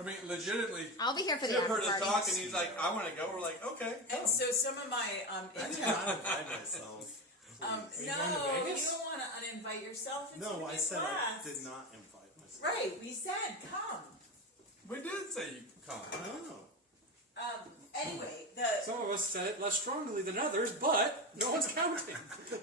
I mean, legitimately. I'll be here for the Tim after heard us party. talk, and he's like, "I want to go." We're like, "Okay." And so some of my I did not invite myself. no, going to you Vegas? don't want to uninvite yourself. It's No, gonna I be said blast. I did not invite myself. Right, we said come. We did say you come. No. Anyway, Some of us said it less strongly than others, but no one's counting.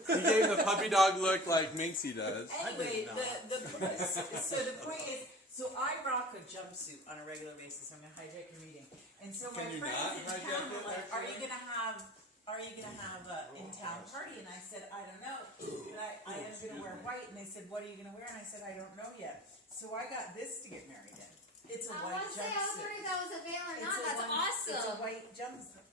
He gave the puppy dog look like Minxie does. anyway, so the point is, so I rock a jumpsuit on a regular basis. I'm gonna hijack your meeting, and so my Can you friends not in hijack town were it, like, "Are you actually? gonna have a in-town party?" And I said, "I don't know, but I am gonna wear white." And they said, "What are you gonna wear?" And I said, "I don't know yet." So I got this to get married in. It's a I white want to say I was jumpsuit. wondering if that was a veil or It's not. a That's It's a awesome. white jumpsuit.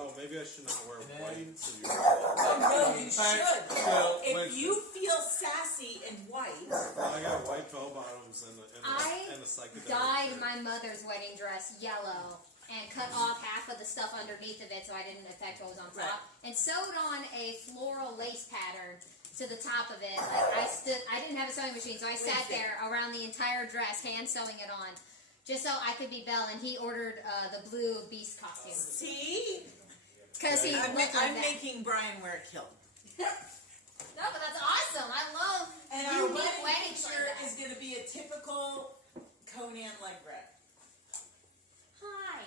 Oh, maybe I should not wear white. So you Oh, no, you should. Well, If listen. you feel sassy in white, I got white bell bottoms and a psychedelic. Dyed my mother's wedding dress yellow and cut off half of the stuff underneath of it so I didn't affect what was on top. Right. And sewed on a floral lace pattern to the top of it. Like I didn't have a sewing machine, so I sat there around the entire dress, hand sewing it on, just so I could be Belle. And he ordered the blue beast costume see? because he I'm looked like that. making Brian wear a kilt. No, but that's awesome. I love And our unique wedding weddings picture like that. is going to be a typical Conan leg wrap. Hi.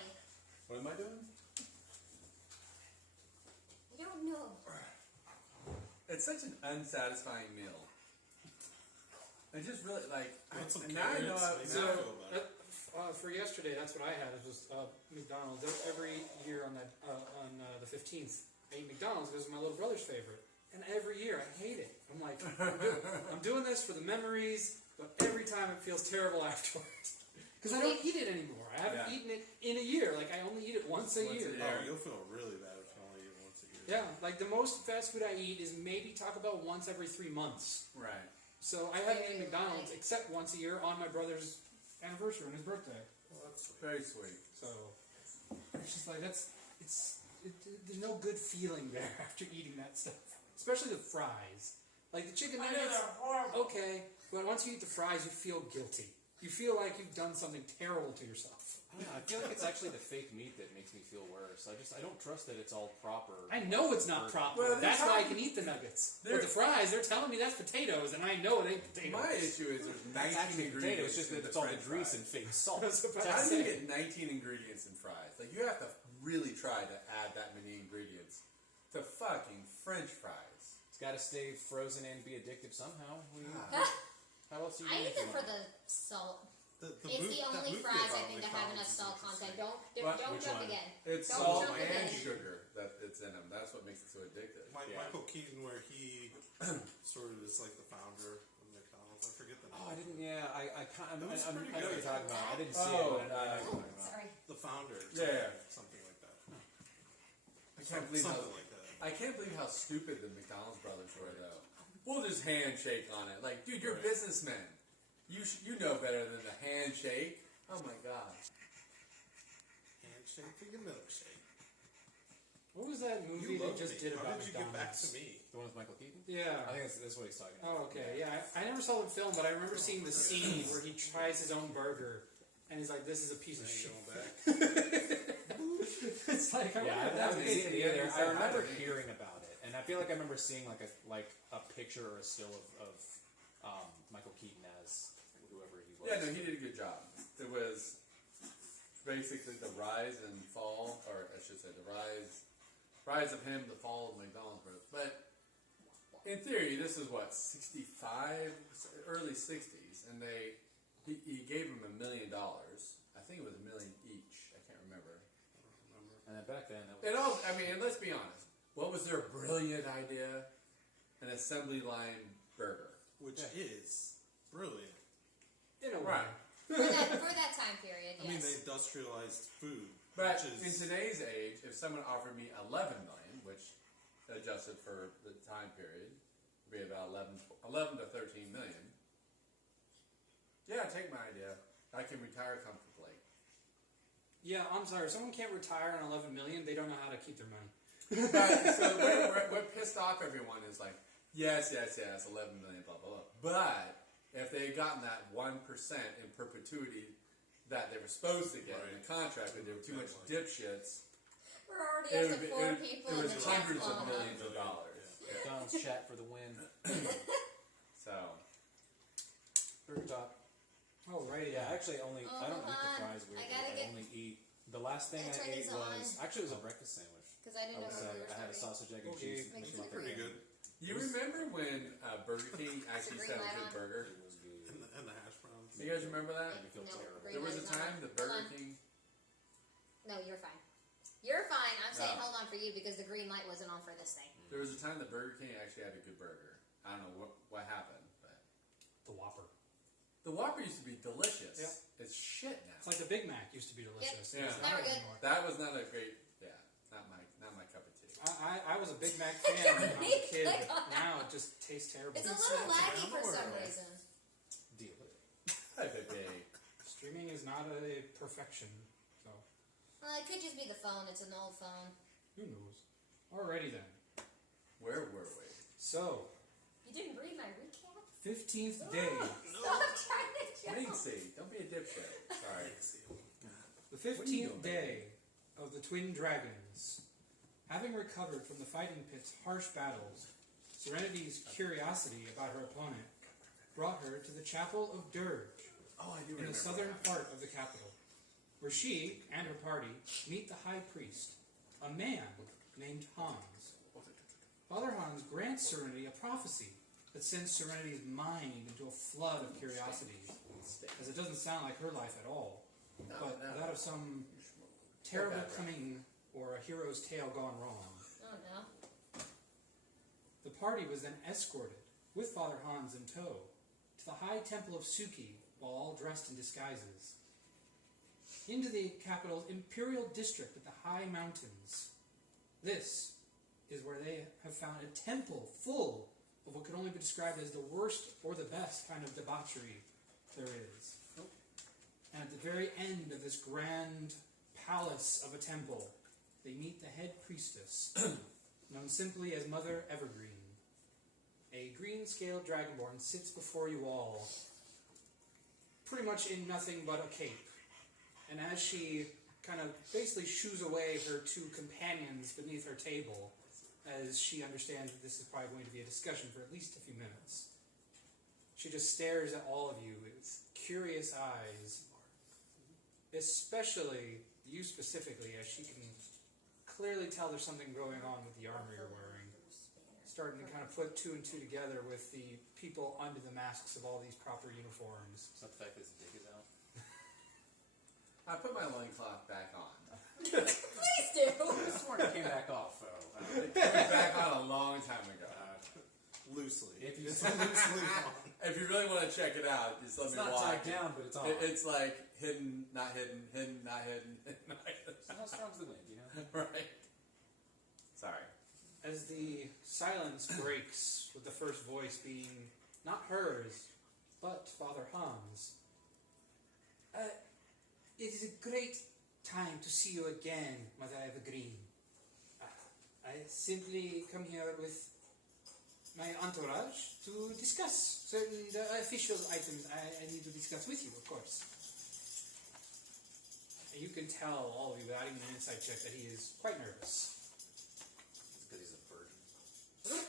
What am I doing? You don't know. It's such an unsatisfying meal. It's just really like. Want some and now I know. carrots? Maybe I'll feel better. For yesterday, that's what I had. It was McDonald's. Every year on that on the 15th, I eat McDonald's because it's my little brother's favorite. And every year, I hate it. I'm like, I'm doing this for the memories, but every time it feels terrible afterwards. Because I don't eat it anymore. I haven't eaten it in a year. Like, I only eat it once a year. Oh, you'll feel really bad if you only eat it once a year. Yeah, like the most fast food I eat is maybe Taco Bell once every 3 months. Right. So I haven't eaten McDonald's except once a year on my brother's anniversary, on his birthday. Well, that's very sweet. So it's just like there's no good feeling there after eating that stuff, especially the fries. Like the chicken I know nuggets, they're horrible. okay, but once you eat the fries, you feel guilty. You feel like you've done something terrible to yourself. Yeah, I feel like it's actually the fake meat that makes me feel worse. I don't trust that it's all proper. I know it's not proper. Well, that's why I can eat the nuggets. But the fries, they're telling me that's potatoes, and I know it ain't potatoes. My issue is there's 19 That's actually ingredients. potatoes, just that in it's all the French grease fries. and fake salt. How do you get 19 ingredients in fries? Like, you have to really try to add that many ingredients to fucking French fries. It's got to stay frozen and be addictive somehow. How else do you I do eat them anything for like the salt. It's It's the only fries I think that have enough salt content. Don't jump again. It's Don't salt jump and again. sugar that it's in them. That's what makes it so addictive. Michael Keaton, where he sort of is like the founder of McDonald's. I forget the name. Oh, I didn't. Yeah, I That was pretty know what good. you're talking about. I didn't see Oh, it. But I know what you're talking about. Sorry. The founder. Yeah. Something like that. I can't believe how, Something like that. I can't believe how stupid the McDonald's brothers were, though. We'll just handshake on it. Like, dude, you're businessmen. You know better than the handshake. Oh my god. Handshake for your milkshake. What was that movie You they love just me. did How about did you get back McDonald's? to me? The one with Michael Keaton? Yeah. I think that's what he's talking about. Oh, okay. Yeah, I never saw the film, but I remember seeing the scene where he tries his own burger, and he's like, "This is a piece of shit." Going back. It's like, I Yeah, wonder if I that haven't was seen it Yeah, either. it's I like, remember I don't hearing about it, and I feel like I remember seeing like a picture or a still of Michael Keaton as whoever he was. Yeah, no, he did a good job. It was basically the rise and fall, or I should say the rise of him, the fall of McDonald's. But in theory, this is what, 65, early 60s, and he gave him $1 million. I think it was $1 million each. I can't remember. And then back then, that was It all. I mean, and let's be honest. What was their brilliant idea? An assembly line burger. Which is brilliant. in a way. Right. For that time period, I mean, they yes. industrialized food. But which in is, today's age, if someone offered me $11 million, which adjusted for the time period would be about 11 to 13 million. Yeah, take my idea. I can retire comfortably. Yeah, I'm sorry. If someone can't retire on 11 million, they don't know how to keep their money. But, so what pissed off everyone is like, yes, 11 million, blah, blah, blah. But if they had gotten that 1% in perpetuity, that they were supposed to get in Right. the contract, but there were too much dipshits. We're already up to 4 people It and was the chat's hundreds of blowing up. millions of dollars. McDonald's chat for the win. So, Burger Top. Alrighty. Yeah, actually, I don't eat hold the on. fries I weirdly. gotta I get- only eat the last thing Gotta I turn ate these was on. actually it was a breakfast sandwich. Because I didn't know I when we were I had a starting. sausage, egg, and Okay. cheese Makes McMuffin. it Pretty good. you remember when Burger King actually green said a light good on? burger? It was good. And the hash browns. You guys remember that? Made me feel No, terrible. green There was a light's not time on. the Hold Burger on. King. No, you're fine. You're fine. I'm saying No. hold on for you because the green light wasn't on for this thing. There was a time that Burger King actually had a good burger. I don't know what happened, but The Whopper. the Whopper used to be delicious. Yep. It's shit now. It's like the Big Mac used to be delicious. Yeah. It's Never not good. anymore. That was not a great. Yeah, not my cup of tea. I was a Big Mac fan when I was a kid, Click but on now it just tastes terrible. It's a little laggy for some Right. reason. Deal with it. Hi, baby. Streaming is not a perfection, so Well, it could just be the phone. It's an old phone. who knows. Alrighty then. Where were we? So, You didn't read my recap? 15th day. Stop trying to I didn't jump. see. Don't be a dipshit. Sorry. The What are you 15th doing, day of the Twin Dragons. Having recovered from the fighting pit's harsh battles, Serenity's curiosity about her opponent brought her to the Chapel of Dirge Oh, I do in remember. the southern that. part of the capital, where she and her party meet the High Priest, a man named Hans. Father Hans grants Serenity a prophecy that sends Serenity's mind into a flood of curiosity, as it doesn't sound like her life at all, No, but no. that of some terrible bad, right? cunning or a hero's tale gone wrong. Oh no. The party was then escorted, with Father Hans in tow, to the High Temple of Suki, while all dressed in disguises, into the capital's imperial district of the High Mountains. This is where they have found a temple full of what could only be described as the worst or the best kind of debauchery there is. And at the very end of this grand palace of a temple, they meet the head priestess, known simply as Mother Evergreen. A green-scaled dragonborn sits before you all, pretty much in nothing but a cape. And as she kind of basically shoos away her two companions beneath her table, as she understands that this is probably going to be a discussion for at least a few minutes, she just stares at all of you with curious eyes, especially you specifically, as she can clearly tell there's something going on with the armor you're wearing. Starting to kind of put two and two together with the people under the masks of all these proper uniforms. It's not the fact that his dick is out. I put my loincloth back on. Please do. I swore it came back off. It came back on a long time ago. Loosely. If you It's loosely on. If you really want to check it out, just let it's me not walk. tied down, but it's on. It's like hidden, not hidden, hidden, not hidden, hidden, not hidden. So how strong's the wind, you know? Right. Sorry. As the silence breaks with the first voice being not hers, but Father Hans. It is a great time to see you again, Mother Evergreen. I simply come here with my entourage to discuss certain official items I need to discuss with you, of course. And you can tell, all of you, without even an insight check, that he is quite nervous. It's because he's a virgin.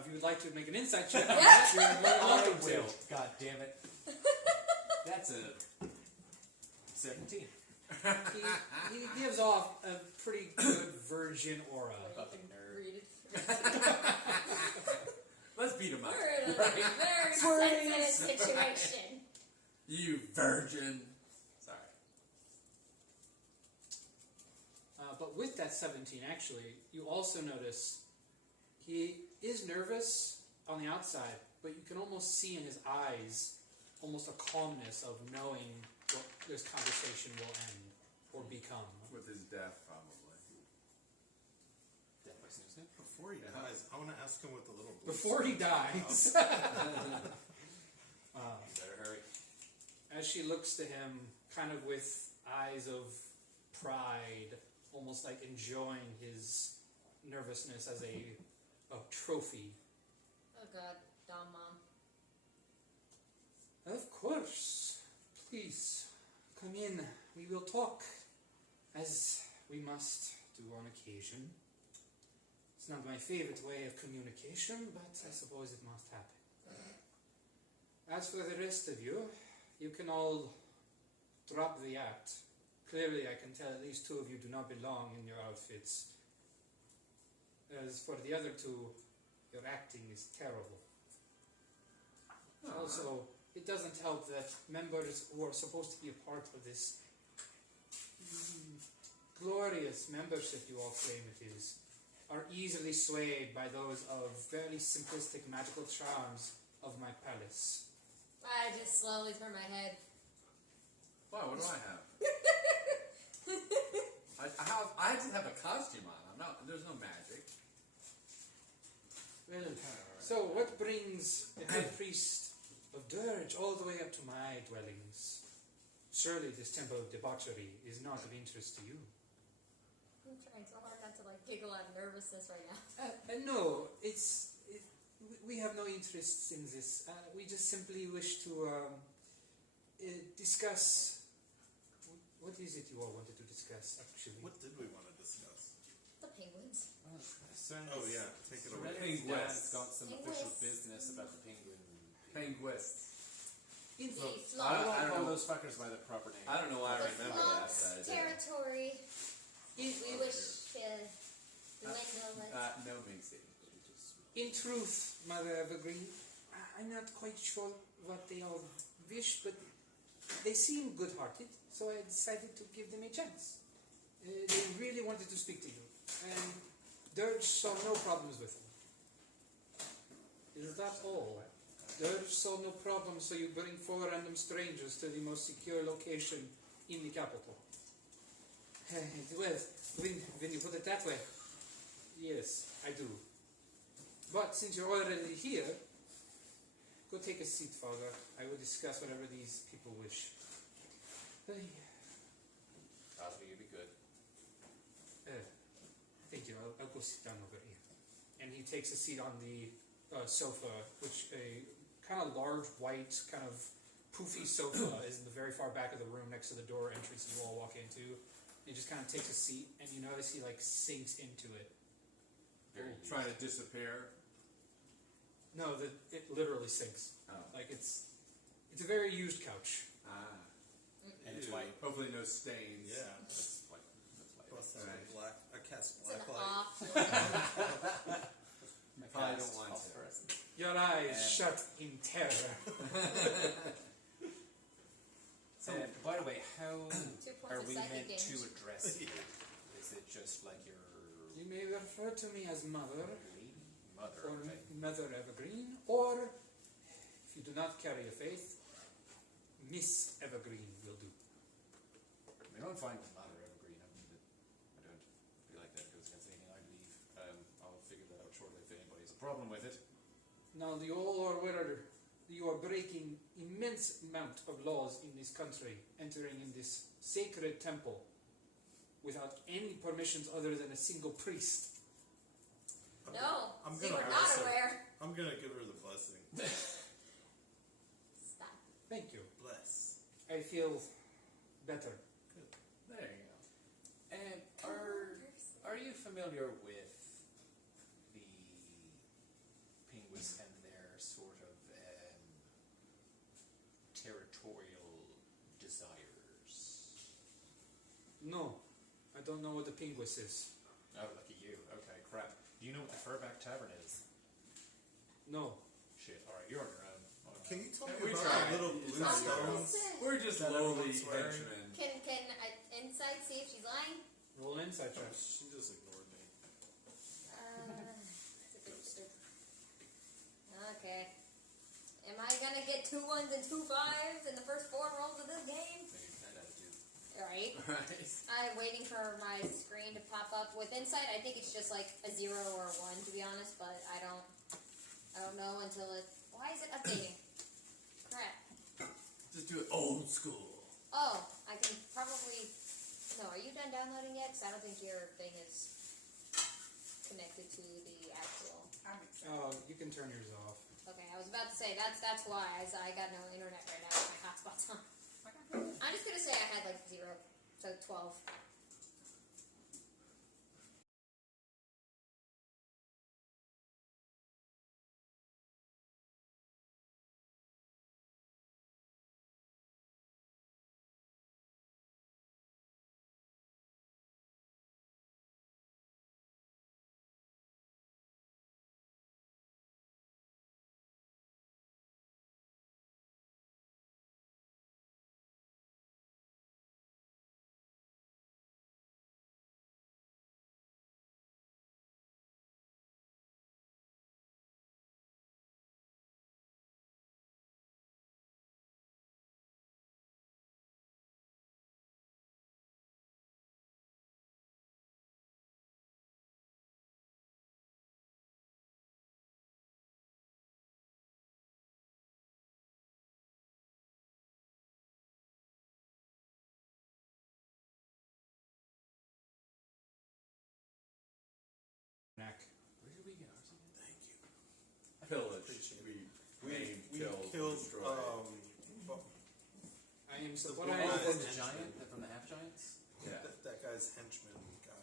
If you would like to make an insight check on that, you're more than welcome I to. will. God damn it. That's a 17. He gives off a pretty good virgin aura. Fucking nerd. Read it. Let's beat him up. We're in a very sensitive situation. You virgin. Sorry. But with that 17, actually, you also notice he is nervous on the outside, but you can almost see in his eyes almost a calmness of knowing what this conversation will end or become. With his death, probably. Death by snooze. Before he dies, I want to ask him what the little blue Before he stuff is dies, You better hurry. as she looks to him, kind of with eyes of pride, almost like enjoying his nervousness as a trophy. Oh god, Dom Mom. Of course. Please, come in. We will talk, as we must do on occasion. It's not my favorite way of communication, but I suppose it must happen. As for the rest of you, you can all drop the act. Clearly, I can tell at least two of you do not belong in your outfits. As for the other two, your acting is terrible. Also, it doesn't help that members who are supposed to be a part of this glorious membership you all claim it is, are easily swayed by those of very simplistic magical charms of my palace. I just slowly turn my head. Wow, what do I have? I just have a costume on. There's no magic. Well, so what brings the High Priest of Dirge all the way up to my dwellings? Surely this temple of debauchery is not of interest to you. I'm trying so hard not to giggle out of nervousness right now. No, we have no interests in this. We just simply wish to discuss. What is it you all wanted to discuss, actually? What did we want to discuss? The penguins. Oh yeah, take it away. Penguins got some Penguins. official business about the penguin. Penguins. The I flock. don't call those fuckers by the proper name. I don't know why I The remember that. flock's But I did. territory. We wish to dwindle it. No mixing. In truth, Mother Evergreen, I'm not quite sure what they all wish, but they seem good-hearted, so I decided to give them a chance. They really wanted to speak to you, and Dirge saw no problems with them. Is that all? Dirge saw no problems, so you bring 4 random strangers to the most secure location in the capital. Well, when you put it that way, yes, I do. But since you're already here, go take a seat, Father. I will discuss whatever these people wish. Cosby, you'd be good. Thank you. I'll go sit down over here. And he takes a seat on the sofa, which a kind of large, white, kind of poofy sofa is in the very far back of the room next to the door entrance you all walk into. He just kind of takes a seat, and you notice he sinks into it. Trying to disappear. No, it literally sinks. Oh. It's a very used couch. And it's white. Hopefully no stains. Yeah. That's white. Plus Right. black. I cast It's an black light. off. I probably don't want to. Your eyes shut in terror. So, by the way, how 2 points are of we psychic meant damage. to address you? Is it just like your You may refer to me as Mother, lady mother? or Okay. Mother Evergreen, or, if you do not carry a faith, Miss Evergreen will do. I mean, I'm fine with Mother Evergreen. I don't feel like that goes against anything I believe. I'll figure that out shortly if anybody has a problem with it. Now, you all are aware you are breaking immense amount of laws in this country, entering in this sacred temple without any permissions other than a single priest. No, I'm see, gonna we're not bless her. aware. I'm gonna give her the blessing. Stop. Thank you. Bless. I feel better. There you go. And are you familiar with the penguins and their sort of territorial desires? No, I don't know what the pinguis is. Oh, lucky you. Okay, crap. Do you know what the Furback Tavern is? No. Shit. All right, you're on your own. Can you tell me We about tried. the little It's blue not stones? We're just That lowly everyone's wearing. henchmen. Can insight see if she's lying? Roll an insight check. She just ignored me. Okay. Am I gonna get 2 1s and 2 5s in the first 4 rolls of this game? Maybe that attitude. Alright. Right. I'm waiting for my screen to pop up. With insight, I think it's just like a 0 or a 1, to be honest, but I don't know until it. Why is it updating? Crap. Just do it old school. Oh, I can probably. No, are you done downloading yet? Because I don't think your thing is connected to the actual. You can turn yours off. Okay, I was about to say that's why I got no internet right now. My hotspot's on. Okay. So 12. Neck. Where did we get ours again? Thank you. Pillage. Appreciate We maimed, We killed, killed destroyed. I am so The what one I that From is the henchman. giant, from the half giants. Yeah. that guy's henchman guy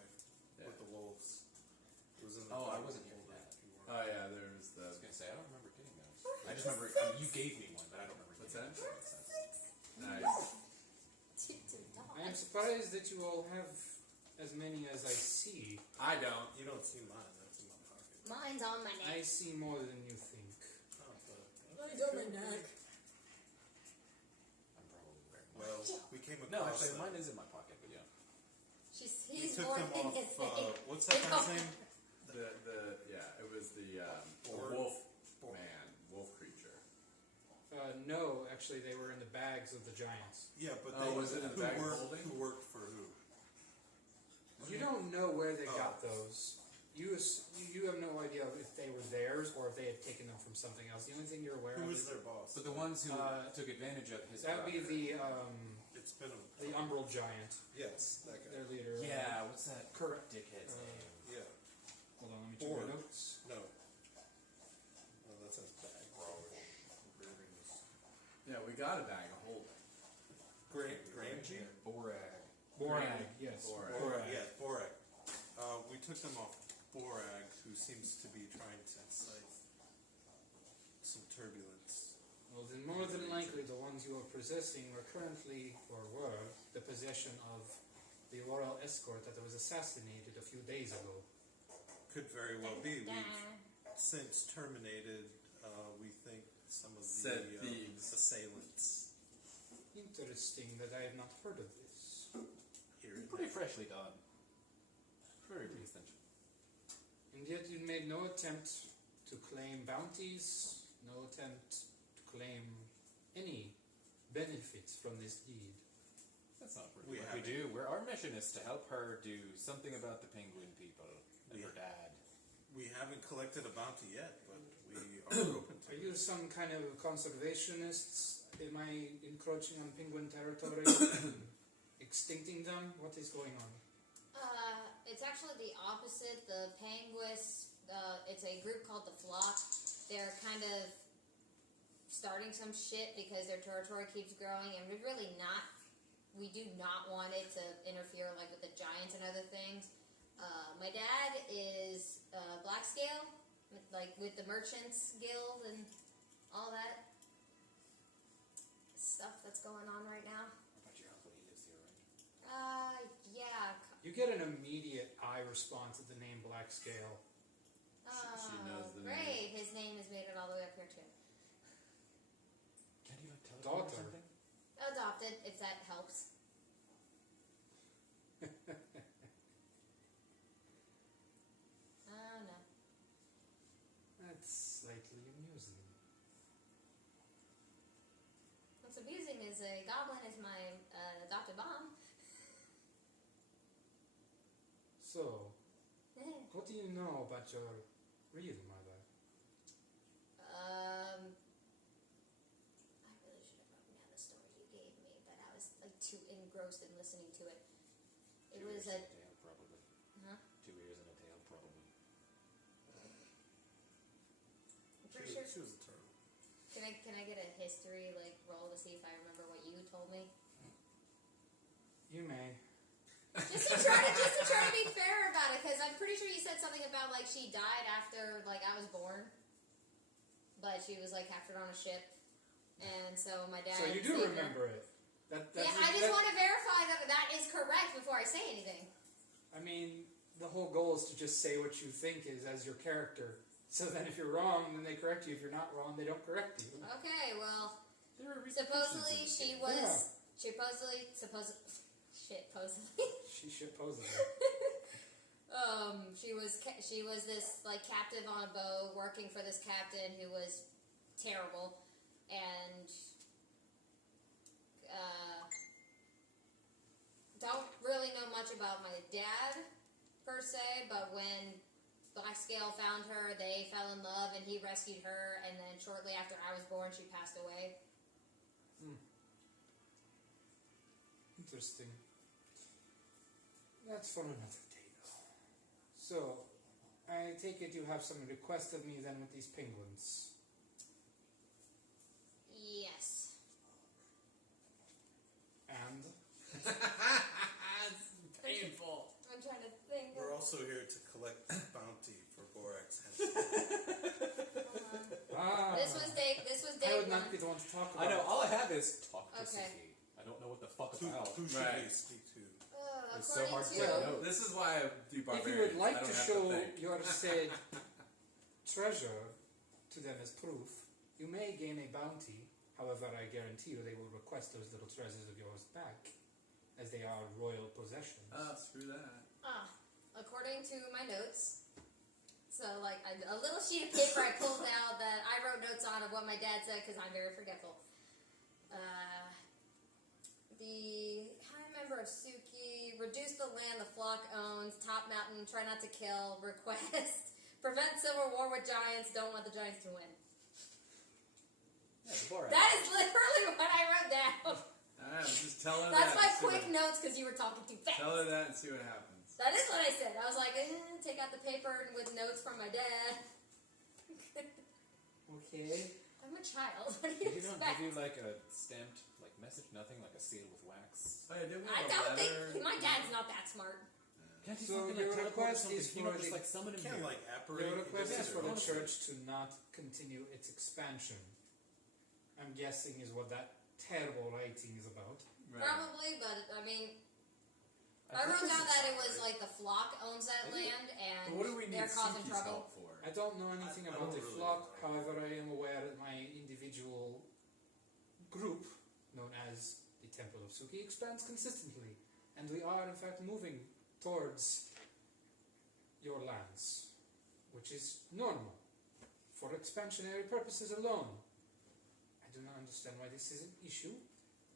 Yeah. with the wolves. It was in the Oh, I fight wasn't with here for the that. wolves. You weren't. Oh yeah, there's I was the. gonna say I don't remember getting those. I just remember you gave me one, but I don't remember. What's getting that? it. Nice. I am surprised that you all have as many as I see. I don't. You don't see mine. That's in my pocket. Mine's on my I neck. see more than you think. Oh, but, Mine's on my neck. I'm probably wearing mine. well, we came No, across actually, them. mine is in my pocket, but yeah. We He's took more them than off. his thing. What's that guy's name? It was the Boar? wolf Boar. man, wolf creature. No, actually, they were in the bags of the giants. Yeah, but Oh, they was it in the who bag of worked, holding? who worked for who? You don't know where they Oh. got those. You have no idea if they were theirs or if they had taken them from something else. The only thing you're aware Who of was is their boss? But the ones who took advantage of his. that would be brother. It's been the umbral giant, yes, that guy. their leader. Yeah, what's that Correct. dickhead's name? Yeah, Hold on, let me check Boar. my notes. no. Oh, that's a bag. Yeah, we got a bag of holding. Grangy? Borag. Borag, yes. Borag. Borag. Yeah, Borag. We took them off Borag, who seems to be trying to incite some turbulence. Well, then more than likely the ones you are possessing were currently, or were, the possession of the royal escort that was assassinated a few days ago. Could very well be. Da. We've since terminated, we think, some of Said the thieves. assailants. Interesting that I have not heard of this. Here and Pretty there. freshly done. Very recent. And yet you made no attempt to claim bounties, no attempt to claim any benefits from this deed. That's not We what we haven't. do. Our mission is to help her do something about the penguin people and her dad. We haven't collected a bounty yet, but we are open to Are it. you some kind of conservationists? Am I encroaching on penguin territory? Extincting them? What is going on? It's actually the opposite. The penguins, it's a group called the Flock. They're kind of starting some shit because their territory keeps growing, and we do not want it to interfere like with the giants and other things. My dad is Black Scale, like with the Merchants Guild and all that stuff that's going on right now. What about your uncle? He lives here, right? Yeah. You get an immediate eye response at the name Black Scale. She knows the Great. His name has made it all the way up here too. Can you like teleport or Daughter. something? Adopted, if that helps. Oh no. That's slightly amusing. What's amusing is a goblin is my adopted mom. So, what do you know about your real mother? I really should have written down the story you gave me, but I was like too engrossed in listening to it. It 2 was ears a and a tail, probably. huh? 2 ears and a tail, probably. I'm pretty sure. She was a turtle. Can I get a history like roll to see if I remember what you told me? You may. Just to try to be fair about it, because I'm pretty sure you said something about like she died after like I was born, but she was like captured on a ship, and so my dad. So you do remember it. Yeah, I just want to verify that is correct before I say anything. I mean, the whole goal is to just say what you think is as your character. So then if you're wrong, then they correct you. If you're not wrong, they don't correct you. Okay, well, There are supposedly repercussions she in this game. was. Supposedly. She should pose it. She was this like captive on a boat working for this captain who was terrible, and don't really know much about my dad per se, but when Blackscale found her, they fell in love and he rescued her, and then shortly after I was born she passed away. Interesting. That's for another day, though. So, I take it you have some request of me then with these penguins. Yes. And? It's painful. I'm trying to think. We're also here to collect bounty for Borax. This was day I would one. not be the one to talk about I know, it. all I have is talk to Okay. Suki. I don't know what the fuck Who about. should Right. we speak to? It's so hard to According say to no. This is why I do If barbarians. you would like I don't to have show think. your said treasure to them as proof, you may gain a bounty. However, I guarantee you they will request those little treasures of yours back, as they are royal possessions. Screw that. According to my notes, so like a little sheet of paper I pulled out that I wrote notes on of what my dad said because I'm very forgetful. The High Member of Suki, reduce the land the flock owns, top mountain, try not to kill, request, prevent civil war with giants, don't want the giants to win. Yeah, the Borax. That is literally what I wrote down. Alright, just tell her That's that. my and see quick what- notes because you were talking too fast. Tell her that and see what happens. That is what I said. I was like, take out the paper with notes from my dad. Okay. I'm a child. What do Did you you not expect? give you like a stamped like message? Nothing like a seal with wax. Oh, yeah, didn't we I have a don't letter? think my dad's not that smart. Can't you So fucking your like teleport or request something? is Can you not for just the- like summon him Can't here? like apparate. Your request Yeah, is for the honestly. church to not continue its expansion. I'm guessing is what that terrible writing is about. Right. Probably, but I mean, I think wrote this down is that it something. was like the flock owns that Maybe- land, and But what do we need they're causing Suki's trouble. help for? I don't know anything I about don't the really flock, know. however, I am aware that my individual group, known as the Temple of Suki, expands consistently, and we are in fact moving towards your lands, which is normal for expansionary purposes alone. I do not understand why this is an issue.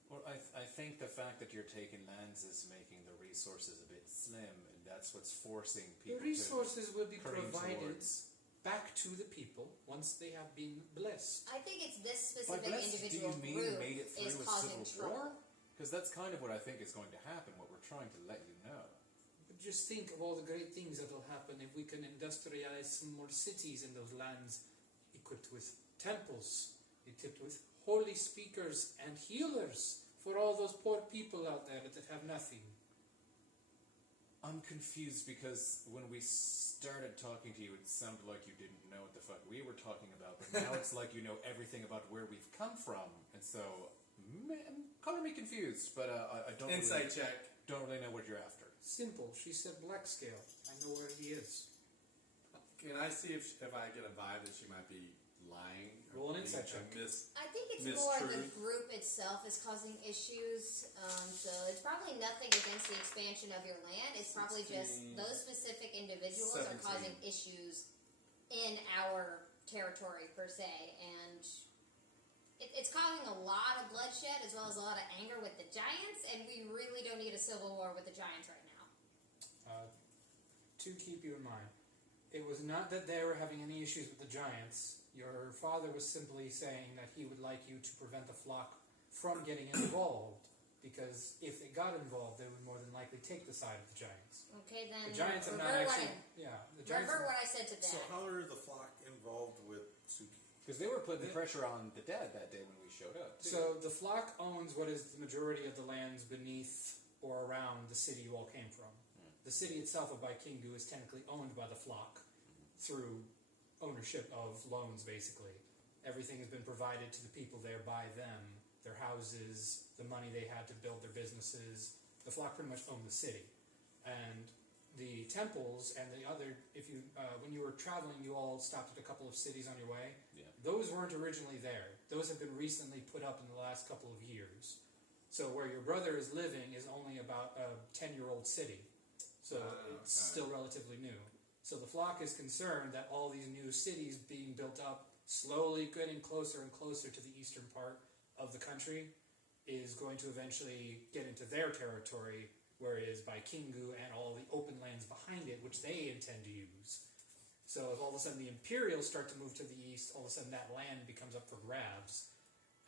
Well, I think the fact that you're taking lands is making the resources a bit slim, and that's what's forcing The people resources will be to careen provided towards. back to the people once they have been blessed. I think it's this By specific blessed, do individual you mean group made it is through a causing civil war? trouble. Because that's kind of what I think is going to happen. What we're trying to let you know. But just think of all the great things that will happen if we can industrialize some more cities in those lands, equipped with temples, equipped with holy speakers and healers for all those poor people out there that have nothing. I'm confused because when we started talking to you, it sounded like you didn't know what the fuck we were talking about, but now it's like you know everything about where we've come from, and so color me confused. But I don't Insight really, check. don't really know what you're after. Simple. She said Blackscale. I know where he is. Can I see if I get a vibe that she might be lying? Roll an being insight a check. I think it's Mistruth. more the group itself is causing issues. So it's probably nothing against the expansion of your land. It's probably just 16, those specific individuals are 17. causing issues in our territory per se, and it's causing a lot of bloodshed as well as a lot of anger with the giants. And we really don't need a civil war with the giants right now. To keep you in mind, it was not that they were having any issues with the giants. Your father was simply saying that he would like you to prevent the flock from getting involved, because if they got involved, they would more than likely take the side of the giants. Okay, then The giants have not revert actually. The giants. what I said to Dad. So how are the flock involved with Suki? Because they were putting the pressure on the dad that day when we showed up. too. So the flock owns what is the majority of the lands beneath or around the city you all came from. The city itself of Baikingu is technically owned by the flock through ownership of loans, basically. Everything has been provided to the people there by them, their houses, the money they had to build their businesses. The flock pretty much owned the city. And the temples and the other, when you were traveling, you all stopped at a couple of cities on your way. Yeah. Those weren't originally there. Those have been recently put up in the last couple of years. So where your brother is living is only about a 10-year-old city. So it's still relatively new. So the flock is concerned that all these new cities being built up, slowly getting closer and closer to the eastern part of the country, is going to eventually get into their territory, whereas Baikingu and all the open lands behind it, which they intend to use. So if all of a sudden the Imperials start to move to the east, all of a sudden that land becomes up for grabs,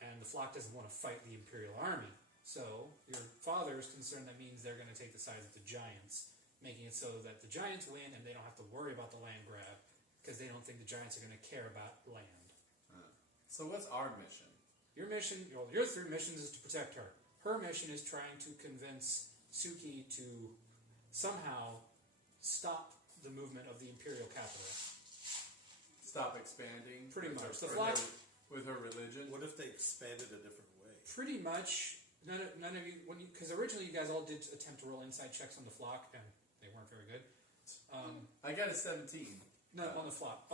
and the flock doesn't want to fight the Imperial army. So your father is concerned that means they're going to take the side of the giants, making it so that the giants win and they don't have to worry about the land grab, because they don't think the giants are going to care about land. So what's our mission? Your mission, well, your 3 missions is to protect her. Her mission is trying to convince Suki to somehow stop the movement of the Imperial capital. Stop expanding? Pretty much. The With flock, with her religion? What if they expanded a different way? pretty much, none of you, because originally you guys all did attempt to roll inside checks on the flock, and they weren't very good. I got a 17. No, on the flock.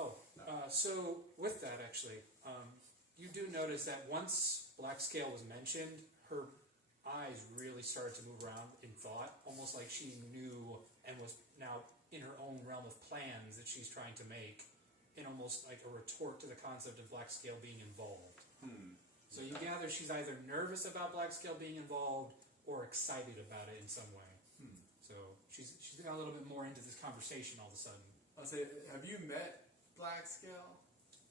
So with that, actually, you do notice that once Black Scale was mentioned, her eyes really started to move around in thought, almost like she knew and was now in her own realm of plans that she's trying to make, in almost like a retort to the concept of Black Scale being involved. So you gather she's either nervous about Black Scale being involved or excited about it in some way. So she's got a little bit more into this conversation all of a sudden. I'll say, have you met Black Scale?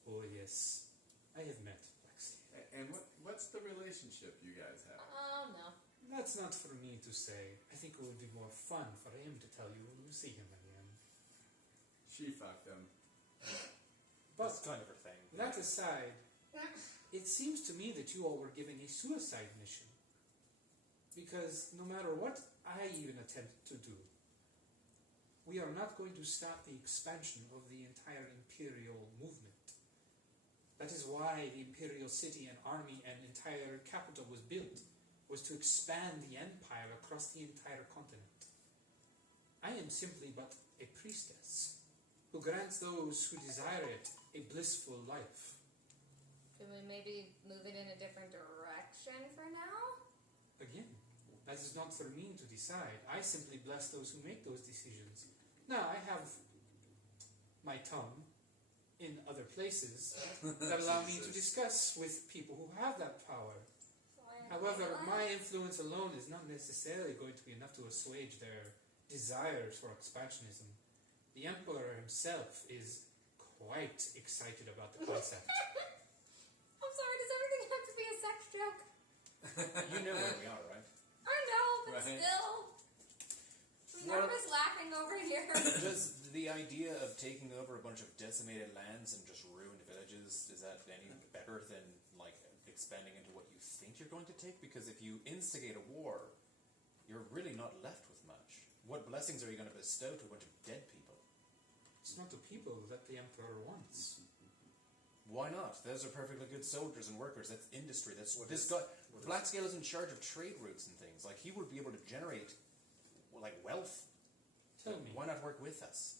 Oh yes, I have met Black Scale. And what's the relationship you guys have? Oh, no. That's not for me to say. I think it would be more fun for him to tell you when you see him again. She fucked him. But That's kind of her thing. that aside, it seems to me that you all were giving a suicide mission. Because no matter what I even attempt to do, we are not going to stop the expansion of the entire Imperial movement. That is why the Imperial city and army and entire capital was built, was to expand the empire across the entire continent. I am simply but a priestess who grants those who desire it a blissful life. Should we maybe move it in a different direction for now? Again, that is not for me to decide. I simply bless those who make those decisions. Now, I have my tongue in other places that allow me to discuss with people who have that power. However, my influence alone is not necessarily going to be enough to assuage their desires for expansionism. The Emperor himself is quite excited about the concept. I'm sorry, does everything have to be a sex joke? You know where we are, right? I know, but Right. still. Nervous laughing over here. Does the idea of taking over a bunch of decimated lands and just ruined villages, is that any better than, like, expanding into what you think you're going to take? Because if you instigate a war, you're really not left with much. What blessings are you going to bestow to a bunch of dead people? It's not the people that the Emperor wants. Why not? Those are perfectly good soldiers and workers. That's industry. That's What this is- guy. what is- Blackscale is in charge of trade routes and things. Like, he would be able to generate, like, wealth. Tell me. Why not work with us?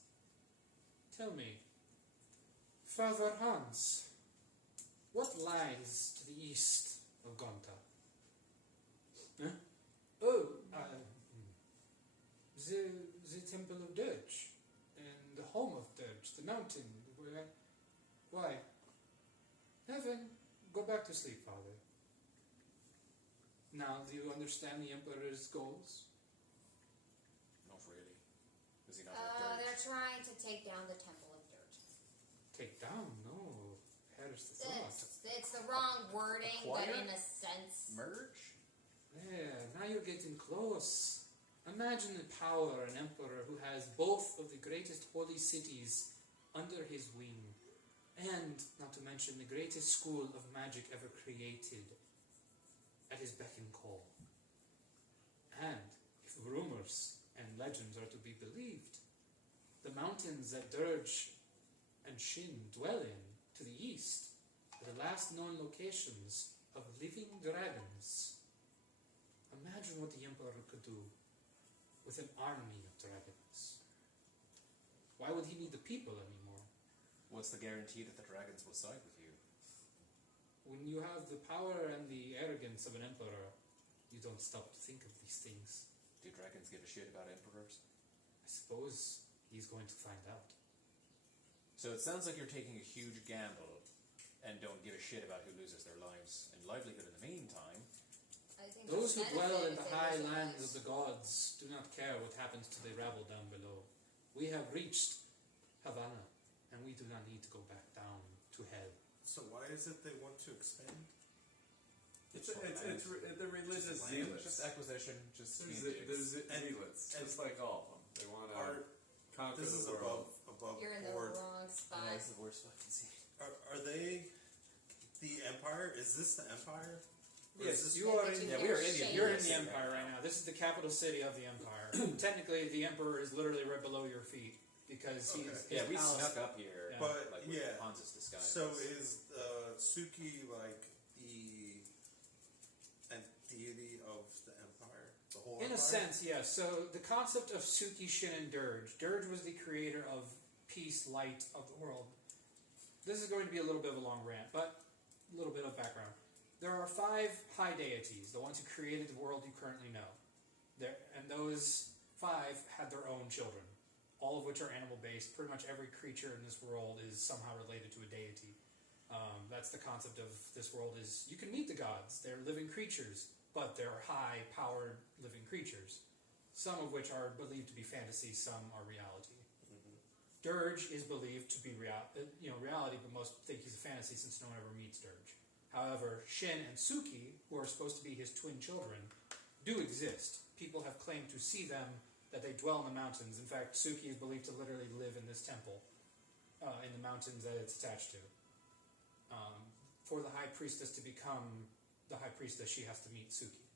Tell me, Father Hans, what lies to the east of Gonta? Huh? Oh, the Temple of Dirge, and the home of Dirge, the mountain. Why? Heaven, go back to sleep, Father. Now, do you understand the Emperor's goals? Not really. Is he not a They're dirt? trying to take down the Temple of Dirt. Take down? No. Perish the thought. It's the wrong wording, but Acquire? in a sense. Merge? Yeah, now you're getting close. Imagine the power of an emperor who has both of the greatest holy cities under his wing, and, not to mention, the greatest school of magic ever created at his beck and call. And legends are to be believed, the mountains that Dirge and Shin dwell in to the east are the last known locations of living dragons. Imagine what the Emperor could do with an army of dragons. Why would he need the people anymore? What's the guarantee that the dragons will side with you? When you have the power and the arrogance of an emperor, you don't stop to think of these things. Do dragons give a shit about emperors? I suppose he's going to find out. So it sounds like you're taking a huge gamble and don't give a shit about who loses their lives and livelihood in the meantime. I think Those who the dwell in benefit the is high they lands lose of the gods do not care what happens to the rabble down below. We have reached Havana, and we do not need to go back down to hell. So why is it they want to expand? It's the religious zealots. Just acquisition, just There's zealots, just like all of them. They want to conquer This is the world. above You're in the board. wrong spot. Yeah, that's the worst fucking scene. Are they the Empire? Is this the Empire? Or Yes, is this you are in. Yeah, we are in the You're in Empire the Empire right now. This is the capital city of the Empire. Technically, the Emperor is literally right below your feet because he's. Okay. Yeah, we palace- snuck up here, Yeah. But, like with yeah. Hans's disguise. So is Suki like the deity of the Empire? The whole In Empire? a sense, yes. So the concept of Suki, Shin, and Dirge. Dirge was the creator of peace, light of the world. This is going to be a little bit of a long rant, but a little bit of background. There are 5 high deities, the ones who created the world you currently know. And those 5 had their own children, all of which are animal-based. Pretty much every creature in this world is somehow related to a deity. That's the concept of this world is you can meet the gods. They're living creatures, but they're high-powered living creatures, some of which are believed to be fantasy, some are reality. Dirge is believed to be reality, but most think he's a fantasy since no one ever meets Dirge. However, Shin and Suki, who are supposed to be his twin children, do exist. People have claimed to see them, that they dwell in the mountains. In fact, Suki is believed to literally live in this temple, in the mountains that it's attached to. For the high priestess to become the high priestess, she has to meet Suki.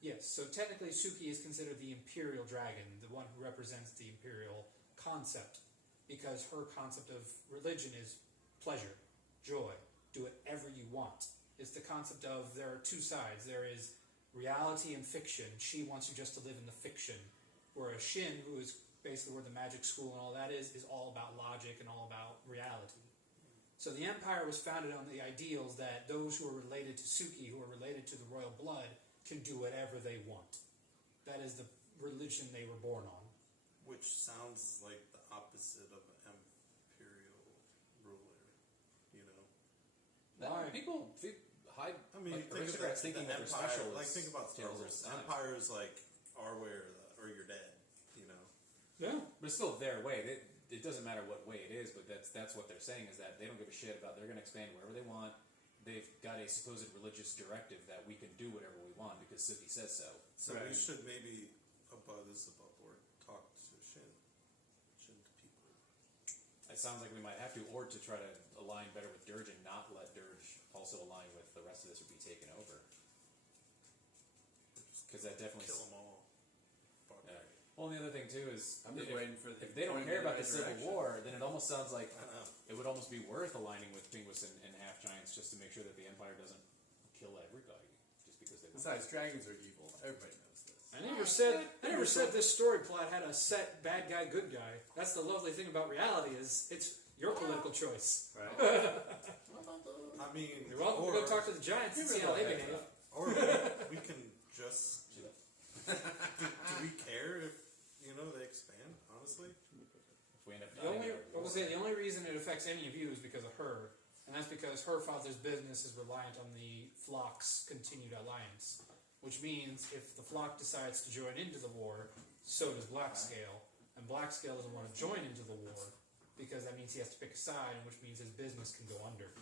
Yes, so technically Suki is considered the imperial dragon, the one who represents the imperial concept, because her concept of religion is pleasure, joy, do whatever you want. It's the concept of there are 2 sides. There is reality and fiction. She wants you just to live in the fiction. Whereas Shin, who is basically where the magic school and all that is all about logic and all about reality. So the Empire was founded on the ideals that those who are related to Suki, who are related to the royal blood, can do whatever they want. That is the religion they were born on. Which sounds like the opposite of an imperial ruler, you know? Why? People hide. I mean, like, think of aristocrats the thinking that they're Empire. special. Like, think about Star tales of Wars. time. Empire is like our way or you're dead, you know? Yeah. But it's still their way. It doesn't matter what way it is, but that's what they're saying is that they don't give a shit about. They're going to expand wherever they want. They've got a supposed religious directive that we can do whatever we want because Suki says so. So we Right. should maybe, above board, talk to Shin to people. It sounds like we might have to, or to try to align better with Dirge and not let Dirge also align with the rest of this or be taken over. Because that definitely... Kill them all. Fuck. Well, and the other thing too is I'm just waiting for the if they don't point care in the about the right Civil direction. War, then it almost sounds like I know. it would almost be worth aligning with Pinguis and half giants just to make sure that the Empire doesn't kill everybody just because they want. Besides, dragons are evil. Everybody knows this. I never said this story plot had a set bad guy, good guy. That's the lovely thing about reality is it's your political choice. Right? I mean, You're welcome to go talk to the Giants and see how they behave. Or we can just. do we care if they expand? Honestly, If we end up The only, dying, I will say the only reason it affects any of you is because of her, and that's because her father's business is reliant on the flock's continued alliance. Which means if the flock decides to join into the war, so does Blackscale, and Blackscale doesn't want to join into the war because that means he has to pick a side, which means his business can go under.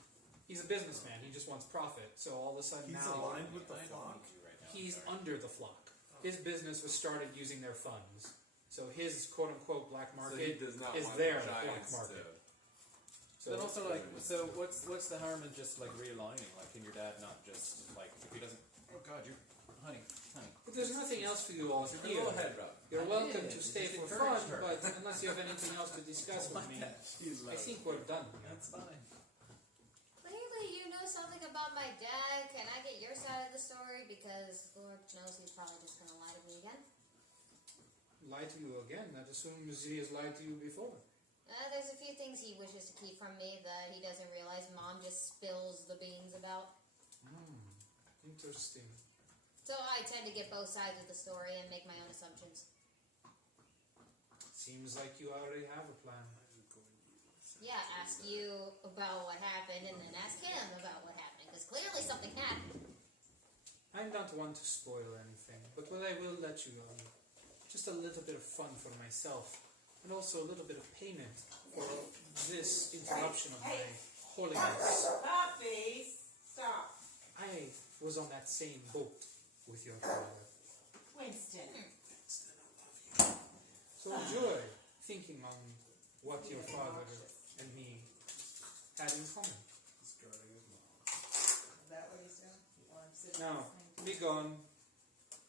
He's a businessman; he just wants profit. So all of a sudden he's now aligned with the I don't flock. need you right now, he's sorry. under the flock. His business was started using their funds. So his quote-unquote black So he market does not is want their the black giants market. to. So But also, like, so what's the harm in just like realigning? Like, can your dad not just like if he doesn't? Oh God, honey. If there's nothing else for you all A here, little head rub. you're welcome to It stay just for fun, encouraged her. but unless you have anything else to discuss with me, I think we're done. That's fine. Clearly, you know something about my dad. Can I get your side of the story? Because Lord knows he's probably just gonna lie to me again. Lie to you again, not as soon as he has lied to you before. There's a few things he wishes to keep from me that he doesn't realize Mom just spills the beans about. Interesting. So I tend to get both sides of the story and make my own assumptions. Seems like you already have a plan. Yeah, ask you about what happened and then ask him about what happened. Because clearly something happened. I don't want to spoil anything, but what I will let you know, just a little bit of fun for myself, and also a little bit of payment for this interruption of my holiness. Stop, face. Stop. I was on that same boat with your father. Winston. So enjoy thinking on what your father and me had in common. Is that what he's doing? While I'm sitting Now, listening to be gone.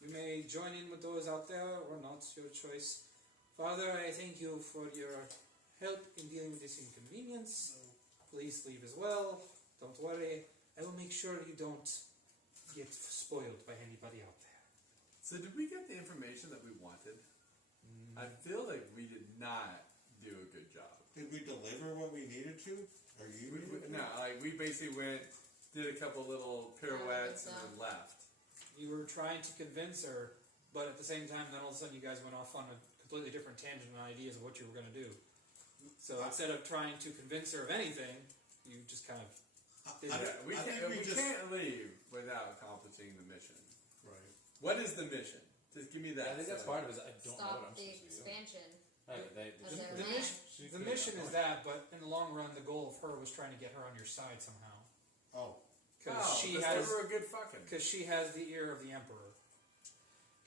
You may join in with those out there or not, your choice. Father, I thank you for your help in dealing with this inconvenience. Please leave as well. Don't worry. I will make sure you don't get spoiled by anybody out there. So did we get the information that we wanted? I feel like we did not do a good job. Did we deliver what we needed to? Or you needed to? No, like we basically went, did a couple little pirouettes, so. and then left. You were trying to convince her, but at the same time, then all of a sudden you guys went off on a completely different tangent and ideas of what you were going to do. So instead of trying to convince her of anything, you just kind of did I- it. Yeah, we I can't, think we we just- can't leave without accomplishing the mission. Right. What is the mission? Just give me that. I think that's part of it. Is I don't know what Stop I'm the supposed to do. expansion. They of just their The land. mission, the mission is that, but in the long run, the goal of her was trying to get her on your side somehow. Oh. Because Oh, she let's has, give her a good fucking. the ear of the emperor.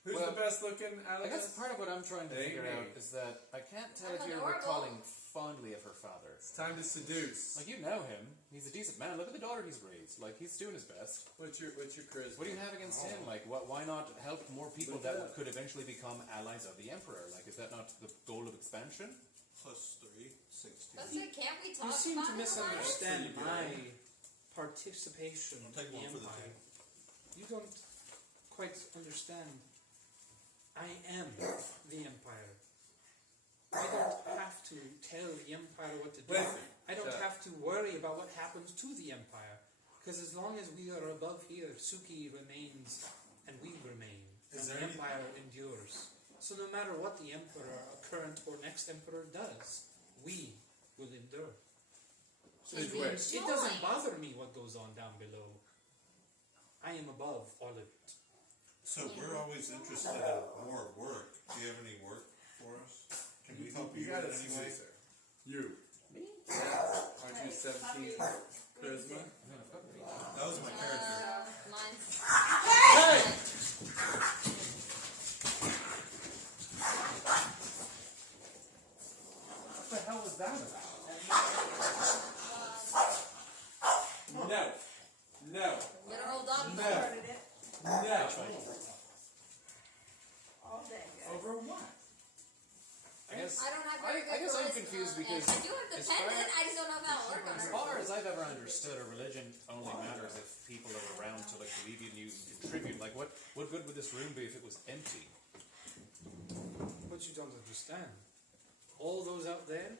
Who's Well, the best looking out I of guess us? part of what I'm trying to They figure may. out is that I can't tell I'm if you're adorable. recalling fondly of her father. It's time to seduce. Like, you know him. He's a decent man. Look at the daughter he's raised. Like, he's doing his best. What's your charisma? What do you have against him? Like, why not help more people Look that at that. could eventually become allies of the emperor? Like, is that not the goal of expansion? Plus 3, 16. That's it. Can't we talk You seem about to it a lot? misunderstand Pretty my participation I'll in take the one for the empire. team. You don't quite understand. I am the empire. I don't have to tell the empire what to do. Listen, I don't shut up. have to worry about what happens to the empire. Because as long as we are above here, Suki remains and we remain. Is And there the any- empire endures. So no matter what the emperor, current or next emperor does, we will endure. Since we when? It doesn't bother me what goes on down below. I am above all of it. So we're always interested in more work. Do you have any work for us? Can we help you in gotta any way? seduce her. You. Me? Aren't you 17 charisma? That was my character. Mine's. Hey! What the hell was that about? No. No. Literal dog No. bite. Started it No. all day. Over what? I guess. I don't have very good I guess I'm charisma, confused and because I do have as dependent. far- I just don't know how to work on As it. far as I've ever understood, a religion only matters if people are around to like believe in you and contribute. Like, what good would this room be if it was empty? But you don't understand. All those out there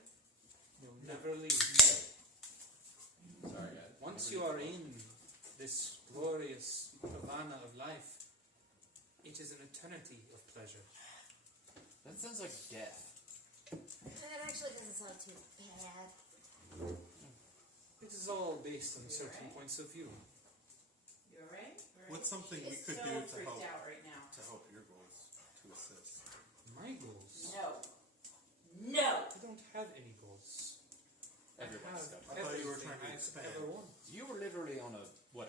will never leave. Sorry, guys. Once you are in this glorious nirvana of life, it is an eternity of pleasure. That sounds like death. It actually doesn't sound too bad. It is all based on certain points of view. You alright? What's something we She's could so do to freaked help out right now. your goals to assist? My goals. No. No. I don't have any goals. Everyone's got. I thought you were everything trying to I've expand. ever wanted. You were literally on a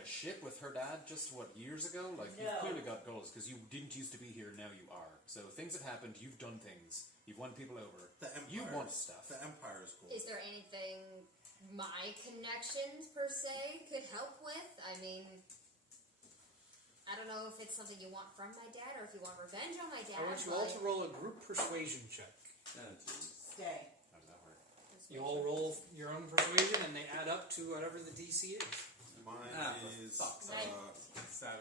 ship with her dad just years ago. Like, No. you've clearly got goals because you didn't used to be here. Now you are. So things have happened. You've done things. You've won people over. The empire. You want stuff. The empire's goal. Is there anything my connections per se could help with? I mean, I don't know if it's something you want from my dad or if you want revenge on my dad. I want you all to roll a group persuasion check. Oh, jeez. Stay. How does that work? You all roll your own persuasion, and they add up to whatever the DC is. Mine For is fuck's sake. 7.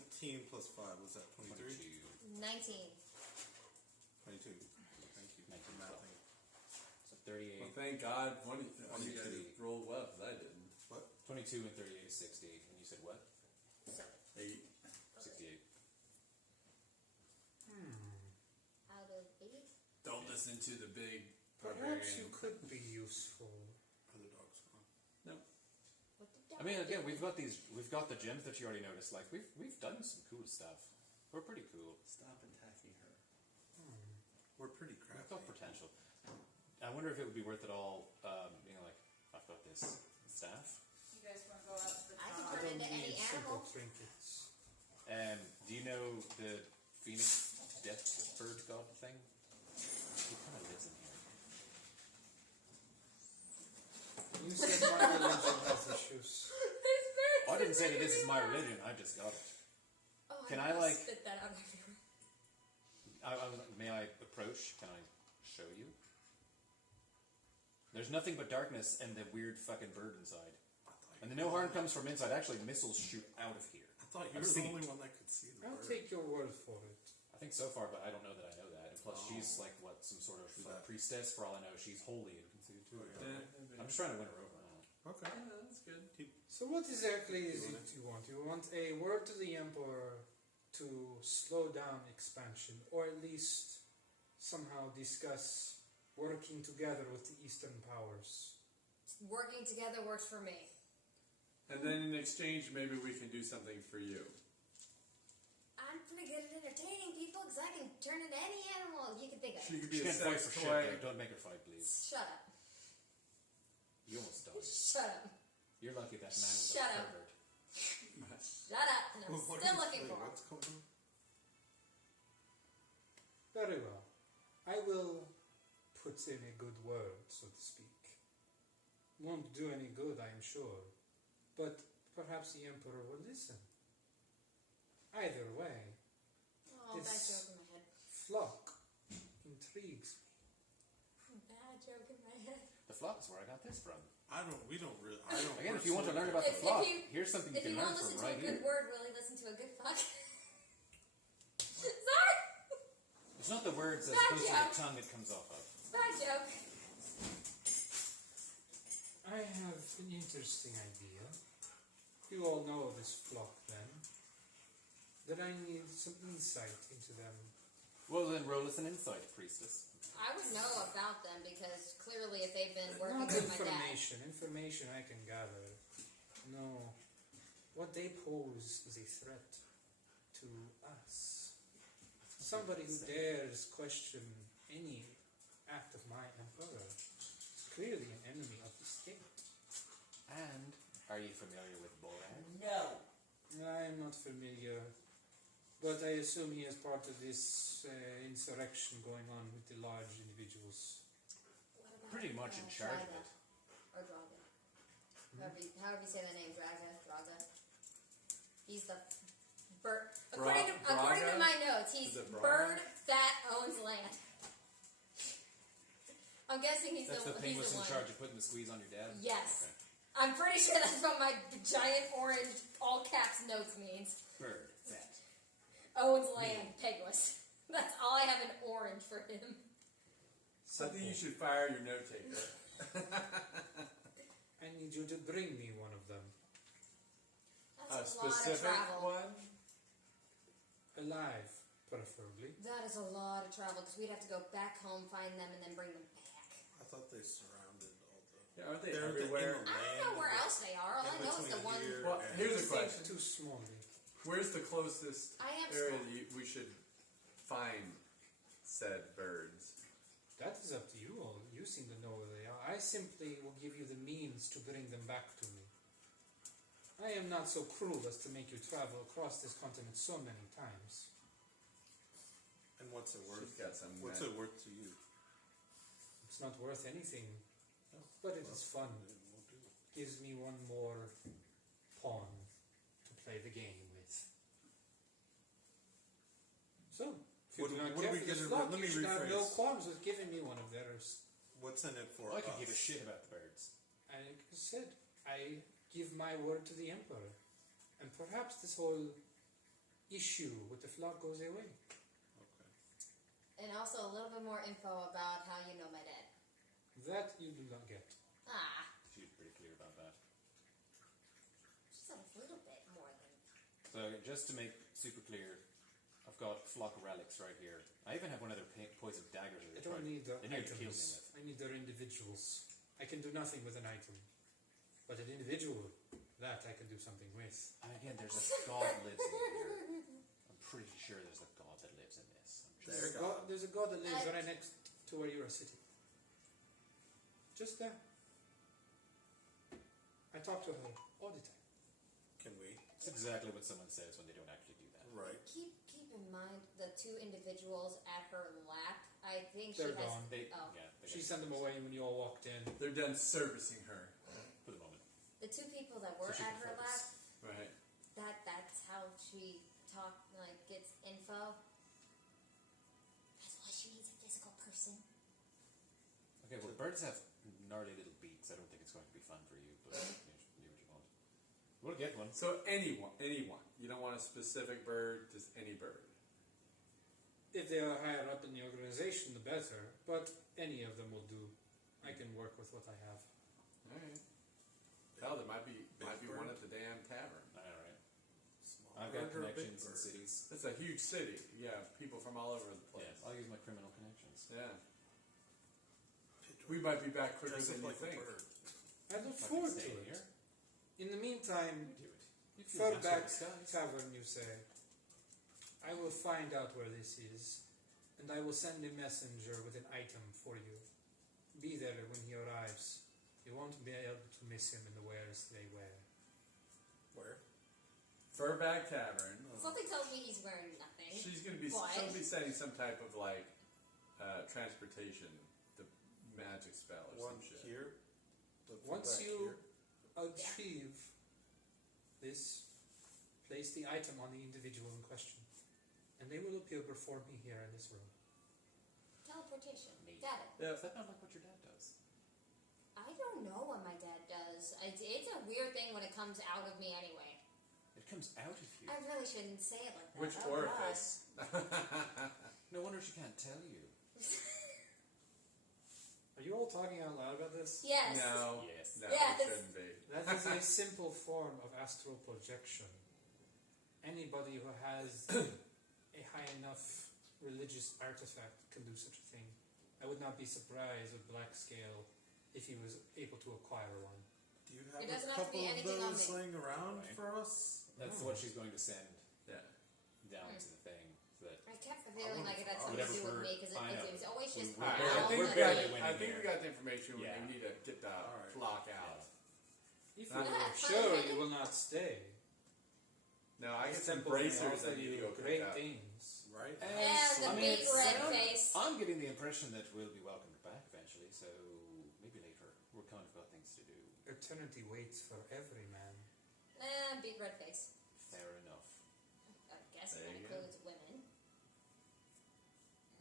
17 plus 5. Was that 23? 19. 22. Thank you. 19. For mathing. So 38. Well, thank God one of you guys rolled well, because I didn't. What? 22 and 38 is 60. And you said what? So, 8. 68. out of 8? Don't listen to the big Perhaps you barbarian. could be useful. Are the dogs gone? What the I mean, again, we've got the gems that you already noticed. Like we've done some cool stuff. We're pretty cool. Stop attacking her. We're pretty We've crafty. got potential. I wonder if it would be worth it all. Like I've got this staff. You guys want to go up to the I can top? turn into any Need simple animal. trinkets. Do you know the Phoenix Death Bird God thing? He kind of lives in here. You said my religion has issues. I didn't say that this is my religion. I just got it. Oh, Can I I, like- spit that out everywhere. May I approach? Can I show you? There's nothing but darkness and the weird fucking bird inside. And the no harm comes from inside. Actually, missiles shoot out of here. I thought you I've were the seen only it. one that could see the I'll bird. take your word for it. I think so far, but I don't know that I know that. And plus, she's like what, some sort of priestess. For all I know, she's holy and can see it too. Yeah, I'm just trying to win her over. I don't know. Okay. yeah, that's good. So what exactly is it you want? You want a word to the Emperor to slow down expansion, or at least somehow discuss working together with the Eastern powers. Working together works for me. And then in exchange, maybe we can do something for you. I'm pretty good at entertaining people because I can turn into any animal you can think of. She could She be a can't fight sex for shit, toy. though. Don't make her fight, please. Shut up. You almost died. Shut up. You're lucky that man was Shut a up. pervert. Shut up. And I'm What still is- looking wait, for him. what's going on? Very well. I will put in a good word, so to speak. Won't do any good, I am sure. But perhaps the Emperor will listen. Either way, Oh, bad This- joke in my head. flock intrigues me. Bad joke in my head. The flock is where I got this from. We don't really. I don't. Again, if you want to learn about the If flock, you- here's something you If you can learn won't from listen to right a good here. word, will you listen to a good fuck? Sorry! It's not the words as Bad opposed to joke. the tongue it comes off of. Bad joke. I have an interesting idea. You all know of this flock then. That I need some insight into them. Well, then roll us an insight, priestess. I would know about them because clearly if they've been working Not with my dad. information I can gather. No. What they pose is a threat to us. Somebody who dares question any act of my emperor is clearly an enemy of the state. And are you familiar with Boran? No. I am not familiar, but I assume he is part of this insurrection going on with the large individuals. What about, Pretty much in charge of Draga? it. Or Draga. However you say the name, Draga. He's the bird. According to Braga? my notes, he's Is it Braga? bird that owns land. I'm guessing he's That's the thing he's was the in one. charge of putting the squeeze on your dad? Yes. Okay. I'm pretty sure that's what my giant orange all caps notes means. Bird. That. Owns land, Pegless. That's all I have in orange for him. I think you should fire your note taker. I need you to bring me one of them. A That's a lot of specific travel. one? Alive, preferably. That is a lot of travel because we'd have to go back home, find them, and then bring them back. I thought they surrounded all the. Yeah, aren't they They're everywhere? in the I don't know where else they are. All I know is the one. Well, here's a Think question. too small. Where's the closest I am area small. that we should find said birds? That is up to you all. You seem to know where they are. I simply will give you the means to bring them back to me. I am not so cruel as to make you travel across this continent so many times. And what's it worth? She's got some. What's it worth to you? It's not worth anything, but it is fun. It won't do it. Gives me one more pawn to play the game with. So, if you What- do not what care do we for get this in- flock, let you me should have no rephrase. qualms with giving me one of theirs. What's in it for I us? could give a shit about the birds. And like I said, I give my word to the Emperor. And perhaps this whole issue with the flock goes away. Okay. And also a little bit more info about how you know my dad. That you do not get. Ah, She was pretty clear about that. just a little bit more than. So just to make super clear, I've got flock relics right here. I even have one of their poison daggers. I don't need the They nearly killed me items. with. I need their individuals. I can do nothing with an item. But an individual, that I can do something with. And again, there's a god lives in here. I'm pretty sure there's a god that lives in this. I'm just, There's a god that lives right next to where you are sitting. Just there. I talk to her all the time. Can we? it's exactly what someone says when they don't actually do that. Right. Keep in mind the two individuals at her lap. I think They're she has. gone. They, Oh. yeah, they She got- sent them away when you all walked in. They're done servicing her. for the moment. The two people that were So she at can her lap. focus. Right. That's how she gets info. That's why she needs a physical person. Okay, well, birds have gnarly little beaks. I don't think it's going to be fun for you, but you do what you want. We'll get one. So anyone. You don't want a specific bird, just any bird. If they are higher up in the organization, the better. But any of them will do. I can work with what I have. All right. Hell, there might be bird. one at the damn tavern. All right. Small I've got bird or a big connections in bird? cities. It's a huge city. Yeah, people from all over the Yeah, place. I'll use my criminal connections. Yeah. We might be back quicker Dress than up you like a think. bird. I look If I can forward stay to it. here, In the meantime, do it. You feel further master back of disguise. tavern, you say. I will find out where this is, and I will send a messenger with an item for you. Be there when he arrives. You won't be able to miss him in the wares they wear. Where? Furback Tavern. Something tells me he's wearing nothing. She's gonna be. Why? She'll be setting some type of like transportation, the magic spell or One some shit. here. The Once back you here. achieve this, place the item on the individual in question, and they will appear before me here in this room. Teleportation. Neat. Got it. Yeah. Is that not like what your dad does? I don't know what my dad does. It's a weird thing when it comes out of me anyway. It comes out of you. I really shouldn't say it like that. Which Oh, orifice? No wonder she can't tell you. Are you all talking out loud about this? God. Yes. No. Yes. No, Yes. it shouldn't be. That is a simple form of astral projection. Anybody who has a high enough religious artifact can do such a thing. I would not be surprised with Blackscale if he was able to acquire one. Do you have It doesn't a have to be couple of anything on those me. laying around Right. for us? That's what she's going to send Yeah. down to the thing. So that I kept feeling like it had something Whatever to do with for- me because I know. it was always just We're- Alright, we're- I think we're we barely got. winning I think here. we got the information. Yeah. We need to get the Alright. flock out. If you Not are really. sure you will not stay, No, I get this some temple may bracers offer that need to you go pick great up. things. Right? And the I mean, big it's red sound- face. I'm getting the impression that we'll be welcomed back eventually, so maybe later. We're kind of got things to do. Eternity waits for every man. Big red face. Fair enough. I guess There that you go. includes women.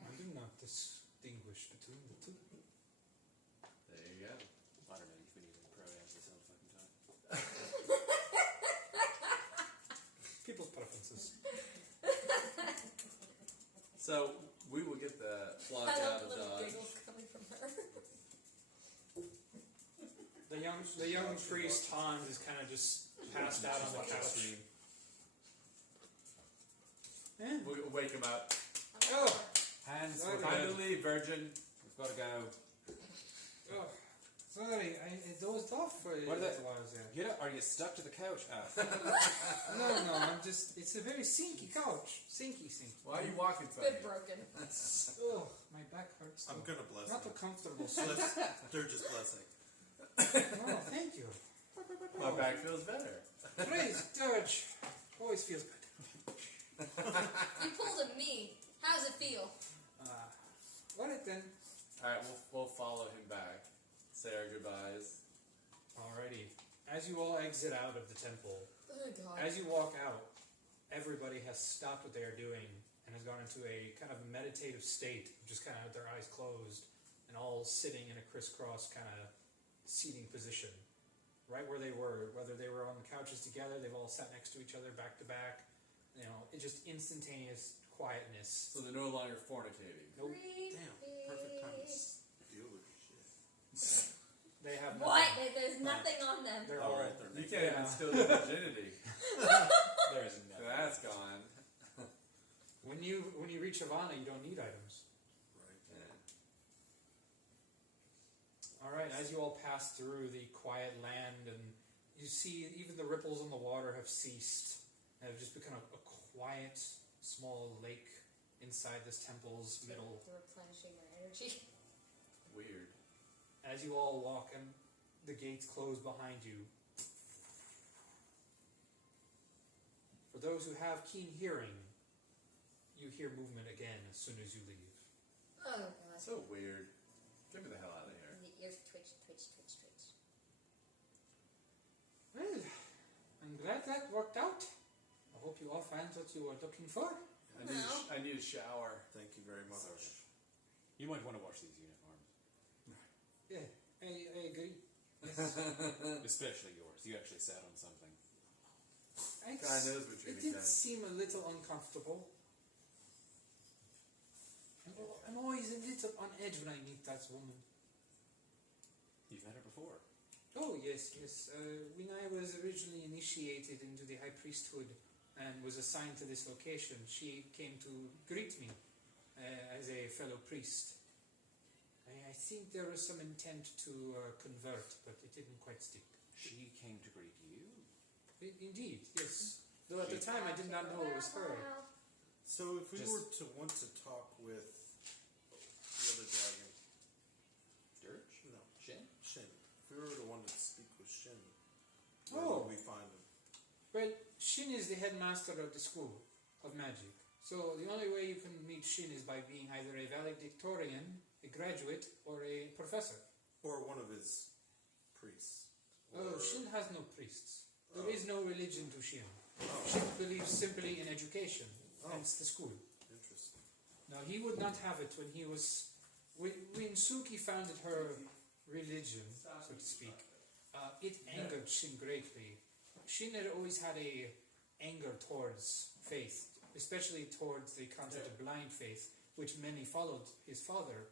I do not distinguish between the two. There you go. I don't know, you've been using pronouns this whole fucking time. People's preferences. So we will get the flock I out love of little Dodge. giggles coming from her. The young priest Hans is kind of just passed out on the couch. Eh? We'll wake him up. Oh. Hands, Right. we're Time to good. leave, Virgin. We've got to go. Oh, sorry, I dozed off for a What is little it? while there. Get up. Are you stuck to the couch? Ah. No, I'm just, it's a very sinky couch. Sinky. Why are you walking so? Bit broken. Oh, my back hurts. I'm though. gonna bless Not a them. comfortable Bless, they're just blessing. Oh, thank you. My back feels better. Praise George. Always feels good. You pulled a me. How's it feel? Alright then. All right, we'll follow him back. Say our goodbyes. Alrighty. As you all exit out of the temple, Oh god. as you walk out, everybody has stopped what they are doing and has gone into a kind of meditative state, just kind of with their eyes closed and all sitting in a crisscross kind of seating position, right where they were. Whether they were on the couches together, they've all sat next to each other, back to back. You know, it's just instantaneous quietness. So they're no longer fornicating. Nope. Damn, perfect time to steal their shit. They have What? nothing. There's nothing on them. They're All all right, they're You naked. can't even Yeah. steal the virginity. There is nothing. So that's gone. When you reach Havana, you don't need items. Right. Yeah. All right, as you all pass through the quiet land, and you see even the ripples on the water have ceased, and have just become a quiet, small lake inside this temple's middle. They're replenishing their energy. Weird. As you all walk, and the gates close behind you. For those who have keen hearing, you hear movement again as soon as you leave. Oh god. So weird. Get me the hell out of here. And the ears twitch, twitch, twitch, twitch. Well, I'm glad that worked out. I hope you all find what you were looking for. I need a shower. Thank you very much. You might want to wash these uniforms. Yeah, I agree. Yes. Especially yours. You actually sat on something. God knows what you're It gonna did say. seem a little uncomfortable. I'm always a little on edge when I meet that woman. You've met her before. Oh, yes, yes. When I was originally initiated into the high priesthood and was assigned to this location, she came to greet me as a fellow priest. I think there was some intent to convert, but it didn't quite stick. She came to greet you. Indeed, yes. Though at the time I did not know it was her. So if we Just- were to want to talk with the other dragon, Dirge? no, Shin? Shin. If we were to want to speak with Shin, where Oh. would we find him? Well, Shin is the headmaster of the school of magic. So the only way you can meet Shin is by being either a valedictorian, a graduate, or a professor. Or one of his priests. Oh, Or- Shin has no priests. There Oh. is no religion to Shin. Oh, Shin believes simply in education, Oh. hence the school. interesting. Now, he would not have it when he was... When Suki founded her religion, so to speak, it angered Shin greatly. Shin had always had a anger towards faith, especially towards the concept of blind faith, which many followed his father,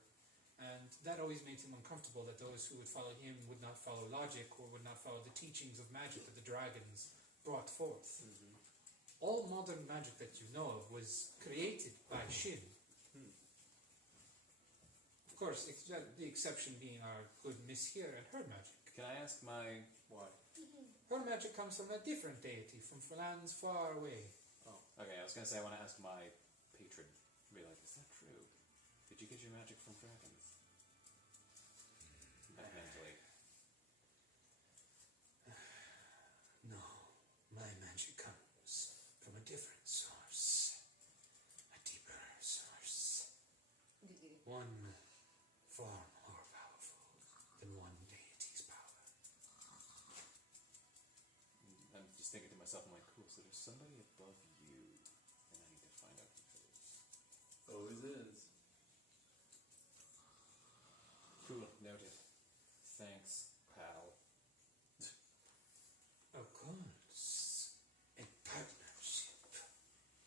and that always made him uncomfortable that those who would follow him would not follow logic or would not follow the teachings of magic that the dragons brought forth. All modern magic that you know of was created by Shin. Of course, the exception being our good Miss here and her magic. Can I ask my... Why? Her magic comes from a different deity, from lands far away. Okay, I was going to say I want to ask my patron. Be like, is that true? Did you get your magic from dragons? Not mentally. No, my magic comes from a different source. A deeper source. One far more powerful than one deity's power. I'm just thinking to myself, I'm like, cool, so there's somebody above you, and I need to find out who it is. Always is. Cool, noted. Thanks, pal. Of course, a partnership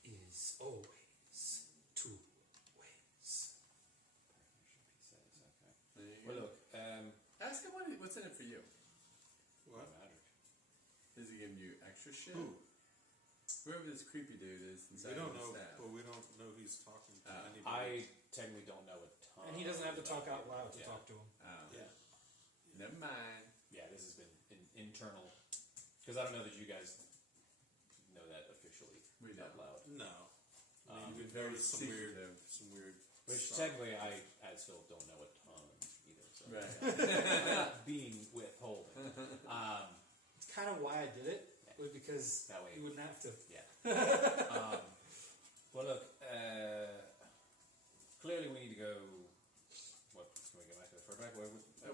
is always two ways. Partnership, he says, okay. There you Well, go. look, Ask him what's in it for you. What? magic. Is he giving you extra shit? Who? Whoever this creepy dude is We inside don't of know, the staff. but we don't know who's talking to anybody. I technically don't know a ton. And he doesn't have to talk out loud to Yeah. talk to him. Oh. Yeah. Never mind. Yeah, this has been internal. Because I don't know that you guys know that officially We out don't. loud. No. I mean, You've we've been very noticed some weird, secretive. Which stuff. technically I, as Philip, don't know a ton either. So Right. I'm not being withholding. It's kind of why I did it, was because That way- you wouldn't have to. Yeah. Well, look. Clearly, we need to go. What? Can we go back to the fur back?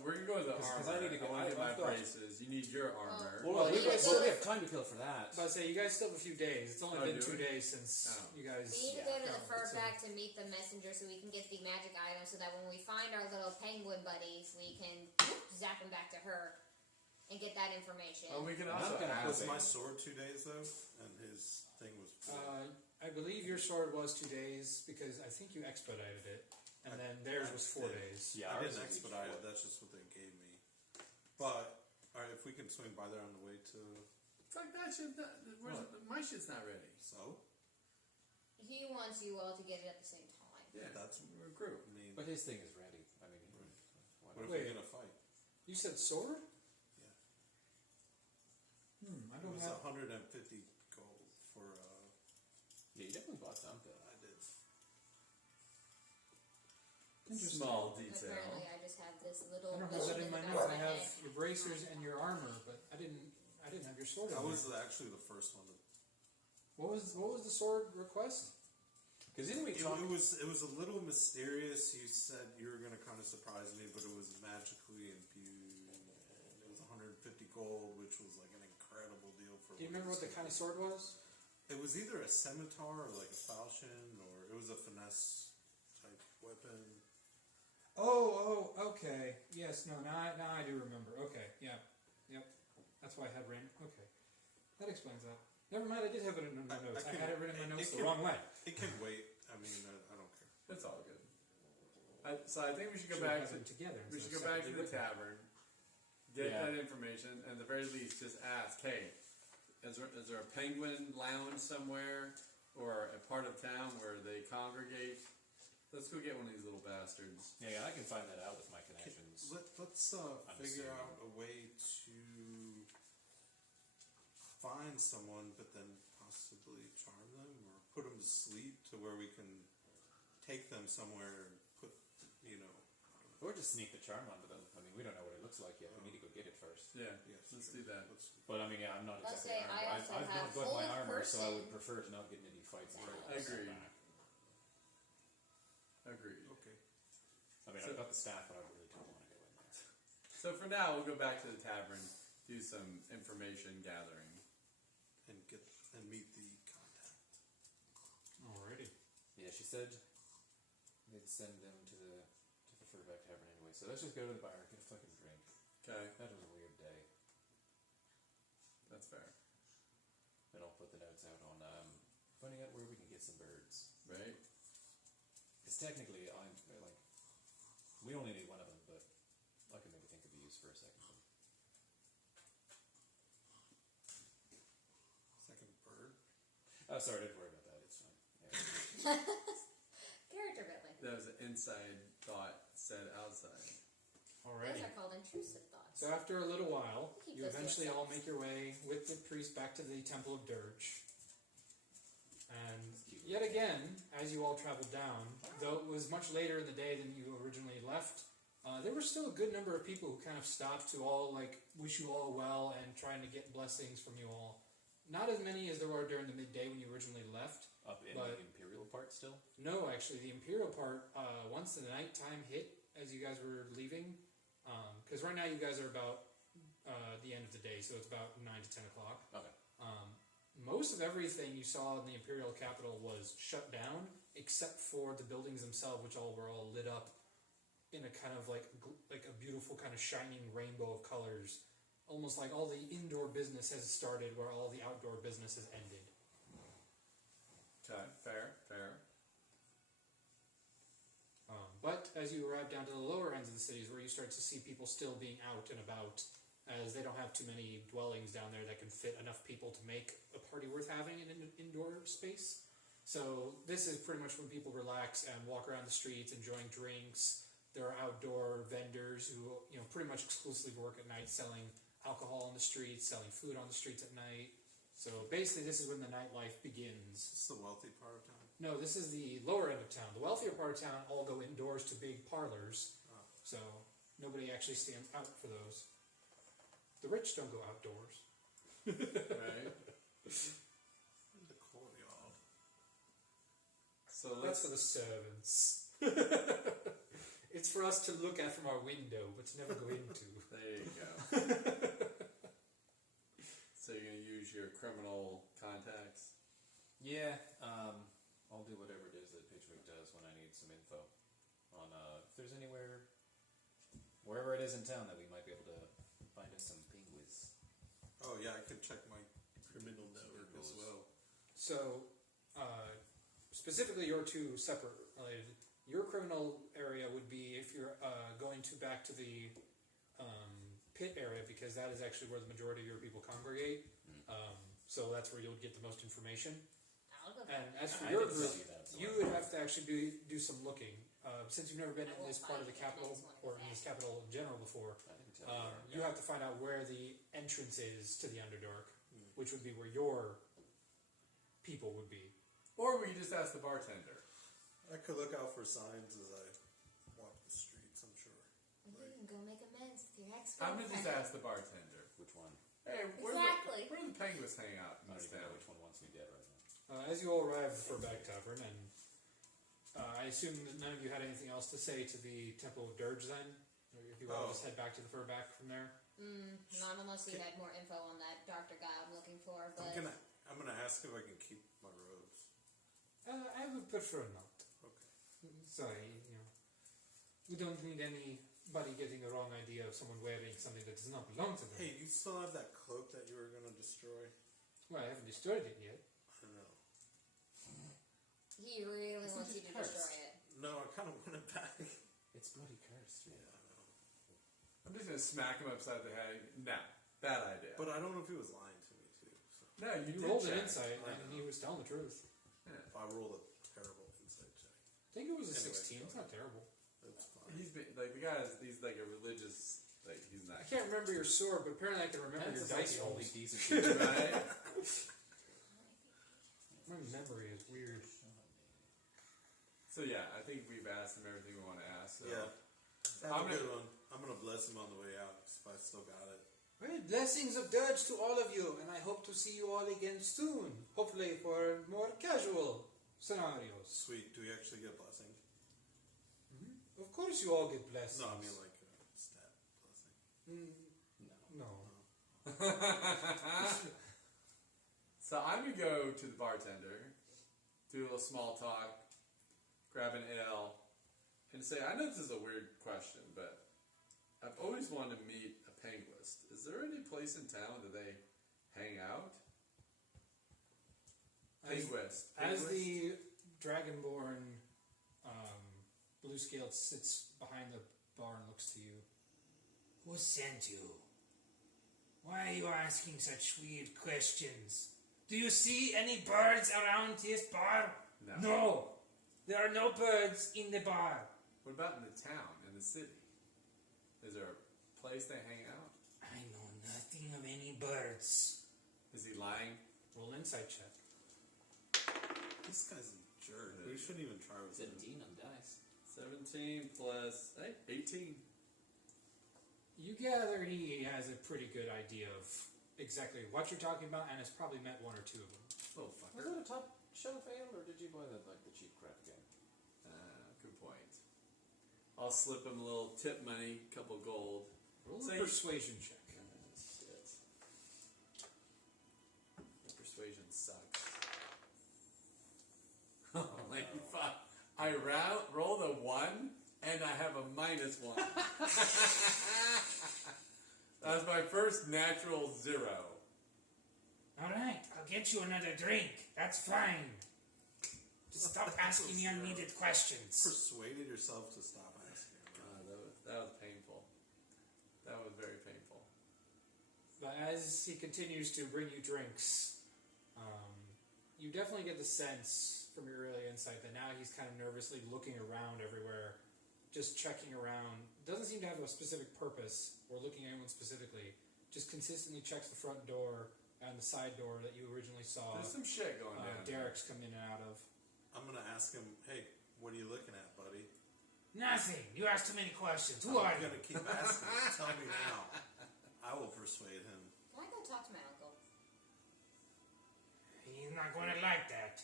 We're gonna go to the because I need to go. I get my I've got- braces. You need your armor. Well, you guys we still- have time to kill for that. But I say you guys still have a few days. It's only Oh, been do 2 we? days since Oh. you guys. We need to go to the so- Furback to meet the messenger so we can get the magic item so that when we find our little penguin buddies, we can zap them back to her and get that information. Oh, we can I'm also not gonna ask. Was my sword 2 days though? And his thing was. I believe your sword was 2 days because I think you expedited it, and then theirs was 4 days. Yeah, I ours didn't is each expedite four. it. That's just what they gave me. But alright, if we can swing by there on the way to Fuck that shit. My shit's not ready. so. He wants you all to get it at the same time. Yeah, That's- we're a group. I mean, But his thing is ready. I mean, why what if not? Wait. we're gonna fight? You said sword? Yeah. I It don't was have. 150 gold for. Yeah, you definitely bought something. I did. Interesting. Small detail. Apparently, I just have this I little. don't have that vision in in my the notes. back I of my have head. your bracers and your armor, but I didn't have your sword. That in was there. actually the first one. What was the sword request? Because didn't we It, talk? it was a little mysterious. You said you were gonna kind of surprise me, but it was magically imbued, and it was 150 gold, which was like an incredible deal for. Do you remember what the kind of sword was? It was either a scimitar or like a falchion, or it was a finesse type weapon. Oh, okay. Yes, no, now I do remember. Okay, yep. That's why I had written. Okay, that explains that. Never mind, I did have it in my notes. I had it written in my notes the wrong way. It can wait. I mean, I don't care. It's all good. So I think we should go Should've back had to them together. we instead should of go back to separately the written. tavern, get Yeah. that information, and at the very least, just ask, hey, is there a penguin lounge somewhere or a part of town where they congregate? Let's go get one of these little bastards. Yeah, I can find that out with my connections. Let's I'm figure assuming. out a way to find someone, but then possibly charm them or put them to sleep to where we can take them somewhere and put, you know. Or just sneak the charm onto them. I mean, we don't know what it looks like yet. We need to go get it first. Yeah, Yes, let's sure. do that. But I mean, yeah, I'm not Let's exactly say armed. I also I've have not got my full armor, so I would person. prefer to not get in any fights until I agree. back. Agreed. Okay. I mean, So- I've got the staff, but I really don't want to go in there. So for now, we'll go back to the tavern, do some information gathering. And meet the contact. Alrighty. Yeah, she said they'd send them to the Furback Tavern anyway. So let's just go to the bar, get a fucking drink. Okay, That was a weird day. that's fair. Then I'll put the notes out on finding out where we can get some birds. Right? Because technically, we only need one of them, but I can maybe think of a use for a second one. Second bird. Oh, sorry, don't worry about that. It's fine. Yeah. Character building. That was an inside thought said outside. Alrighty. Those are called intrusive thoughts. So after a little while, Keep you those to eventually all yourselves. make your way with the priest back to the Temple of Dirge. And yet again, as you all traveled down, though it was much later in the day than you originally left, there were still a good number of people who kind of stopped to all wish you all well and trying to get blessings from you all. Not as many as there were during the midday when you originally left. Up in But- the Imperial part still? No, actually, the Imperial part, once the nighttime hit as you guys were leaving, because right now you guys are about the end of the day, so it's about 9 to 10 o'clock. Okay. Most of everything you saw in the Imperial capital was shut down, except for the buildings themselves, which were all lit up in a kind of like a beautiful kind of shining rainbow of colors, almost like all the indoor business has started where all the outdoor business has ended. Okay, fair. But as you arrive down to the lower ends of the cities, where you start to see people still being out and about, as they don't have too many dwellings down there that can fit enough people to make a party worth having in an indoor space. So this is pretty much when people relax and walk around the streets, enjoying drinks. There are outdoor vendors who, pretty much exclusively work at night, selling alcohol on the streets, selling food on the streets at night. So basically, this is when the nightlife begins. This is the wealthy part of town. No, this is the lower end of town. The wealthier part of town all go indoors to big parlors, Oh. so nobody actually stands out for those. The rich don't go outdoors. Right? The courtyard. So That's let's for the servants. It's for us to look at from our window, but to never go into. There you go. So you're gonna use your criminal contacts. Yeah, I'll do whatever it is that Pitchwick does when I need some info on if there's anywhere, wherever it is in town that we might be able to find us some penguins. Oh yeah, I could check my criminal network as well. So, specifically, your two separate related. Your criminal area would be if you're going back to the pit area, because that is actually where the majority of your people congregate. So that's where you'll get the most information. I'll go And back. as for I your didn't group, see that, so you I- would have to actually do some looking. Since you've never been I in will this part of the find the capital, next one or with in this that. capital in general before, I didn't tell you. where you I'm have to find out where the entrance is to the Underdark, which would be where your people would be. Or we can just ask the bartender. I could look out for signs as I walk the streets. I'm sure. You can go make amends with your I'm gonna just ex-girlfriend. ask the bartender. Which one? Hey, Exactly. where do the penguins hang out in I don't this even know town? which one wants me dead right now. As you all arrive at the Furback Tavern, and I assume that none of you had anything else to say to the Temple of Dirge then? Or if you want to just head back to the Furback from there? Not unless you had more info on that doctor guy I'm looking for, but I'm gonna ask if I can keep my robes. I would prefer not. Okay. Sorry, we don't need anybody getting the wrong idea of someone wearing something that does not belong to them. Hey, you still have that cloak that you were gonna destroy? Well, I haven't destroyed it yet. I don't know. he really Isn't wants it you to cursed? destroy it. No, I kind of want it back. It's bloody cursed. Yeah, I know. I'm just gonna smack him upside the head. No, bad idea. But I don't know if he was lying to me too. So no, you You did rolled an check. insight, I and know. he was telling the truth. if I rolled a terrible insight check, I think it was a Anyway, 16. It's not terrible. it's fine. He's been, like the guy is. He's like a religious. Like he's not. I can't remember your sword, but apparently I can remember That's your like dice the only rolls. decent feature. Right? My memory is weird. So yeah, I think we've asked him everything we want to ask. So. Yeah. I'm Have a gonna- good one. I'm gonna bless him on the way out if I still got it. Well, blessings of Dirge to all of you, and I hope to see you all again soon. Hopefully for more casual scenarios. Sweet. Do we actually get blessing? Of course you all get blessings. No, I mean like stat blessing. No. So I'm gonna go to the bartender, do a little small talk, grab an ale, and say, I know this is a weird question, but I've always wanted to meet a penguist. Is there any place in town that they hang out? Penguist. As Penguist? the Dragonborn Blue Scale sits behind the bar and looks to you. Who sent you? Why are you asking such weird questions? Do you see any birds around this bar? No. No! There are no birds in the bar. What about in the town, in the city? Is there a place they hang out? I know nothing of any birds. Is he lying? Roll insight check. This guy's a jerk. We shouldn't even try with him. 17 on dice. 17 plus 18. You gather he has a pretty good idea of exactly what you're talking about and has probably met one or two of them. Little Was fucker. that a top shelf ale, or did you buy the cheap crap again? Good point. I'll slip him a little tip money, couple gold. Roll Say- a persuasion check. Shit. Persuasion sucks. Holy fuck. I rolled a 1 and I have a -1. That was my first natural 0. Alright, I'll get you another drink. That's fine. Just stop asking me unneeded questions. Persuaded yourself to stop asking. That was painful. That was very painful. But as he continues to bring you drinks, you definitely get the sense from your early insight that now he's kind of nervously looking around everywhere, just checking around. Doesn't seem to have a specific purpose or looking at anyone specifically. Just consistently checks the front door and the side door that you originally saw. There's some shit going down. Derek's come in and out of. I'm gonna ask him, hey, what are you looking at, buddy? Nothing. You asked too many questions. Who are I'm you? gonna keep asking. Tell me now. I will persuade him. Can I go talk to my uncle? He's not going to like that.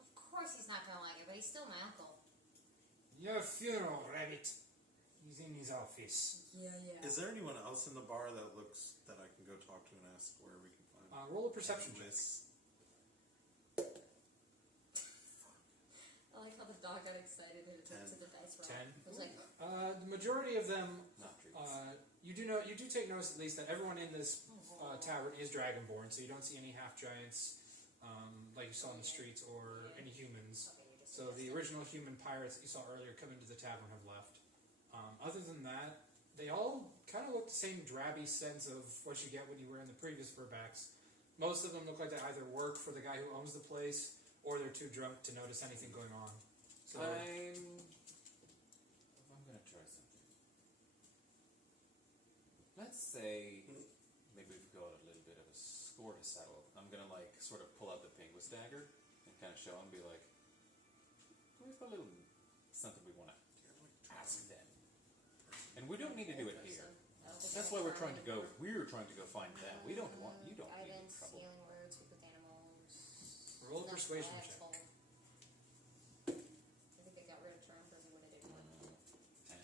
Of course he's not gonna like it, but he's still my uncle. Your funeral, rabbit. He's in his office. Yeah. Is there anyone else in the bar that I can go talk to and ask where we can find? Roll a perception check. Miss. I like how the dog got excited and it went to the dice roll. 10. It was like, The majority of them, Not treats. you do take notice at least that everyone in this tavern is dragonborn, so you don't see any half giants like you saw in the streets or any humans. So the original human pirates that you saw earlier come into the tavern have left. Other than that, they all kind of look the same drabby sense of what you get when you were in the previous Verbacks. Most of them look like they either work for the guy who owns the place or they're too drunk to notice anything going on. So I'm gonna try something. Let's say maybe we've got a little bit of a score to settle. I'm gonna like sort of pull out the penguin dagger and kind of show him, be like, "We've got a little something we want to ask them, and we don't need to do it here. That's why we're trying to go. We're trying to go find them. We don't want. You don't need any guidance, trouble." healing words, speak with animals. roll a persuasion That's check. all. I think I got rid of charm because what I did. 10.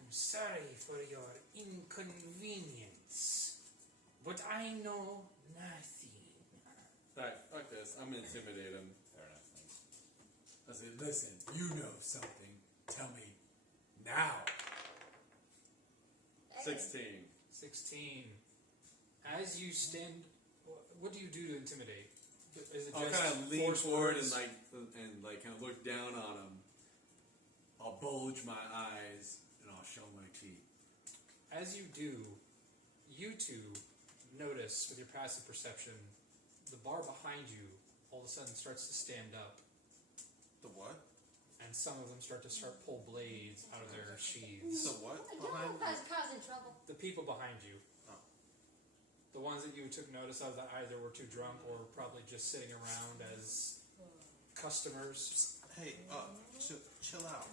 I'm sorry for your inconvenience, but I know nothing. Alright, fuck this. I'm gonna intimidate him. Fair enough. Thanks. I say, listen, you know something. Tell me now. 16. 16. As you stand, what do you do to intimidate? Is it I'll just kind of lean force forward words? and kind of look down on him. I'll bulge my eyes and I'll show my teeth. As you do, you two notice with your passive perception, the bar behind you all of a sudden starts to stand up, The what? and some of them start to pull blades out of their sheaths. The what? Don't causing trouble. The people behind you. Oh. The ones that you took notice of that either were too drunk or probably just sitting around as customers. Hey, chill out.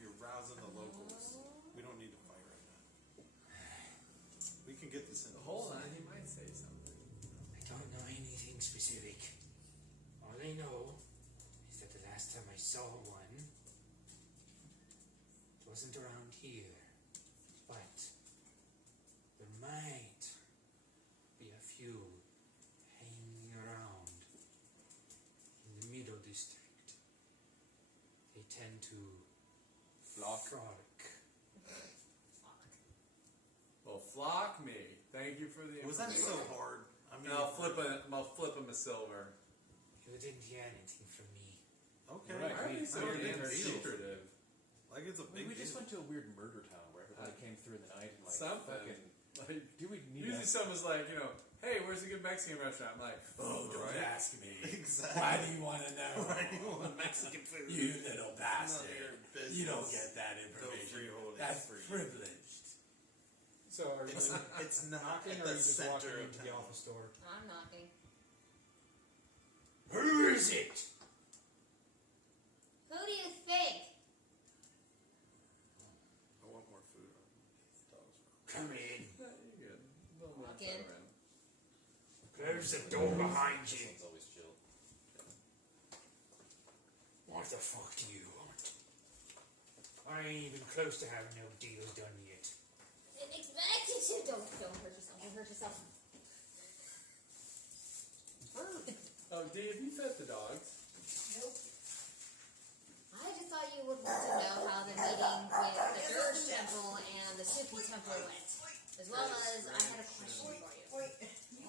You're rousing the locals. We don't need to fight right now. We can get this in. Hold on, he might say something. I don't know anything specific. All I know is that the last time I saw one, it wasn't around here. But there might be a few hanging around in the Middle District. They tend to flock. Well, flock me. Thank you for the Was that information. so hard? I mean, I'll flip him a silver. You didn't hear anything from me. Okay. Right. Why are you so I mean, damn it's secretive? Like it's a big We just deal. went to a weird murder town where everybody came through in the night and like Something. fucking. Like, Do we need usually to? someone's like, hey, where's a good Mexican restaurant? I'm like, oh, don't Right. ask me. Exactly. Why do you want to know? Why do you want Mexican food? You little bastard. None of your business. You don't get that Feel free information. holding That's for you. privileged. So are you It's not knocking at or are the you just center walking of into the town. office door? I'm knocking. Who is it? Who do you think? I want more food. Come in. You're good. Don't Walk mess in. around. Close the door behind This you. one's always chill. What the fuck do you want? I ain't even close to having no deal done yet. Didn't expect you to. Don't hurt yourself. Don't hurt yourself. Oh, Dave, you fed the dogs. Nope. I just thought you would want to know how the meeting with the Dirge Temple and the Suki Temple went. As well as I had a question for you. Wait.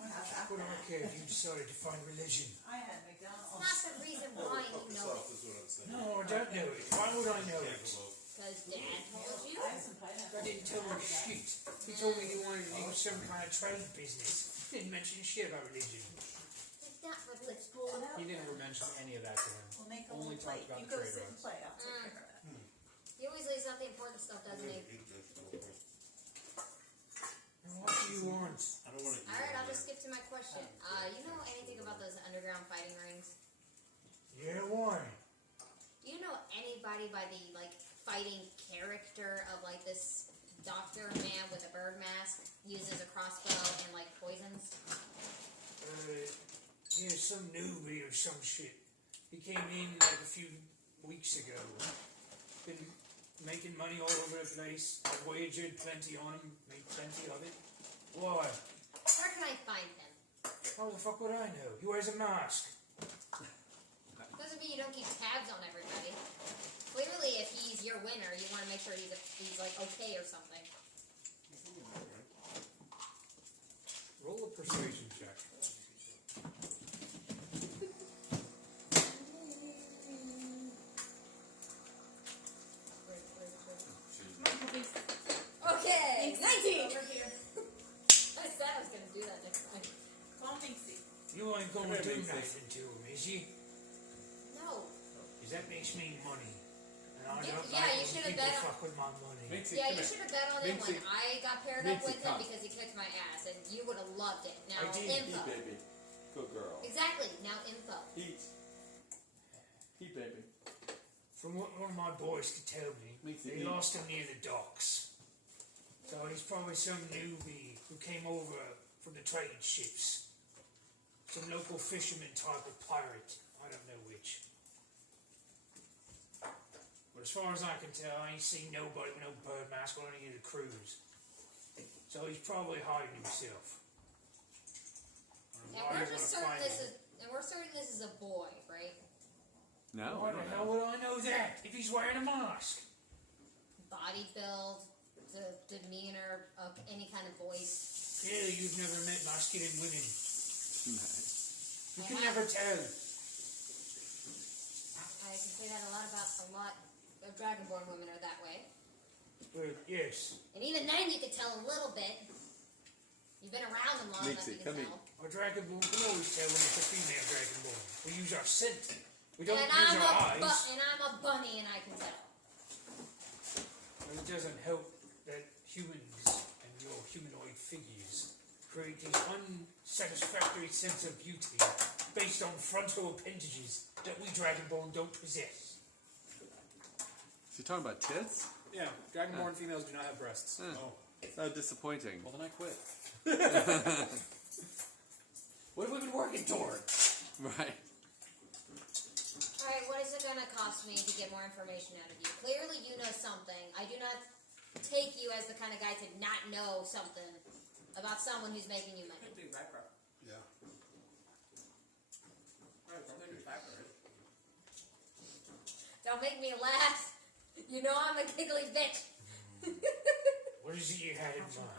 What do I care if you decided to find religion? I had It's McDonald's. not the reason why you know it. Is what I'm saying. No, I don't know it. Why would I know it? Because Dad told you. I have some pineapple. I didn't tell me shit. He told me he wanted to do some kind of trade business. Didn't mention shit about religion. It's not what it's Pull it out. He didn't ever mention any of that to him. We'll make a Only little plate. talked about You the go trade sit and routes. play. I'll take care of that. He always leaves out the important stuff, doesn't he? What do you want? I don't want to. Alright, I'll just skip to my question. You know anything about those underground fighting rings? Yeah, why? Do you know anybody by the, fighting character of, this doctor man with a bird mask uses a crossbow and, poisons? Yeah, some newbie or some shit. He came in a few weeks ago. Been making money all over the place. I wagered plenty on him, made plenty of it. Why? Where can I find him? How the fuck would I know? He wears a mask. Doesn't mean you don't keep tabs on everybody. Clearly, if he's your winner, you want to make sure he's like okay or something. Roll a persuasion check. Okay, 19. Over here. I said I was going to do that next time. Call Minxie. You ain't gonna Come here, do Minxie. nothing to him, is you? No. Cause that makes me money. And I Yeah, don't yeah, like you when should've people bet on- fuck with my money. Minxie, Yeah, come you here. should have bet on him when Minxie. I got paired up Minxie, with him come. because he kicked my ass, and you would have loved it. Now, I did. info. Eat, baby. Good girl. Exactly. Now, info. Eat. Eat, baby. From what one of my boys could tell me, Minxie, they eat. lost him near the docks. So he's probably some newbie who came over from the trade ships. Some local fisherman type of pirate. I don't know which. But as far as I can tell, I ain't seen nobody with no bird mask on any of the crews. So he's probably hiding himself. And Why we're you just wanna certain find this him? is, and we're certain this is a boy, right? No, Why the hell would I know that if he's wearing a mask? Body build, the demeanor of any kind of voice. Clearly you've never met masculine women. Nice. You can never tell. I can say that a lot of Dragonborn women are that way. Well, yes. And even then, you could tell a little bit. You've been around them long enough, Nixie, you can come tell. Our dragonborn can always tell when it's a female dragonborn. We use our scent. We don't And use I'm our eyes. and I'm a bunny, and I can tell. And it doesn't help that humans and your humanoid figures create this unsatisfactory sense of beauty based on frontal appendages that we dragonborn don't possess. Is he talking about tits? Yeah, dragonborn females do not have breasts. Oh. So disappointing. Well, then I quit. What have we been working toward? Right. Alright, what is it going to cost me to get more information out of you? Clearly, you know something. I do not take you as the kind of guy to not know something about someone who's making you money. Could be rapper. Yeah. Don't make me laugh. You know I'm a giggly bitch. What is it you had in mind?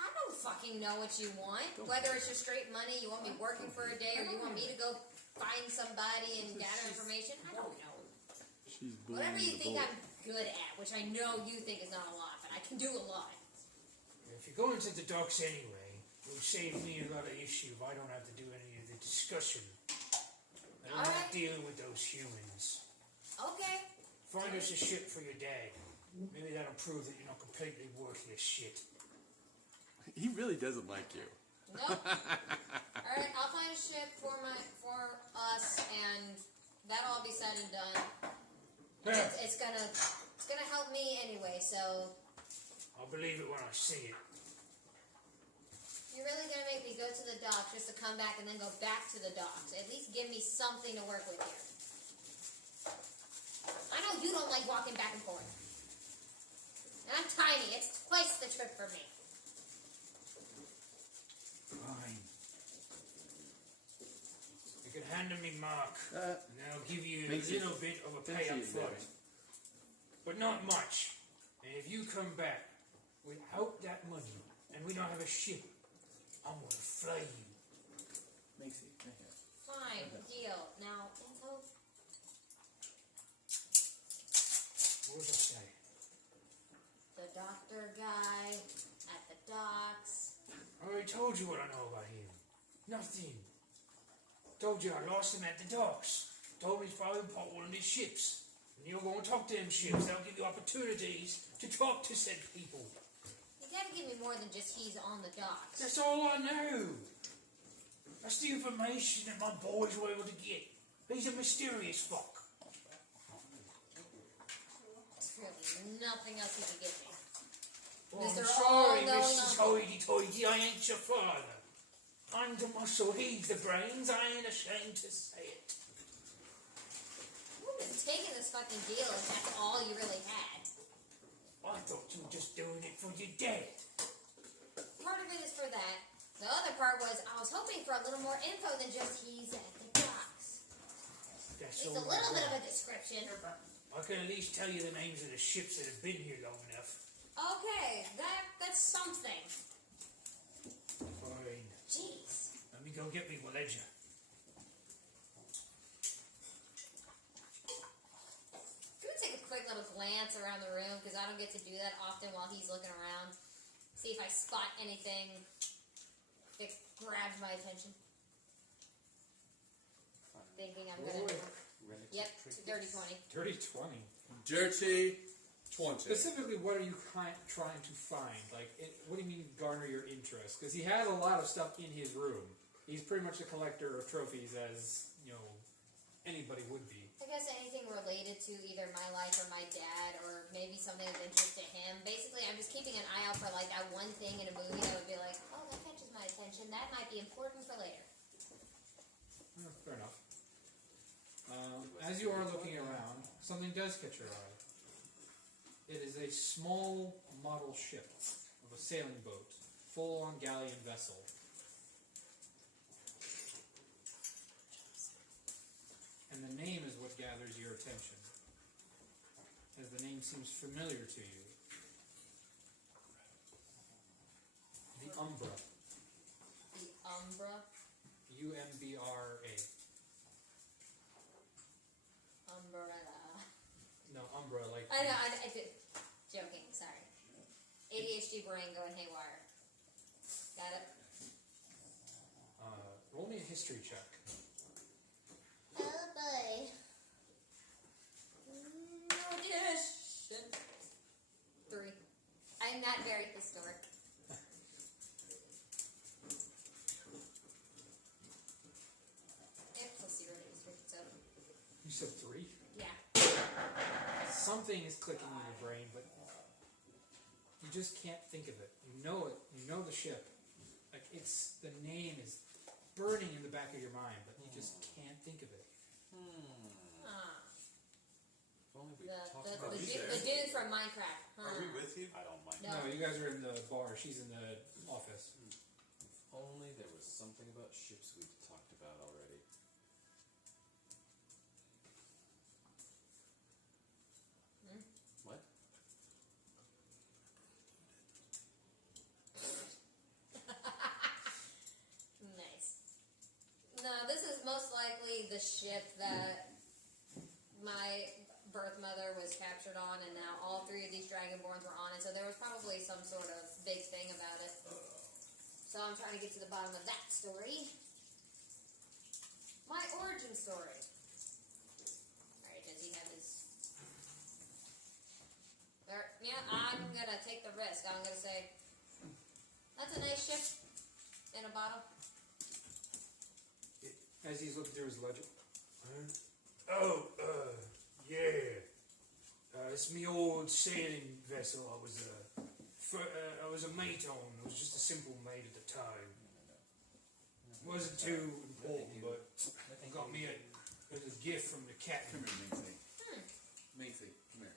I don't fucking know what you want. Whether it's just straight money, you want me working for a day, or you want me to go find somebody and gather information. I don't know. She's Whatever you think I'm good at, which I know you think is not a lot, but I can do a lot. If you're going to the docks anyway, it would save me a lot of issue if I don't have to do any of the discussion. I don't Alright. like dealing with those humans. Okay. Find us a ship for your dad. Maybe that'll prove that you're not completely worthless shit. He really doesn't like you. Nope. Alright, I'll find a ship for us, and that'll all be said and done. Yeah, It's gonna help me anyway, so I'll believe it when I see it. you're really gonna make me go to the docks just to come back and then go back to the docks. At least give me something to work with here. I know you don't like walking back and forth. And I'm tiny. It's twice the trip for me. Fine. You can hand me Mark, and I'll give you a Makes it- little bit of a pay makes up it front. better. But not much. And if you come back without that money, and we don't have a ship, I'm gonna flay you. Makes it. Fine, deal. Now, info. What does it say? The doctor guy at the docks. I already told you what I know about him. Nothing. Told you I lost him at the docks. Told me he's probably bought one of these ships. And you're going to talk to them ships. They'll give you opportunities to talk to said people. You gotta give me more than just he's on the docks. That's all I know. That's the information that my boys were able to get. He's a mysterious fuck. There's really nothing else you can give me. Well, I'm Mr. sorry, All-Knowing Mrs. Uncle. Hoity-toity, I ain't your father. I'm the muscle, he's the brains, I ain't ashamed to say it. Who's been taking this fucking deal if that's all you really had. I thought you were just doing it for your dad. Part of it is for that. The other part was I was hoping for a little more info than just he's at the docks. That's It's all a little right. bit of a description. I can at least tell you the names of the ships that have been here long enough. Okay, that's something. Fine. Jeez. Let me go get me my ledger. I'm gonna take a quick little glance around the room because I don't get to do that often while he's looking around. See if I spot anything that grabs my attention. Thinking I'm gonna. Yep, dirty 20. Dirty 20. Dirty 20. Specifically, what are you trying to find? Like, what do you mean garner your interest? Because he has a lot of stuff in his room. He's pretty much a collector of trophies, as anybody would be. I guess anything related to either my life or my dad, or maybe something of interest to him. Basically, I'm just keeping an eye out for like that one thing in a movie that would be like, oh, that catches my attention. That might be important for later. Fair enough. As you are looking around, something does catch your eye. It is a small model ship of a sailing boat, full-on galleon vessel. And the name is what gathers your attention, as the name seems familiar to you. The Umbra. The Umbra. U-M-B-R-A. Umbrella. No, Umbra, like... I know, I did. Joking, sorry. ADHD brain going haywire. Got it? Roll me a history check. Oh boy. No dish. 3. I'm not very historic. Plus 0 to history, so. You said 3? Yeah. Something is clicking in your brain, but you just can't think of it. You know it. You know the ship. Like, the name is burning in the back of your mind, but you just can't think of it. The dude from Minecraft. Are we with you? I don't mind. No. No, you guys are in the bar. She's in the office. If only there was something about ships we've talked about already. What? Nice. No, this is most likely the ship that my birth mother was captured on, and now all 3 of these Dragonborns were on it, so there was probably some sort of big thing about it. So I'm trying to get to the bottom of that story. My origin story. Alright, does he have his... Yeah, I'm gonna take the risk. I'm gonna say, that's a nice ship in a bottle. As he's looking through his ledger. Oh, yeah. It's me old sailing vessel. I was a mate on. It was just a simple mate at the time. Wasn't too important, but got me as a gift from the captain. Come here, Minxie. Minxie, come here.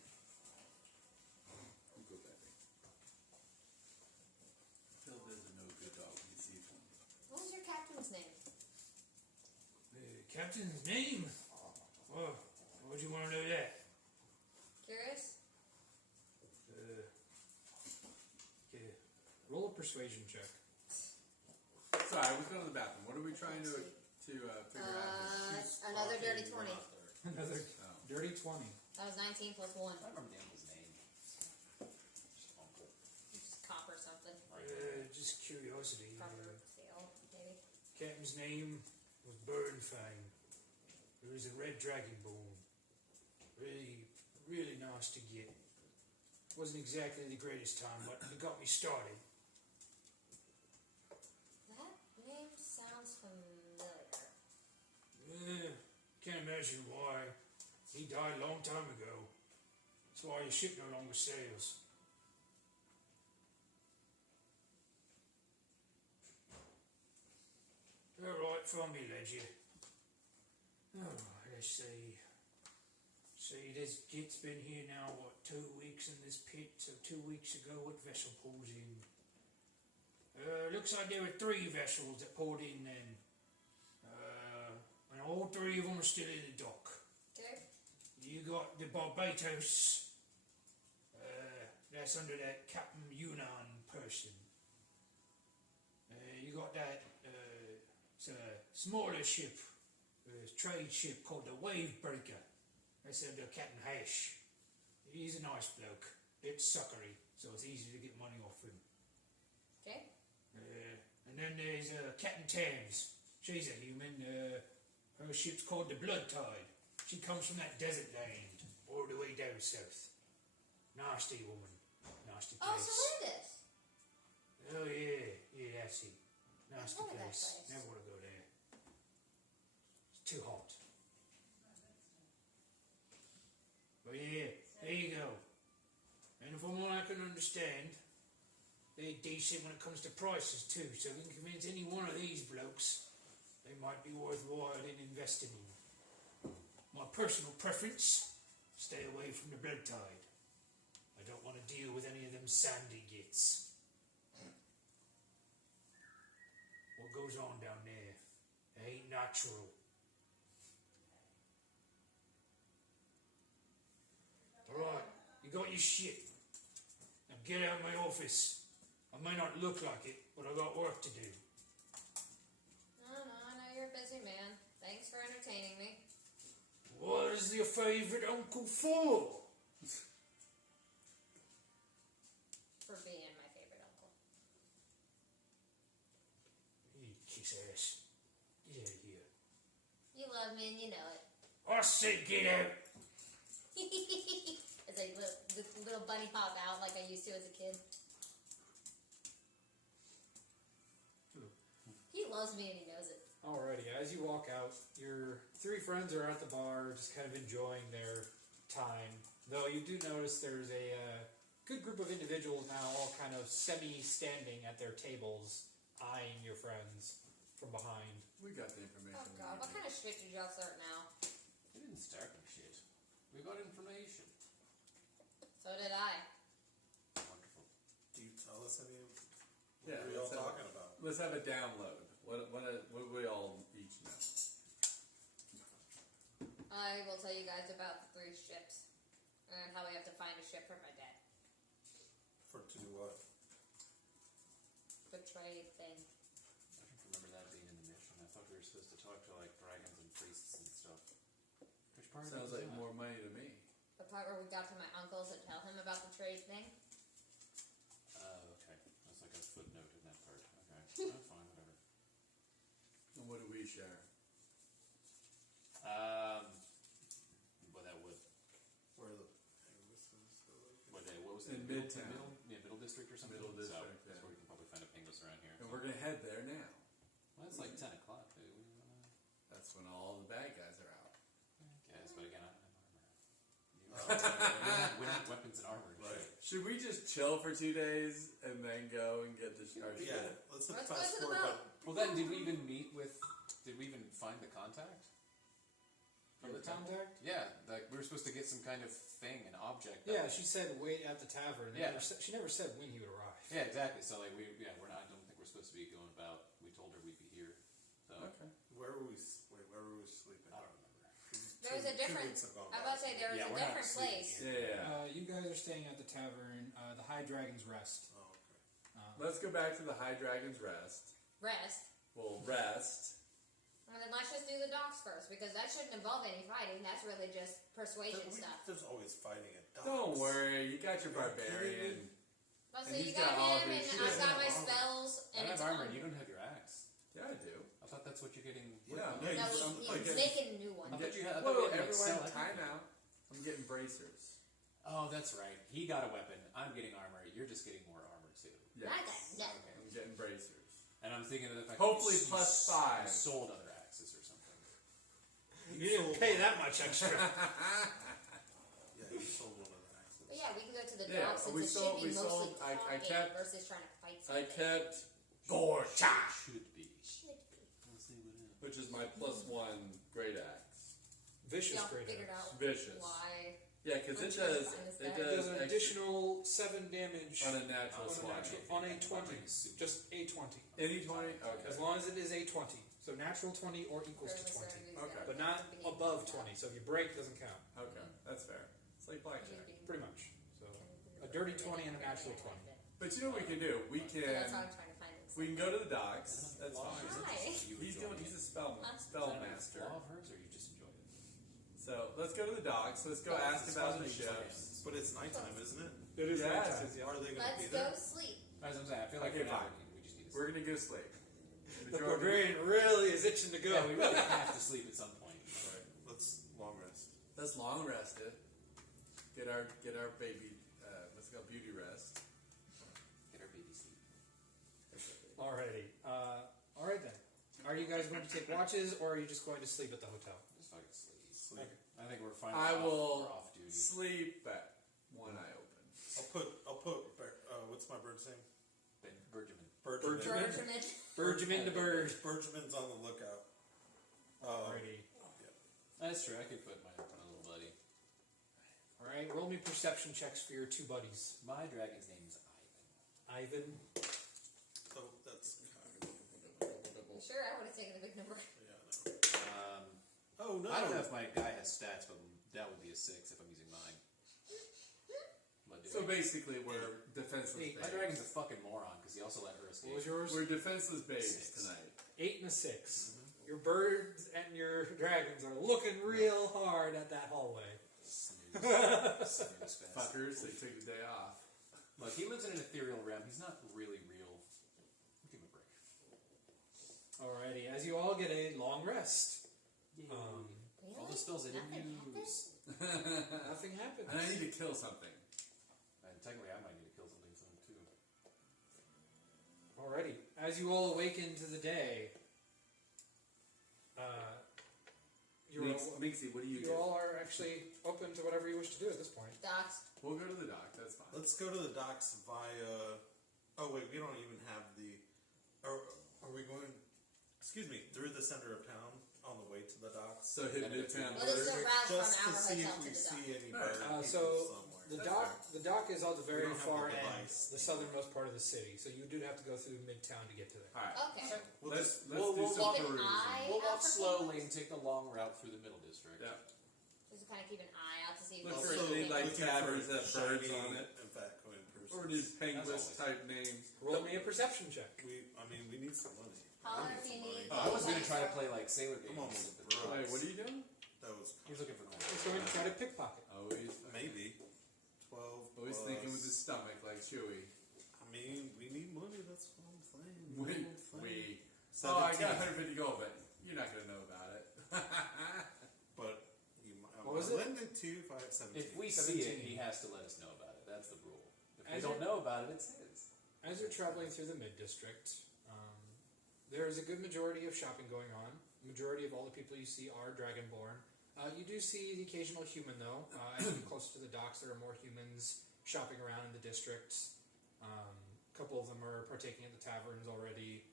You go back there. Phil doesn't know good dog. He sees one. What was your captain's name? Captain's name? Oh, why'd you want to know that? Curious? Okay. Roll a persuasion check. Sorry, I was going to the bathroom. What are we trying to figure out here? Another dirty 20. Another Oh. dirty 20. That was 19 plus 1. I remember the uncle's name. Just uncle. Just copper something. Just curiosity. Copper scale, maybe. Captain's name was Burnfang. He was a red dragonborn. Really, really nice to get. Wasn't exactly the greatest time, but it got me started. That name sounds familiar. Can't imagine why. He died a long time ago. That's why your ship no longer sails. Alright, from me, ledger. Oh, let's see. So, See, this git's been here now, what, 2 weeks in this pit? So 2 weeks ago, what vessel pulls in? Looks like there were 3 vessels that poured in then. And all 3 of them are still in the dock. Okay. You got the Barbados. That's under that Captain Yunnan person. You got that, it's a smaller ship, a trade ship called the Wave Breaker. That's under Captain Hash. He's a nice bloke, bit suckery, so it's easy to get money off him. Okay. And then there's Captain Thames. She's a human. Her ship's called the Blood Tide. She comes from that desert land, all the way down south. Nasty woman. Nasty place. Oh, so Lorandus. Oh yeah, that's it. Nasty I've heard of that place. place. Never want to go there. It's too hot. But yeah, there you go. And from what I can understand, they're decent when it comes to prices too. So we can convince any one of these blokes they might be worthwhile in investing in. My personal preference: stay away from the Blood Tide. I don't want to deal with any of them sandy gits. What goes on down there? It ain't natural. Alright, you got your shit. Now get out of my office. I may not look like it, but I got work to do. No, I know you're a busy man. Thanks for entertaining me. What is your favourite uncle for? For being my favorite uncle. You kiss ass. Get out of here. You love me and you know it. I said get out. As a little bunny hop out like I used to as a kid. He loves me and he knows it. Alrighty, as you walk out, your 3 friends are at the bar, just kind of enjoying their time. Though you do notice there's a good group of individuals now, all kind of semi-standing at their tables, eyeing your friends from behind. We got the information. Oh god, what kind of shit did y'all start now? We didn't start with shit. We got information. So did I. Wonderful. Do you tell us any of Yeah, what are we all talking about? Let's have a download. What we all each know? I will tell you guys about the 3 ships and how we have to find a ship for my dad. To do what? The trade thing. I don't remember that being in the mission. I thought we were supposed to talk to like dragons and priests and stuff. Which part Sounds of it like was more money to me. The part where we got to my uncle's and tell him about the trade thing. Okay. That's like a footnote in that part. Okay. That's fine, whatever. And what do we share? Well, that would. Where the What was In it? Midtown. Middle district or something? Middle district, So, yeah. that's where we can probably find a Pingus around here. And we're gonna head there now. Well, it's like 10 o'clock, dude. That's when all the bad guys are out. Yes, but again, I don't have armor. We need weapons and armor. and Right. shit. Should we just chill for 2 days and then go and get discharged? Yeah, let's Let's fast go to the forward. boat. Well, then, did we even meet with? Did we even find the contact? From the temple? Contact? Yeah, like we were supposed to get some kind of thing, an object. Yeah, she said wait at the tavern. Yeah. She never said when he would arrive. Yeah, exactly. So like we're not. I don't think we're supposed to be going about. We told her we'd be here. So Okay. Where were we? Wait, where were we sleeping? I don't remember. There was a different. weeks have gone I was by. about to say there was Yeah, a we're not different sleeping place. here. Yeah. You guys are staying at the tavern, the High Dragon's Rest. Oh, okay. Let's go back to the High Dragon's Rest. Rest. We'll rest. Well, then let's just do the docks first because that shouldn't involve any fighting. That's really just persuasion stuff. There's always fighting at docks. Don't worry, you got your barbarian. But And so he's you got got all him, his and shit. I've got my Yeah. spells, I and have it's armor. on. You don't have your axe. Yeah, I do. I thought that's what you're getting. Yeah, No, I'm he's getting- making a new one. I thought you had. I thought Whoa, you had, like, everyone, sell time everything. out. I'm getting bracers. Oh, that's right. He got a weapon. I'm getting armor. You're just getting more armor too. Yes. I got nothing. I'm getting bracers. And I'm thinking of the fact Hopefully that plus you 5. sold other axes or something. You didn't pay that much extra. Yeah, you sold one of the axes. But yeah, we can go to the Yeah, docks since we it sold- should be we mostly sold- I talking kept- versus trying to fight I something. kept Gorcha! Should be. Should be. Let's see what which is my +1 great axe. Vicious Y'all great figured axe. out Vicious. why Yeah, because I'm it trying to does. find this It guy. It does does an additional 7 damage on a natural on a 20. natural, on a 20. Just a 20. Any 20? Okay. As long as it is a 20. So natural 20 or equals to 20. Okay. But not above 20. So if you break, it doesn't count. Okay, that's fair. It's like blackjack. Pretty much. So a dirty 20 and a natural 20. But you know what we can do? We So that's how can I'm trying to find this. we can go to the docks. That's fine. Hi. He's a spell Is that a master. flaw of hers, or you just enjoyed it? So let's go to the docks. Let's go ask about the ships. But it's nighttime, isn't it? It is Yes, nighttime. it's- Are they going to Let's be go there? sleep. That's what I'm saying. I feel like Okay, for now, fine. we just need to We're sleep. gonna go sleep. The barbarian really is itching to go. Yeah, we really have to sleep at some point. Right. Let's long rest. Let's long rest it. Get our baby. Let's go beauty rest. Get our baby sleep. Alrighty. Alright then. Are you guys going to take watches, or are you just going to sleep at the hotel? Just fucking sleep. Sleep. I think we're fine. I We're will off duty. sleep at one eye open. I'll put, what's my bird's name? Benjamin. Bergman. Bergman. Bergman the bird. Bergman's on the lookout. Alrighty. That's true. I could put my little buddy. Alright, roll me perception checks for your 2 buddies. My dragon's name is Ivan. Ivan. Oh, that's I'm sure I would have taken a big number. yeah, no. Oh no! I don't know if my guy has stats, but that would be a 6 if I'm using mine. But So basically, we're defenseless Hey, my babes. dragon's a fucking moron because he also let her escape. What was yours? We're defenseless babes 6. tonight. 8 and a 6. Your birds and your dragons are looking real hard at that hallway. Snooze. Snooze fest. Fuckers, they took the day off. Look, he lives in an ethereal realm. He's not really real. Give him a break. Alrighty, as you all get a long rest. All Really? the spells I didn't Nothing use. Nothing happens. And I need to kill something. And technically, I might need to kill something soon too. Alrighty, as you all awaken to the day, Mixie, what do you you do? all are actually open to whatever you wish to do at this point. Docks. We'll go to the dock. That's fine. Let's go to the docks via. Oh wait, we don't even have the. Are we going? Excuse me, through the center of town on the way to the docks? So hit And Midtown. Well, this is a route from Just to our see hotel if we to the dock. see any Alright. bird So, people somewhere. The dock is on the very We don't have far the end, device. the southernmost part of the city. So you do have to go through Midtown to get to there. All right. Okay. We'll Let's just- do we'll some walk- Keep an perusing. eye We'll out walk for slowly people. and take the long route through the middle district. Yeah. Just kind of keep an eye out to see if Look we for see any anything. like looking taverns for that have birds shiny on it, and fat coin persons. or just penguins always. type names. Roll me a perception check. We need some money. Holler I if you need need. some money. I was going to try to play like Sailor I'm Games. almost with the broke. Wait, drugs. what are you doing? That was He's looking for coins. He's going to try to pickpocket. Always, maybe 12. always plus- thinking with his stomach like Chewy. I mean, we need money. That's what I'm saying. We. 17. Oh, I got 150 gold, but you're not gonna know about it. But you might. What was it? Lend it to you if I have 17. If we see it, 17. he has to let us know about it. That's the rule. If we As don't you're- know about it, it's his. As you're traveling through the mid-district, there is a good majority of shopping going on. The majority of all the people you see are Dragonborn. You do see the occasional human, though. As you get closer to the docks, there are more humans shopping around in the district. A couple of them are partaking at the taverns already.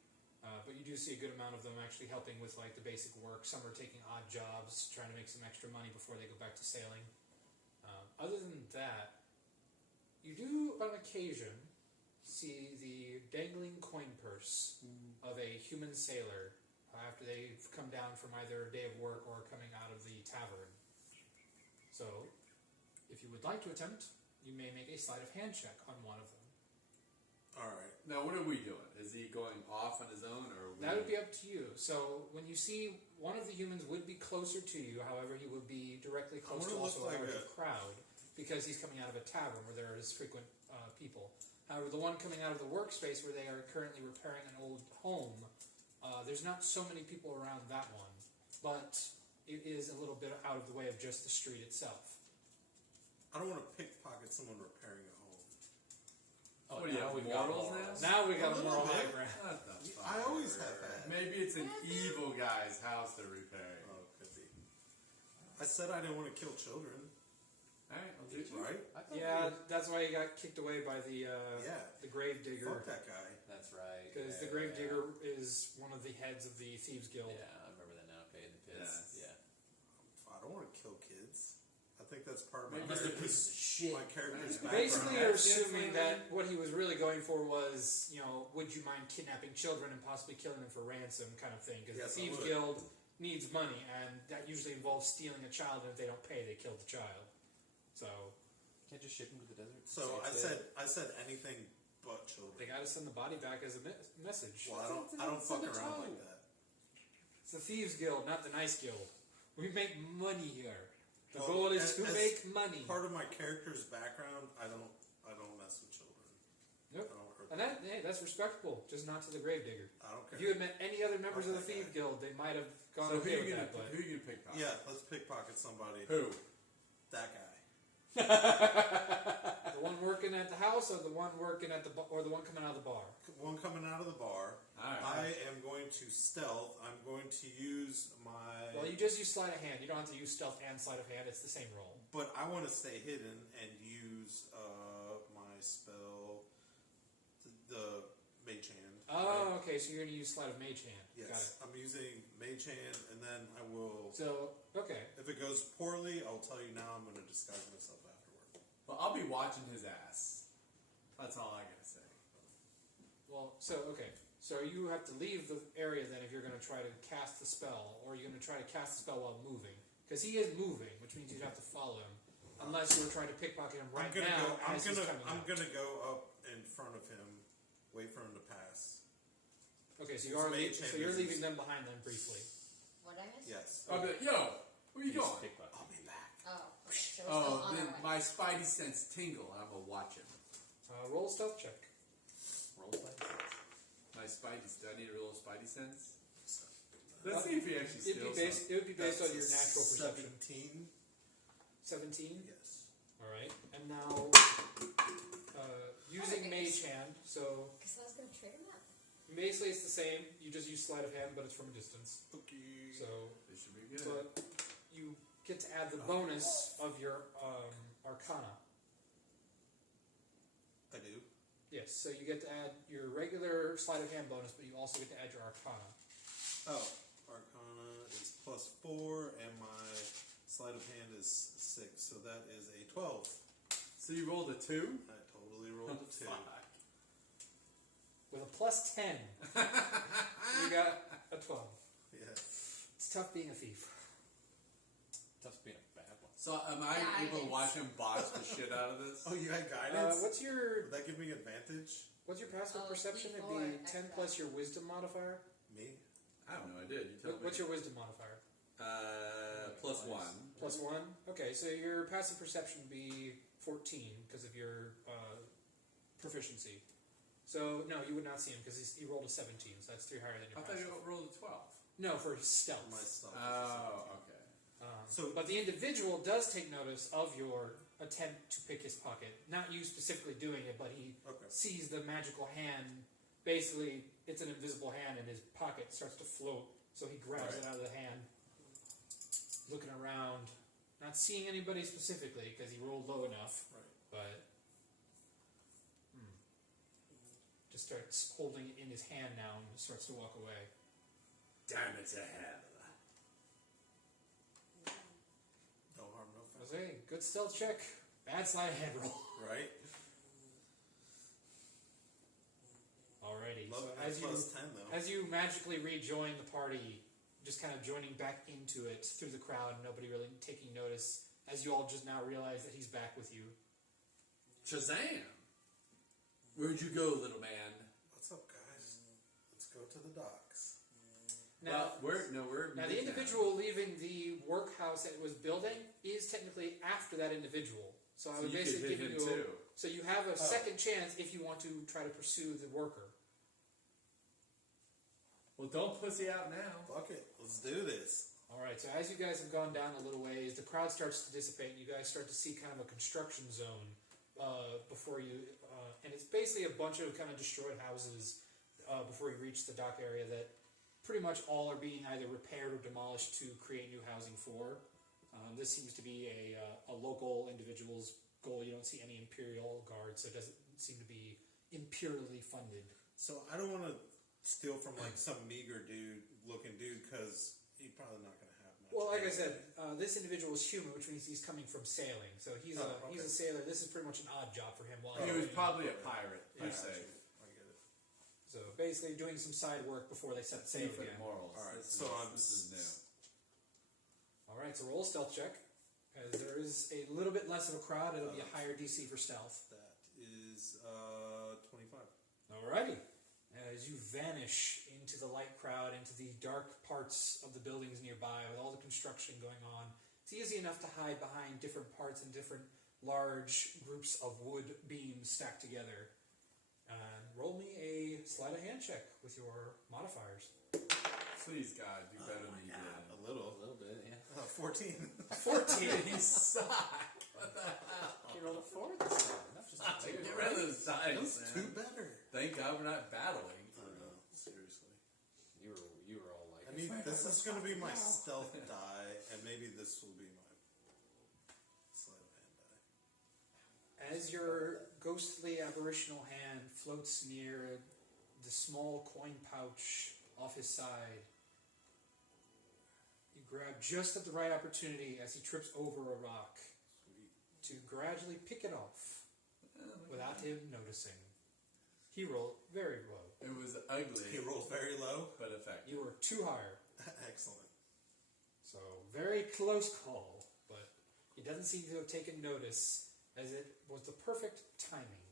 But you do see a good amount of them actually helping with like the basic work. Some are taking odd jobs, trying to make some extra money before they go back to sailing. Other than that, you do on occasion see the dangling coin purse of a human sailor after they've come down from either a day of work or coming out of the tavern. So, if you would like to attempt, you may make a sleight of hand check on one of them. Alright. Now, what are we doing? Is he going off on his own, or are we... That would be up to you. So, when you see one of the humans would be closer to you, however, he would be directly close to wanna also look a like larger a- crowd because he's coming out of a tavern where there is frequent people. However, the one coming out of the workspace where they are currently repairing an old home, there's not so many people around that one, but it is a little bit out of the way of just the street itself. I don't want to pickpocket someone repairing a home. Oh, What do you now have, we've got morals morals. now? Now we got A a little moral high bit. ground. What the fuck? I always have that. Maybe it's an evil guy's house they're repairing. Oh, could be. I said I didn't want to kill children, Alright, I'll do it. right? I thought Yeah, that's why he got kicked away by the Yeah. grave digger. Fuck that guy. That's right. Because the yeah, grave yeah. digger is one of the heads of the thieves guild. Yeah, I remember that now. Okay, the pits. Yes. Yeah. I don't want to kill kids. I think that's part of my Maybe Mr. Piece of shit. my character's background. Basically, you're That's assuming different. that what he was really going for was, would you mind kidnapping children and possibly killing them for ransom, kind of thing? Because Yes, the I Thieves would. Guild needs money, and that usually involves stealing a child, and if they don't pay, they kill the child. So Can't just ship him to the desert. So I said anything but children. they got to send the body back as a message. Well, I don't fuck around like that. It's the Thieves Guild, not the Nice Guild. We make money here. The Well, goal is to as make money. Part of my character's background, I don't mess with children. Nope. I don't hurt And that's respectable, just not to the Gravedigger. I don't care. If you had met any other members of the Okay. Thieves Guild, they might have gone So who okay you with gonna that. But who you gonna pickpocket? Yeah, let's pickpocket somebody. Who? That guy. the one working at the house, or the one working at the or the one coming out of the bar. One coming out of the bar. Alright. I am going to stealth. I'm going to use my. Well, you just use sleight of hand. You don't have to use stealth and sleight of hand. It's the same roll. But I want to stay hidden and use my spell, the Mage Hand. Oh, okay. So you're going to use sleight of mage hand. Yes, Got it. I'm using Mage Hand, and then I will. So okay. If it goes poorly, I'll tell you now. I'm going to disguise myself afterward. Well, I'll be watching his ass. That's all I gotta say. Well, so okay. So you have to leave the area then if you're going to try to cast the spell, or you're going to try to cast the spell while moving, because he is moving, which means you'd have to follow him, unless you were trying to pickpocket him right now as he's coming I'm out. gonna go up in front of him, wait for him to pass. Okay, so It's mage hand you're business. leaving them behind then briefly. What did I miss? Yes. I'll be like, yo, where you He's going? pickpocket. I'll be back. Oh, okay. So we're still Oh, on then our way. my spidey sense tingle. I'm gonna watch him. Roll a stealth check. Roll like that. My spidey. Do I need a real spidey sense? Let's see if he actually It'd be steals based. It would be based That's on your a natural perception. 17. 17. Yes. All right, and now using mage hand. So Because I was going to trade him out. basically, it's the same. You just use sleight of hand, but it's from a distance. Okay. So, something. This should be good. but you get to add the bonus of your Arcana. I do. Yes, so you get to add your regular sleight of hand bonus, but you also get to add your Arcana. Oh, Arcana is +4, and my sleight of hand is 6, so that is a 12. So you rolled a 2? I totally rolled a 2. Fuck. With a plus 10, you got a 12. Yeah. It's tough being a thief. Tough being a bad one. So am I able to watch him botch the shit out of this? Oh, you had guidance? What's your Would that give me advantage? passive Oh, perception? It'd D4 be 10 extra. plus your wisdom modifier. Me? I don't know. I did. You told me. What's your wisdom modifier? Plus 1. Plus 1? Okay, so your passive perception would be 14 because of your proficiency. So, no, you would not see him because he rolled a 17, so that's 3 higher than your I thought passive. you rolled a 12. No, for stealth. My stealth. Oh, okay. But the individual does take notice of your attempt to pick his pocket. Not you specifically doing it, but he Okay. sees the magical hand. Basically, it's an invisible hand, and his pocket starts to float. So he grabs it out of the hand, looking around, not seeing anybody specifically because he rolled low enough. Right. But just starts holding it in his hand now and starts to walk away. Damn it to hell. No harm, no I foul. was saying, good stealth check, bad sleight of hand roll. Right? Alrighty. Love So that as you +10, though. as you magically rejoin the party, just kind of joining back into it through the crowd, nobody really taking notice. As you all just now realize that he's back with you. Shazam! Where'd you go, little man? What's up, guys? Let's go to the docks. Now, we're now the individual leaving the workhouse that it was building is technically after that individual. So I So would you could basically hit give him you too. so you have a second chance if you want to try to pursue the worker. Well, don't pussy out now. Fuck it. Let's do this. Alright, so as you guys have gone down a little ways, the crowd starts to dissipate, and you guys start to see kind of a construction zone before you, and it's basically a bunch of kind of destroyed houses before you reach the dock area that pretty much all are being either repaired or demolished to create new housing for. This seems to be a local individual's goal. You don't see any Imperial guards, so it doesn't seem to be imperially funded. So I don't want to steal from like some meager looking dude, because he's probably not going to have Well, like I said, this individual is human, which means he's coming from sailing. So he's a sailor. This is pretty much an odd job for him. He was probably a pirate, per Yeah. se. I get it. So basically doing some side work before they set sail Seafood again. morals. All right, This so is new. All right, so roll a stealth check. As there is a little bit less of a crowd, it'll be a higher DC for stealth. That is 25. Alrighty. As you vanish into the light crowd, into the dark parts of the buildings nearby with all the construction going on, it's easy enough to hide behind different parts and different large groups of wood beams stacked together. Roll me a sleight of hand check with your modifiers. Please, God, do better than you did. A little. A little bit, yeah. 14. 14! You suck. What the hell? You rolled a 4 this time, not just a 2. Get rid of those dice, Those two man. better. Thank God we're not battling. I know. Seriously. You were all like, I need. This is going to be my stealth die, and maybe this will be my sleight of hand die. As your ghostly apparitional hand floats near the small coin pouch off his side, you grab just at the right opportunity as he trips over a rock to gradually pick it off without him noticing. He rolled very low. It was ugly, He rolled very low. but effective. You were too higher. Excellent. So, very close call, but he doesn't seem to have taken notice as it was the perfect timing.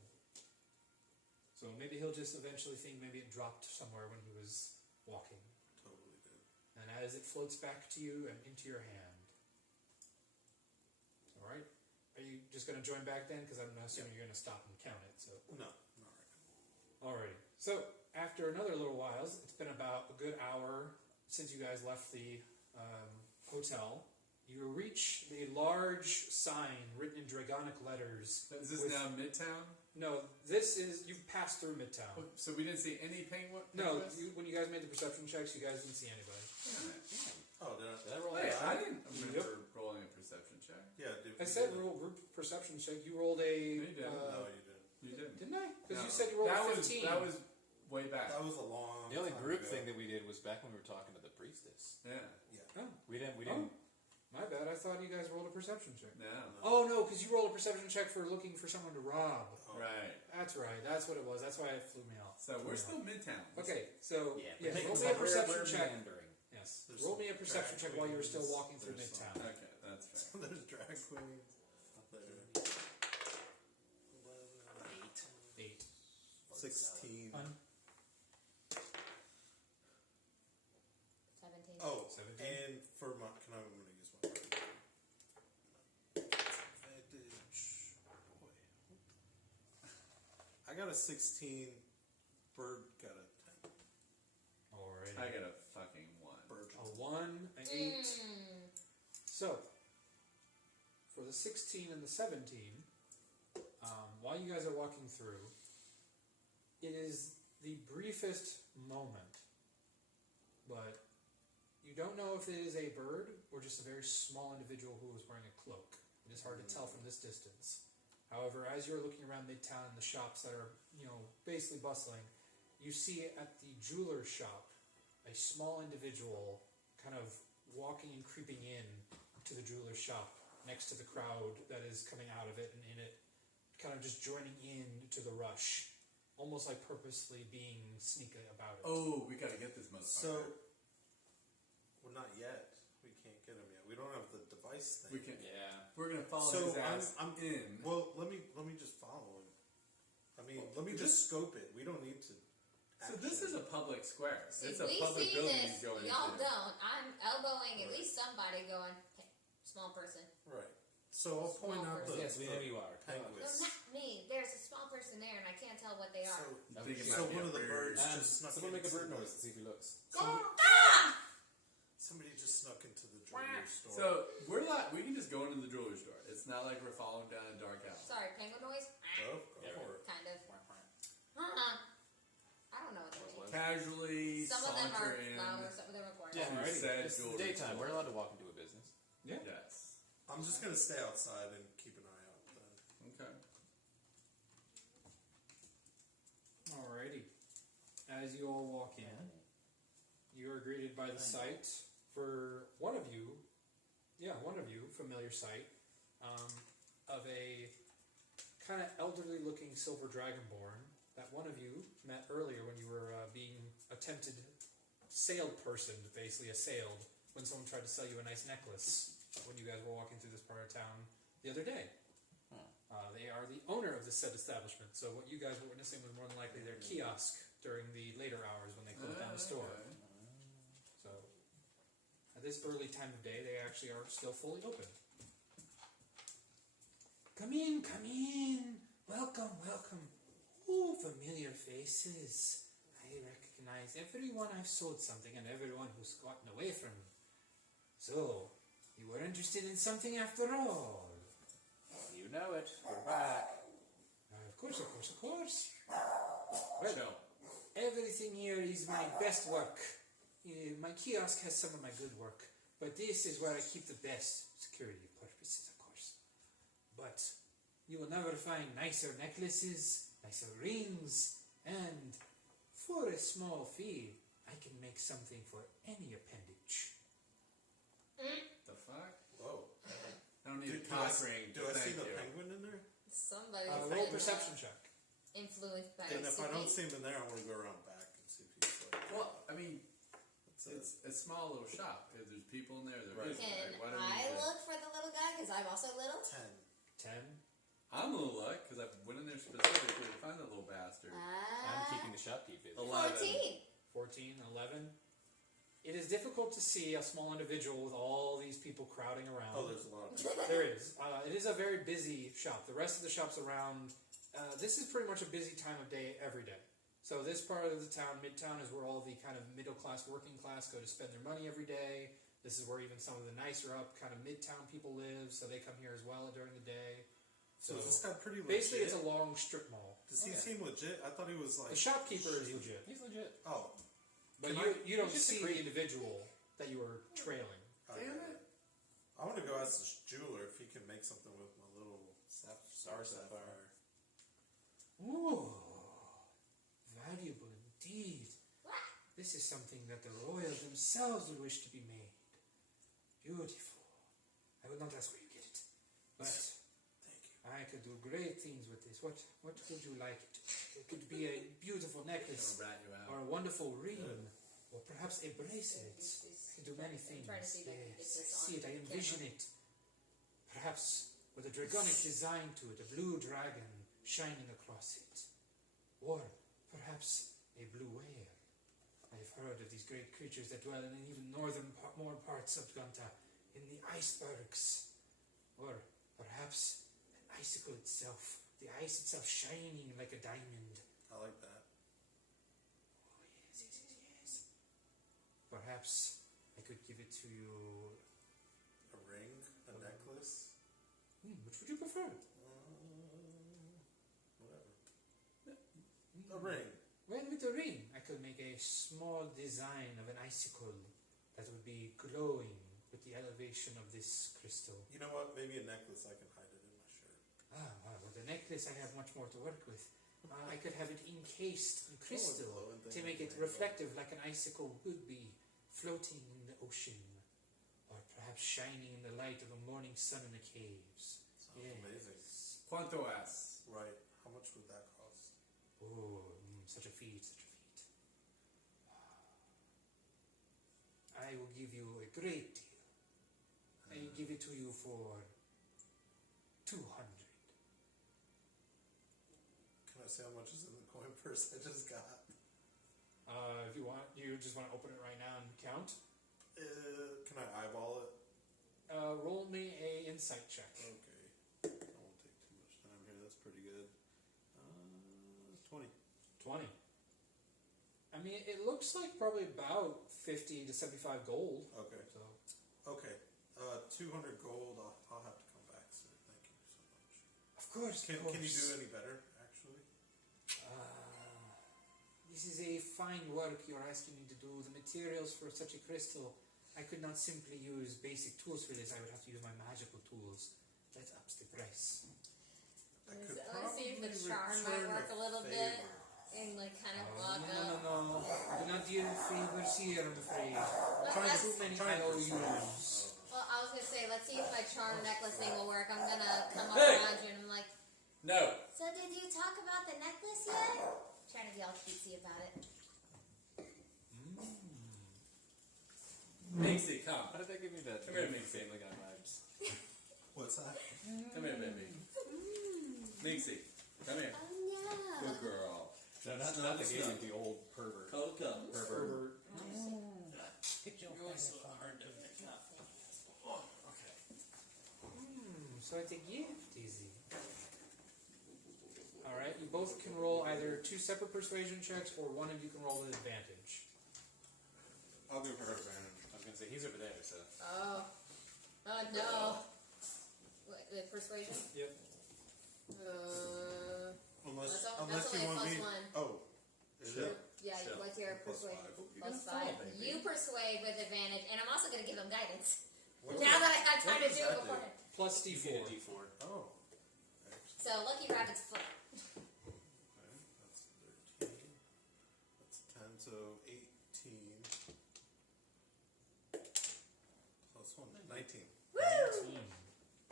So maybe he'll just eventually think maybe it dropped somewhere when he was walking. Totally did. And as it floats back to you and into your hand. Alright? Are you just going to join back then? Because I'm assuming you're going to stop and count it. So. No, not right Alrighty. So, after another little while, it's been about a good hour since you guys left the hotel. You reach the large sign written in Dragonic letters. Is this with- now Midtown? No, this is, you've passed through Midtown. So we didn't see any penguin? No, penguins? when you guys made the perception checks, you guys didn't see anybody. Damn it. now. Oh, did I? Did I roll Wait, that? I didn't remember rolling a perception check. Yeah, dude. I said roll group perception check. You rolled a. You did. No, you didn't. You didn't. Didn't I? Because No. you said you rolled that a 15. That was way back. That was a long. The only time group ago. thing that we did was back when we were talking to the priestess. Yeah. Oh, We didn't. oh, my bad. I thought you guys rolled a perception check. No. Oh no, because you rolled a perception check for looking for someone to rob. Oh. Right. That's right. That's what it was. That's why it flew me off. So we're still Midtown. Okay, so Yeah, roll me a perception we're check. meandering. Yes, There's roll some me a perception drag check while you were still queens, walking through there's Midtown. Okay, that's fair. There's drag queens. There. 8. 16. 17. Oh, 17. and for my, can I'm going to use my advantage. Boy. I got a 16. Bird got a 10. Alright. I got a fucking 1. Bird. A 1, an 8. So, for the 16 and the 17, while you guys are walking through, it is the briefest moment, but you don't know if it is a bird or just a very small individual who is wearing a cloak. It is hard to tell from this distance. However, as you're looking around Midtown and the shops that are, basically bustling, you see at the jeweler's shop a small individual kind of walking and creeping in to the jeweler's shop next to the crowd that is coming out of it and in it, kind of just joining in to the rush, almost like purposely being sneaky about it. Oh, we gotta get this motherfucker. So, well, not yet. We can't get him yet. We don't have the device thing. we can. Yeah. We're gonna follow So his ass I'm in. Well, let me just follow him. I mean, let me just scope it. We don't need to. So this is a public square. See, It's a we public see building this, he's going y'all into. don't. I'm elbowing at Right. least somebody going, hey, small person. Right. So I'll point out the Yes, we know you are. No, penguins. not me. There's a small person there and I can't tell what they are. So, I think it so might be one a of the bird. birds just snuck Someone make a into bird the- noise and see if he looks. Somebody just snuck into the jewelry store. So we can just go into the jewelry store. It's not like we're following down a dark alley. Sorry, penguin noise? Oh, go for it. Kind of. I don't know what they're doing. Casually Some of them are saunter in. louder, some of them are quieter. Yeah, Alrighty. alrighty. Said It's jewelry daytime. store. We're allowed to walk into a business. Yeah. Yes. I'm just gonna stay outside and keep an eye out. Then. Okay. Alrighty. As you all walk in, you are greeted by the sight. For one of you, one of you, familiar sight, of a kind of elderly-looking silver dragonborn that one of you met earlier when you were being attempted sailed person, basically assailed, when someone tried to sell you a nice necklace when you guys were walking through this part of town the other day. They are the owner of the said establishment, so what you guys were witnessing was more than likely their kiosk during the later hours when they closed down the store. Okay. So, at this early time of day, they actually are still fully open. Come in, come in. Welcome, welcome. Oh, familiar faces. I recognize everyone I've sold something and everyone who's gotten away from me. So, you were interested in something after all. You know it. We're back. Of course, of course, of course. Well, Chill. everything here is my best work. My kiosk has some of my good work, but this is where I keep the best, security purposes, of course. But you will never find nicer necklaces, nicer rings, and for a small fee, I can make something for any appendage. The fuck? Whoa. I don't need a Do cock ring. I see Thank the you. penguin in there? Somebody Roll perception check. influenced by And if I don't CP. see him in there, I want to go around back and see if he's like. Well, I mean, It's it's a small little shop. If there's people in there, there Right. is. Can Right? Why don't I we look for the little guy? Because I'm also little. 10. 10. I'm a little luck because I went in there specifically to find that little bastard. I'm keeping the shopkeep busy. 11. 14, 11. It is difficult to see a small individual with all these people crowding around. Oh, there's a lot of people. There is. It is a very busy shop. The rest of the shops around, this is pretty much a busy time of day every day. So this part of the town, Midtown, is where all the kind of middle class, working class go to spend their money every day. This is where even some of the nicer up kind of Midtown people live, so they come here as well during the day. So is this guy pretty legit? Basically, it's a long strip mall. Does he seem legit? I thought he was like. The shopkeeper is legit. He's legit. Oh. But Can you don't he's just see a the creep. individual that you were trailing. Damn it. I want to go ask this jeweler if he can make something with my little star sapphire. Ooh, valuable indeed. This is something that the royals themselves would wish to be made. Beautiful. I would not ask where you get it, but Thank you. I could do great things with this. What would you like it? It could be a beautiful necklace, Gonna rat you out. or a wonderful ring, or perhaps a bracelet. I can do many things. trying to see if I can get Yes, I this see on it. I envision it. Perhaps with a dragonic design to it, a blue dragon shining across it, or perhaps a blue whale. I have heard of these great creatures that dwell in even more parts of Gonta, in the icebergs, or perhaps an icicle itself, the ice itself shining like a diamond. I like that. Oh, yes. Perhaps I could give it to you. A ring? A necklace? Which would you prefer? Whatever. A ring. Well, with the ring, I could make a small design of an icicle that would be glowing with the elevation of this crystal. You know what? Maybe a necklace. I can hide it in my shirt. Well, with the necklace, I have much more to work with. I could have it encased in crystal glowing thing to make it with the rainbow. reflective like an icicle would be, floating in the ocean, or perhaps shining in the light of a morning sun in the caves. Sounds amazing. Quanto es? Right. How much would that cost? Oh, such a feat, such a feat. I will give you a great deal. I give it to you for 200. Can I say how much is in the coin purse I just got? If you want, you just want to open it right now and count. Can I eyeball it? Roll me a insight check. Okay. I won't take too much time here. That's pretty good. 20. 20. I mean, it looks like probably about 50 to 75 gold. Okay. So, Okay. 200 gold. I'll have to come back, sir. Thank you so much. of course, Can of course. you do any better, actually? This is a fine work you're asking me to do. The materials for such a crystal, I could not simply use basic tools for this. I would have to use my magical tools. That ups the price. I could Let's see if the probably charm might return work a little favor. bit. And like kind of walk up. No. Do not deal favors here, I'm afraid. Well, Too that's- many trying to IOUs. Well, I was was gonna say, let's see if my charm necklace thing will work. I'm gonna come up Hey! around you and I'm like, No. so did you talk about the necklace yet? Trying to be all cutesy about it. Nixie, come. How did that give me that Come here, goofy Nixie. Family Guy vibes? What's that? Come here, baby. Nixie, come here. Oh no. Good girl. No, not the game, the old pervert. Coco. Pervert. You're so hard to pick up. Okay. So it's a gift, easy. Alright, you both can roll either 2 separate persuasion checks, or one of you can roll with advantage. I'll give her advantage. I was gonna say he's over there, so. Oh. Oh no. What, persuasion? Yep. Unless that's you only a want plus me. 1. Oh, is Sure. it? Yeah, So, what's your plus persuasion? 5. You're Plus gonna fall, 5. baby. You persuade with advantage, and I'm also going to give him guidance. What Now that I have time what to does do that it do? beforehand. Plus You D4. get a D4. Oh. So, Lucky Rabbit's foot. Okay, that's 13. That's 10, so 18. Plus 1, 19. Woo!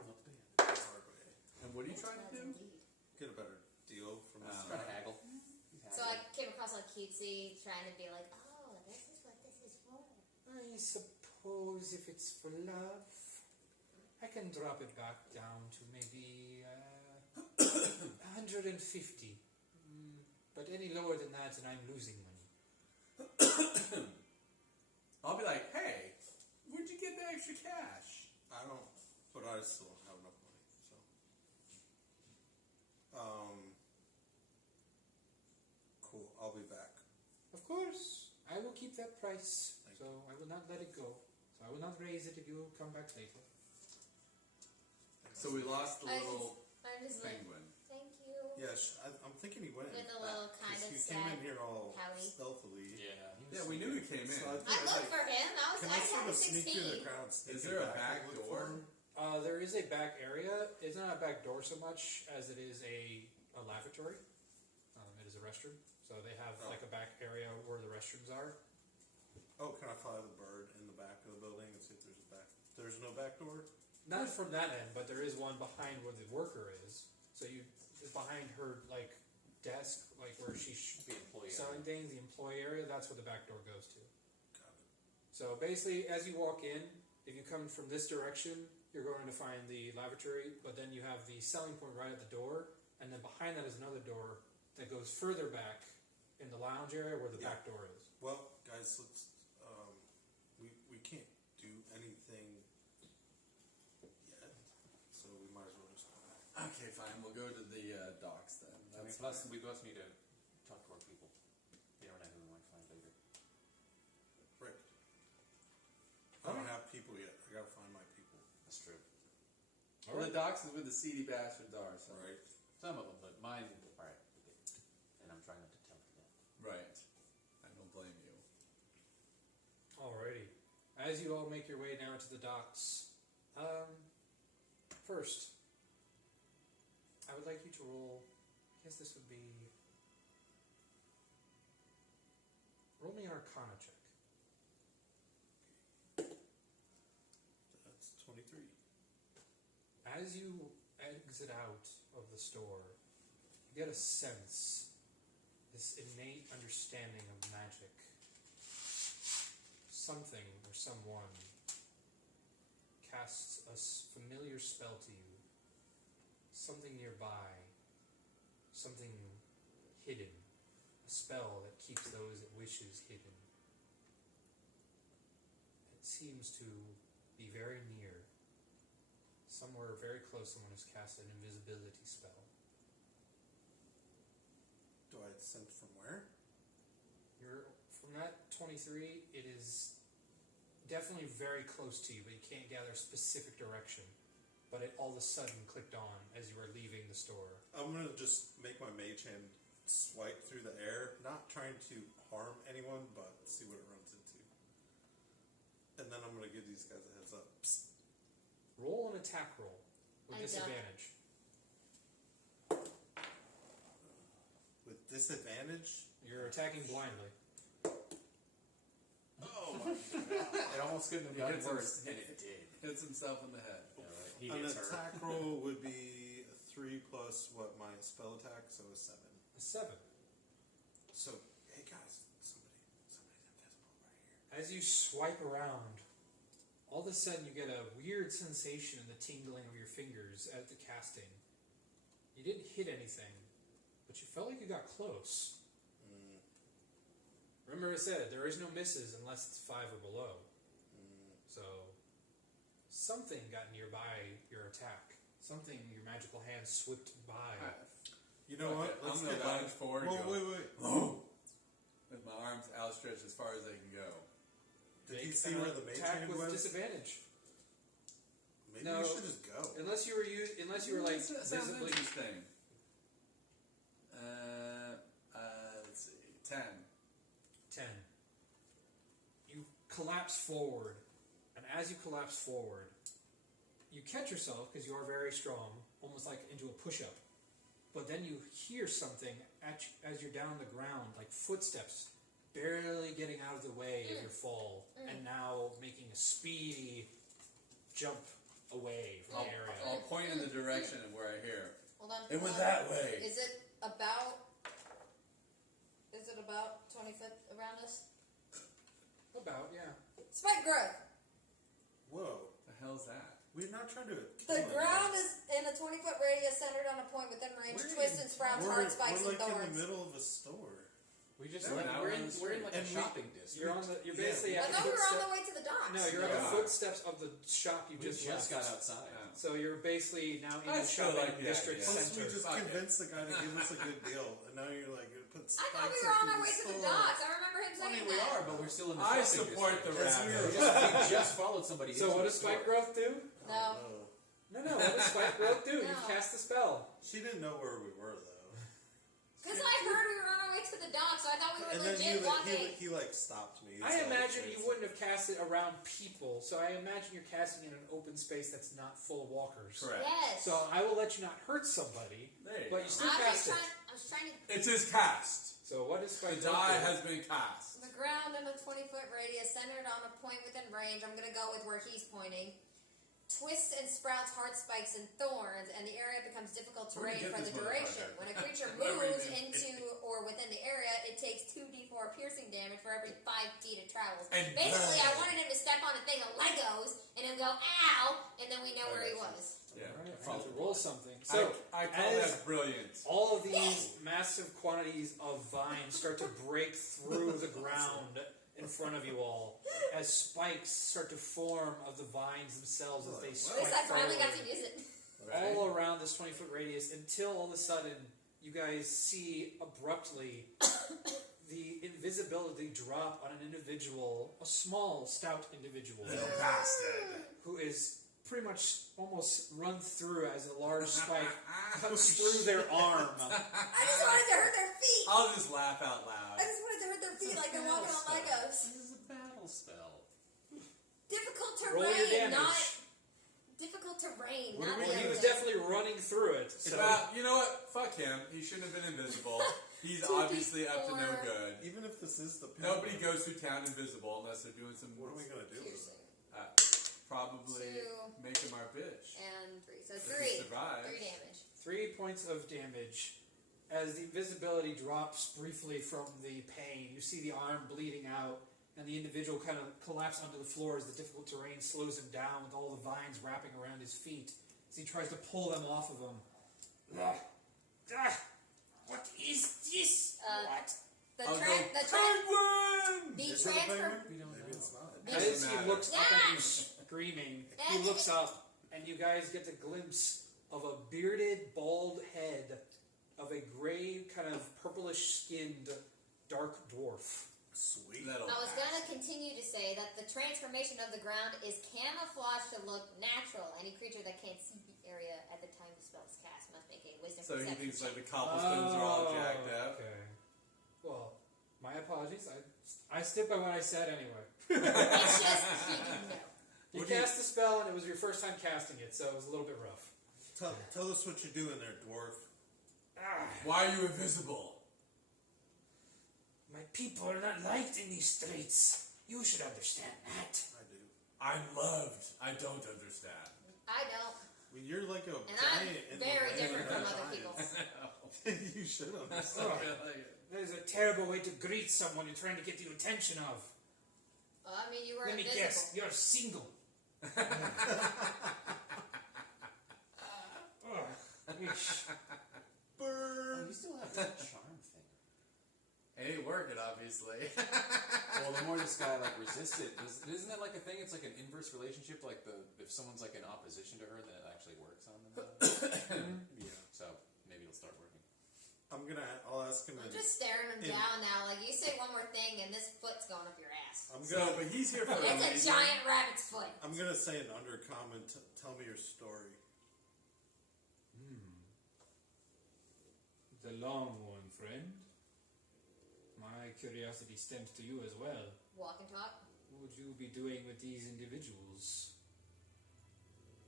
Not bad. Hard way. And what are you trying to do? Get a better deal from this Trying to guy. haggle. So I came across all cutesy, trying to be like, oh, this is what this is for. I suppose if it's for love, I can drop it back down to maybe 150. But any lower than that, and I'm losing money. I'll be like, hey, where'd you get the extra cash? I don't, but I still don't have enough money, so. Cool, I'll be back. Of course, I will keep that price, Thank so I will not let it go. So I will not raise it if you come back later. So we lost the I little I'm just like, penguin. thank you. Yeah, I'm thinking he went With a back, little kind 'cause of he came in sad here all pouty. stealthily. Yeah. Yeah, we knew he came in. So I looked for him. Can I I sort had of sneak through the 16. crowd? Sneak Is there a back back and look door? for him? There is a back area. It's not a back door so much as it is a lavatory. It is a restroom. So they have Oh. like a back area where the restrooms are. Oh, can I fly the bird in the back of the building and see if there's a back? There's no back door? Not from that end, but there is one behind where the worker is. So it's behind her like desk, like where she's The employee. selling things, the employee area. That's where the back door goes to. Got it. So basically, as you walk in, if you come from this direction, you're going to find the lavatory, but then you have the selling point right at the door, and then behind that is another door that goes further back in the lounge area where the Yeah. back door is. Well, guys, let's, we can't do anything yet, so we might as well just go back. Okay, fine. We'll go to the docks then. I mean, plus, we both need to talk to our people. You never know who we might find later. Right. I don't have people yet. I gotta find my people. That's true. Well, the docks is where the seedy bastards are. So. Right. Some of them, but mine, alright. And I'm trying not to tell them. Right. I don't blame you. Alrighty. As you all make your way down to the docks, first, I would like you to roll. I guess this would be. Roll me an Arcana check. That's 23. As you exit out of the store, you get a sense, this innate understanding of magic. Something or someone casts a familiar spell to you. Something nearby. Something hidden. A spell that keeps those it wishes hidden. It seems to be very near. Somewhere very close, someone has cast an invisibility spell. Do I sense from where? From that 23, it is definitely very close to you, but you can't gather a specific direction. But it all of a sudden clicked on as you were leaving the store. I'm gonna just make my mage hand swipe through the air, not trying to harm anyone, but see what it runs into. And then I'm gonna give these guys a heads up. Psst. Roll an attack roll with I duck. disadvantage. With disadvantage? You're attacking blindly. Oh my god. It almost couldn't have You gotten hit some worse, and it did. hits himself in the head. He An hits her. attack roll would be a 3 plus what my spell attack, so a 7. A 7. So, hey guys, somebody's invisible right here. As you swipe around, all of a sudden you get a weird sensation in the tingling of your fingers at the casting. You didn't hit anything, but you felt like you got close. Remember I said, there is no misses unless it's 5 or below. So, something got nearby your attack. Something your magical hand swept by. You know what? I'm Let's gonna get lunge out. forward. Whoa, And go, wait. with my arms outstretched as far as they can go. Did he Make see an where the mage attack hand with was? disadvantage. Maybe No. we should just go. Unless you were like That sounds visibly interesting. Let's see, 10. 10. You collapse forward, and as you collapse forward, you catch yourself because you are very strong, almost like into a push-up. But then you hear something as you're down the ground, like footsteps, barely getting out of the way of your fall, and now making a speedy jump away from the area. I'll point in the direction of where I hear. Hold on. It was hold on. that way. Is it about 20 foot around us? About, yeah. Spike growth. Whoa. The hell's that? We're not trying to The ground is in a 20 foot radius centered on a point within range. Twists and sprouts, hard spikes, we're and like in thorns. the middle of a store. We just No, like, now we're we're in on the we're in like a street. And shopping district. You're basically I at the thought we were on footstep. the way to the docks. No, you're at the Yeah. footsteps of the shop you We just just left. got outside. So you're basically now in I the still shopping like the district idea. Plus, we center. just Fuck it. convinced the guy to give us a good deal, and now you're like, gonna put I spikes thought we up were on through our way to the store. docks. I remember him I saying mean, we that. are, but we're still in the I shopping support the district. Yes, we rabbit. are. We just followed somebody So into what the does spike store. growth do? No. No, what does spike growth do? No. You cast the spell. She didn't know where we were, though. Because I heard we were on our way to the docks, so I thought we were And then legit walking. he like stopped me. I imagine you wouldn't have cast it around people, so I imagine you're casting in an open space that's not full of walkers. Correct. Yes. So I will let you not hurt somebody, There you but go. you still I cast it. was trying to. It is cast. So what does The spike die growth do? has been cast. The ground in a 20 foot radius centered on a point within range. I'm going to go with where he's pointing. Twists and sprouts, hard spikes, and thorns, and the area becomes difficult Where terrain did you for get the this duration. motherfucker? When a creature Whatever moves it is. into or within the area, it takes 2d4 piercing damage for every 5 feet it travels. And Basically, I burn. wanted him to step on a thing of Legos and then go, ow, and then we know where he was. Yeah. Alright, I have to roll something. So I call as that brilliant. all of these massive quantities of vines start to break through the ground in front of you all, as spikes start to form of the vines themselves as they At spike least I finally got forward to use it. Right? all around this 20 foot radius, until all of a sudden you guys see abruptly the invisibility drop on an individual, a small, stout individual, Little bastard. who is pretty much almost run through as a large spike cuts through their arm. I just wanted to hurt their feet. I'll just laugh out loud. I just wanted to hurt their feet like they're walking on Legos. This is a battle spell. Difficult Roll your terrain, damage. not difficult terrain, What not do the we He other was thing. definitely running through it. It's So about, you know what? Fuck him. He shouldn't have been invisible. He's 2d4. obviously up to no good. Even if this is the Nobody goes through town invisible unless they're doing some. What are we gonna do with Piercing. it? Probably Two. make him our bitch. And 3. So If he 3. survives. 3 damage. 3 points of damage. As the invisibility drops briefly from the pain, you see the arm bleeding out, and the individual kind of collapses onto the floor as the difficult terrain slows him down with all the vines wrapping around his feet as he tries to pull them off of him. What is this? What? The I'll transfer. Penguin! Is it a transfer. penguin? We don't Maybe know. it's not. As Doesn't he matter. looks up at you Yeah. screaming, Yeah, he you looks can- up, and you guys get a glimpse of a bearded, bald head of a gray, kind of purplish-skinned, dark dwarf. Sweet. That'll I was pass. going to continue to say that the transformation of the ground is camouflaged to look natural. Any creature that can't see the area at the time the spell is cast must make a wisdom So he perception thinks like check. the cobblestones are all jacked up. Okay. Well, my apologies. I stick by what I said anyway. It's just, he didn't know. You What do you- cast the spell, and it was your first time casting it, so it was a little bit rough. Tell us what you're doing there, dwarf. Why are you invisible? My people are not liked in these streets. You should understand that. I do. I'm loved. I don't understand. I don't. Well, you're like a And I'm giant in the very land different of from other giants. people. You should understand. Oh, I like it. that is a terrible way to greet someone you're trying to get the attention of. I mean, you were Let me invisible. guess, you're single. Oh, ish. Oh, you still have that charm thing. It ain't working, obviously. Well, the more this guy like resisted, isn't that like a thing? It's like an inverse relationship. Like if someone's like in opposition to her, then it actually works on them. Yeah. So maybe it'll start working. I'll ask him. I'm just staring him in- down now. Like, you say one more thing, and this foot's going up your ass. But he's here for a It's a reason. giant rabbit's foot. I'm gonna say an undercommon. Tell me your story. The long one, friend. My curiosity stems to you as well. Walk and talk. What would you be doing with these individuals?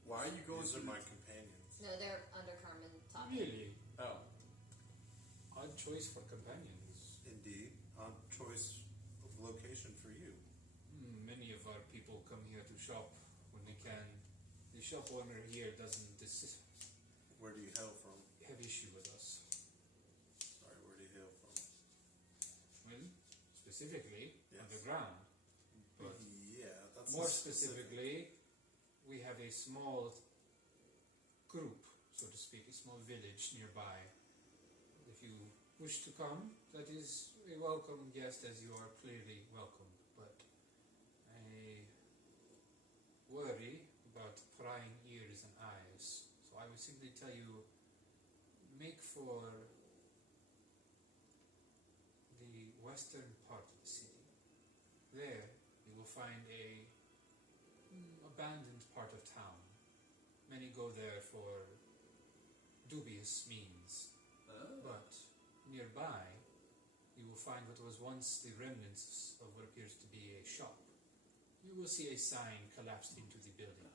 Why are you going These to are my companions. No, they're undercommon talking. Really? Oh. Odd choice for companions. Indeed, odd choice of location for you. Many of our people come here to shop when they can. The shop owner here doesn't Where do you hail from? have issue with us. Sorry, where do you hail from? Well, specifically, Yes. underground. But Yeah, that's more a specific. specifically, we have a small group, so to speak, a small village nearby. If you wish to come, that is a welcome guest, as you are clearly welcome. But I worry about prying ears and eyes, so I would simply tell you, make for the western part of the city. There, you will find a abandoned part of town. Many go there for dubious means. But nearby, you will find what was once the remnants of what appears to be a shop. You will see a sign collapsed into the building.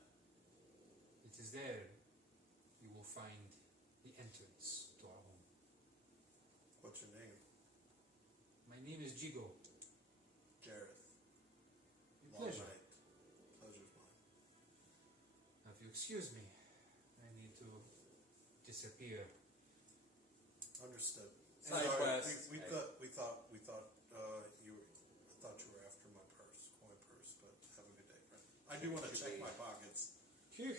It is there you will find the entrance to our home. What's your name? My name is Jigo. Jareth. A Long pleasure. night. Pleasure's mine. Now, if you excuse me, I need to disappear. Understood. Side Sorry, quest. We thought you were. I thought you were after my coin purse. But have a good day, friend. I do want to check my pockets. Phew.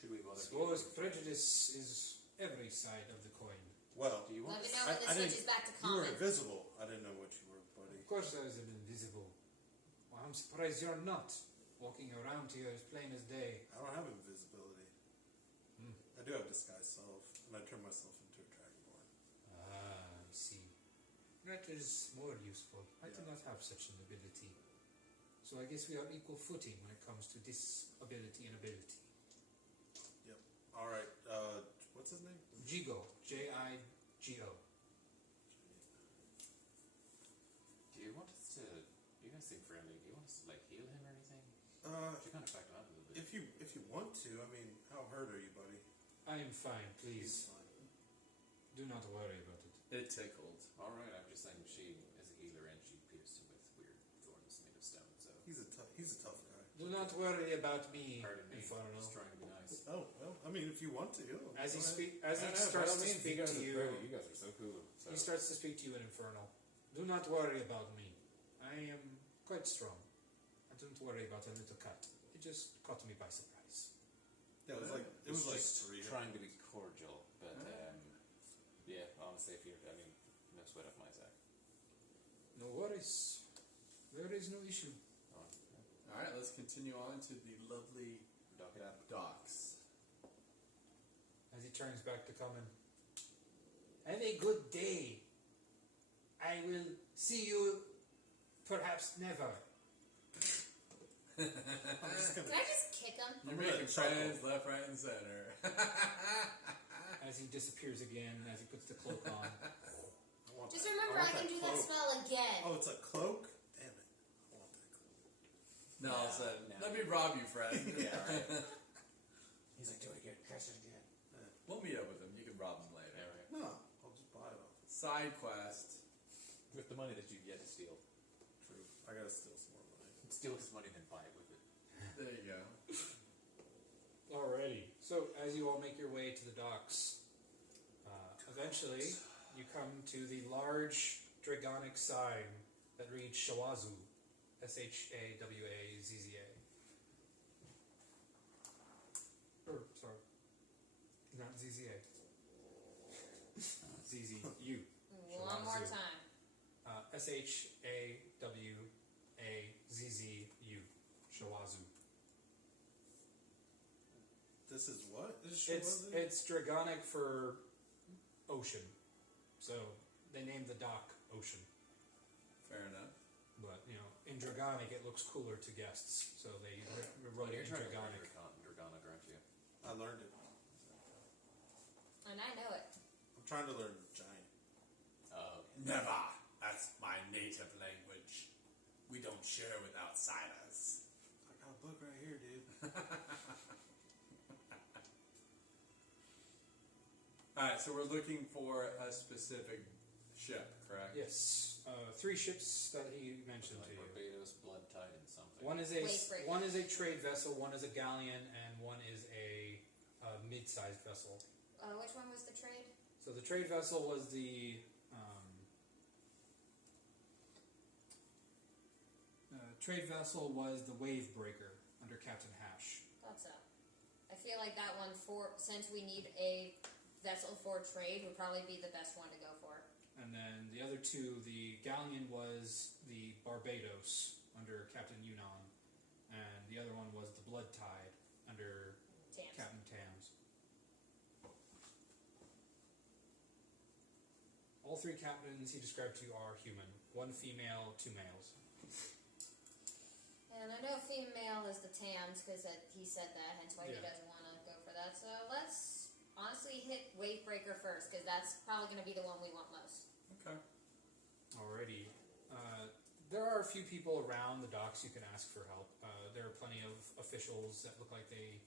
Should we bother? Suppose prejudice is every side of the coin. Well, Do you want? Let me know when I this didn't- switches back to you were common. invisible. I didn't know what you were, buddy. Of course I was invisible. Well, I'm surprised you're not. Walking around here as plain as day. I don't have invisibility. I do have disguise self, and I turn myself into a dragonborn. Ah, I see. That is more useful. I do Yeah. not have such an ability. So I guess we are equal footing when it comes to disability and ability. Yep. All right. What's his name? Jigo. Jigo. Do you want us to? You guys seem friendly. Do you want us to like heal him or anything? She kind of backed out a little bit. If you want to, I mean, how hurt are you, buddy? I am fine, He's please. fine. Do not worry about it. It tickled. All right, I'm just saying she is a healer and she pierced him with weird thorns made of stone. So He's a tough guy. Do not worry about me, pardon me, Inferno. just trying to be nice. Oh well, I mean, if you want to. As he go as ahead. he By starts all to means, speak you guys to are you, very- you guys are so cool. So. he starts to speak to you in Infernal. Do not worry about me. I am quite strong. And don't worry about a little cat. It just caught me by surprise. Yeah, it was like just three. trying to be cordial, but yeah, honestly, if you're, I mean, no sweat off my side. No worries. There is no issue. Oh, All right, let's continue on to the lovely dock it up. docks. As he turns back to Common. Have a good day. I will see you perhaps never. I'm just Can gonna. I just kick him? You're gonna making chuckle. friends left, right, and center. As he disappears again, as he puts the cloak on. I want Just that- remember, want I can do that cloak. spell again. Oh, it's a cloak. Damn it! I want that cloak. No, all of a sudden, No. let me rob you, friend. Yeah, right. He's like, do it again, cast it again. We'll meet up with him. You can rob him later. Yeah, right. No, I'll just buy it off. Side quest. With the money that you've yet to steal. True. I gotta steal some more money. Steal his money, then buy it with it. There you go. Alrighty. So, as you all make your way to the docks, eventually you come to the large dragonic sign that reads Shawazoo. Shawazza. Or, sorry. Not ZZA. ZZU. One more Shawazoo. time. Shawazzu. Shawazoo. This is what? It's dragonic for ocean. So they named the dock Ocean. Fair enough. But, in dragonic it looks cooler to guests. So they wrote You're it in trying to learn dragonic. Dragonic, aren't you? I learned it. And I know it. I'm trying to learn giant. Never. That's my native language. We don't share with outsiders. I got a book right here, dude. Alright, so we're looking for a specific ship, correct? Yes. 3 ships that he mentioned Like to you. Barbados, Blood Tide, and something. One is Wavebreaker. one is a trade vessel, one is a galleon, and one is a mid-sized vessel. Which one was the trade? So the trade vessel was the Wavebreaker under Captain Hash. Thought so. I feel like that one, since we need a vessel for trade, would probably be the best one to go for. And then the other 2, the galleon was the Barbados under Captain Yunnan, and the other one was the Blood Tide under Tams. Captain Tams. All 3 captains he described to you are human. 1 female, 2 males. And I know female is the Tams because he said that, hence why he Yeah. doesn't want to go for that. So let's honestly hit Wavebreaker first because that's probably going to be the one we want most. Okay. Alrighty. There are a few people around the docks you can ask for help. There are plenty of officials that look like they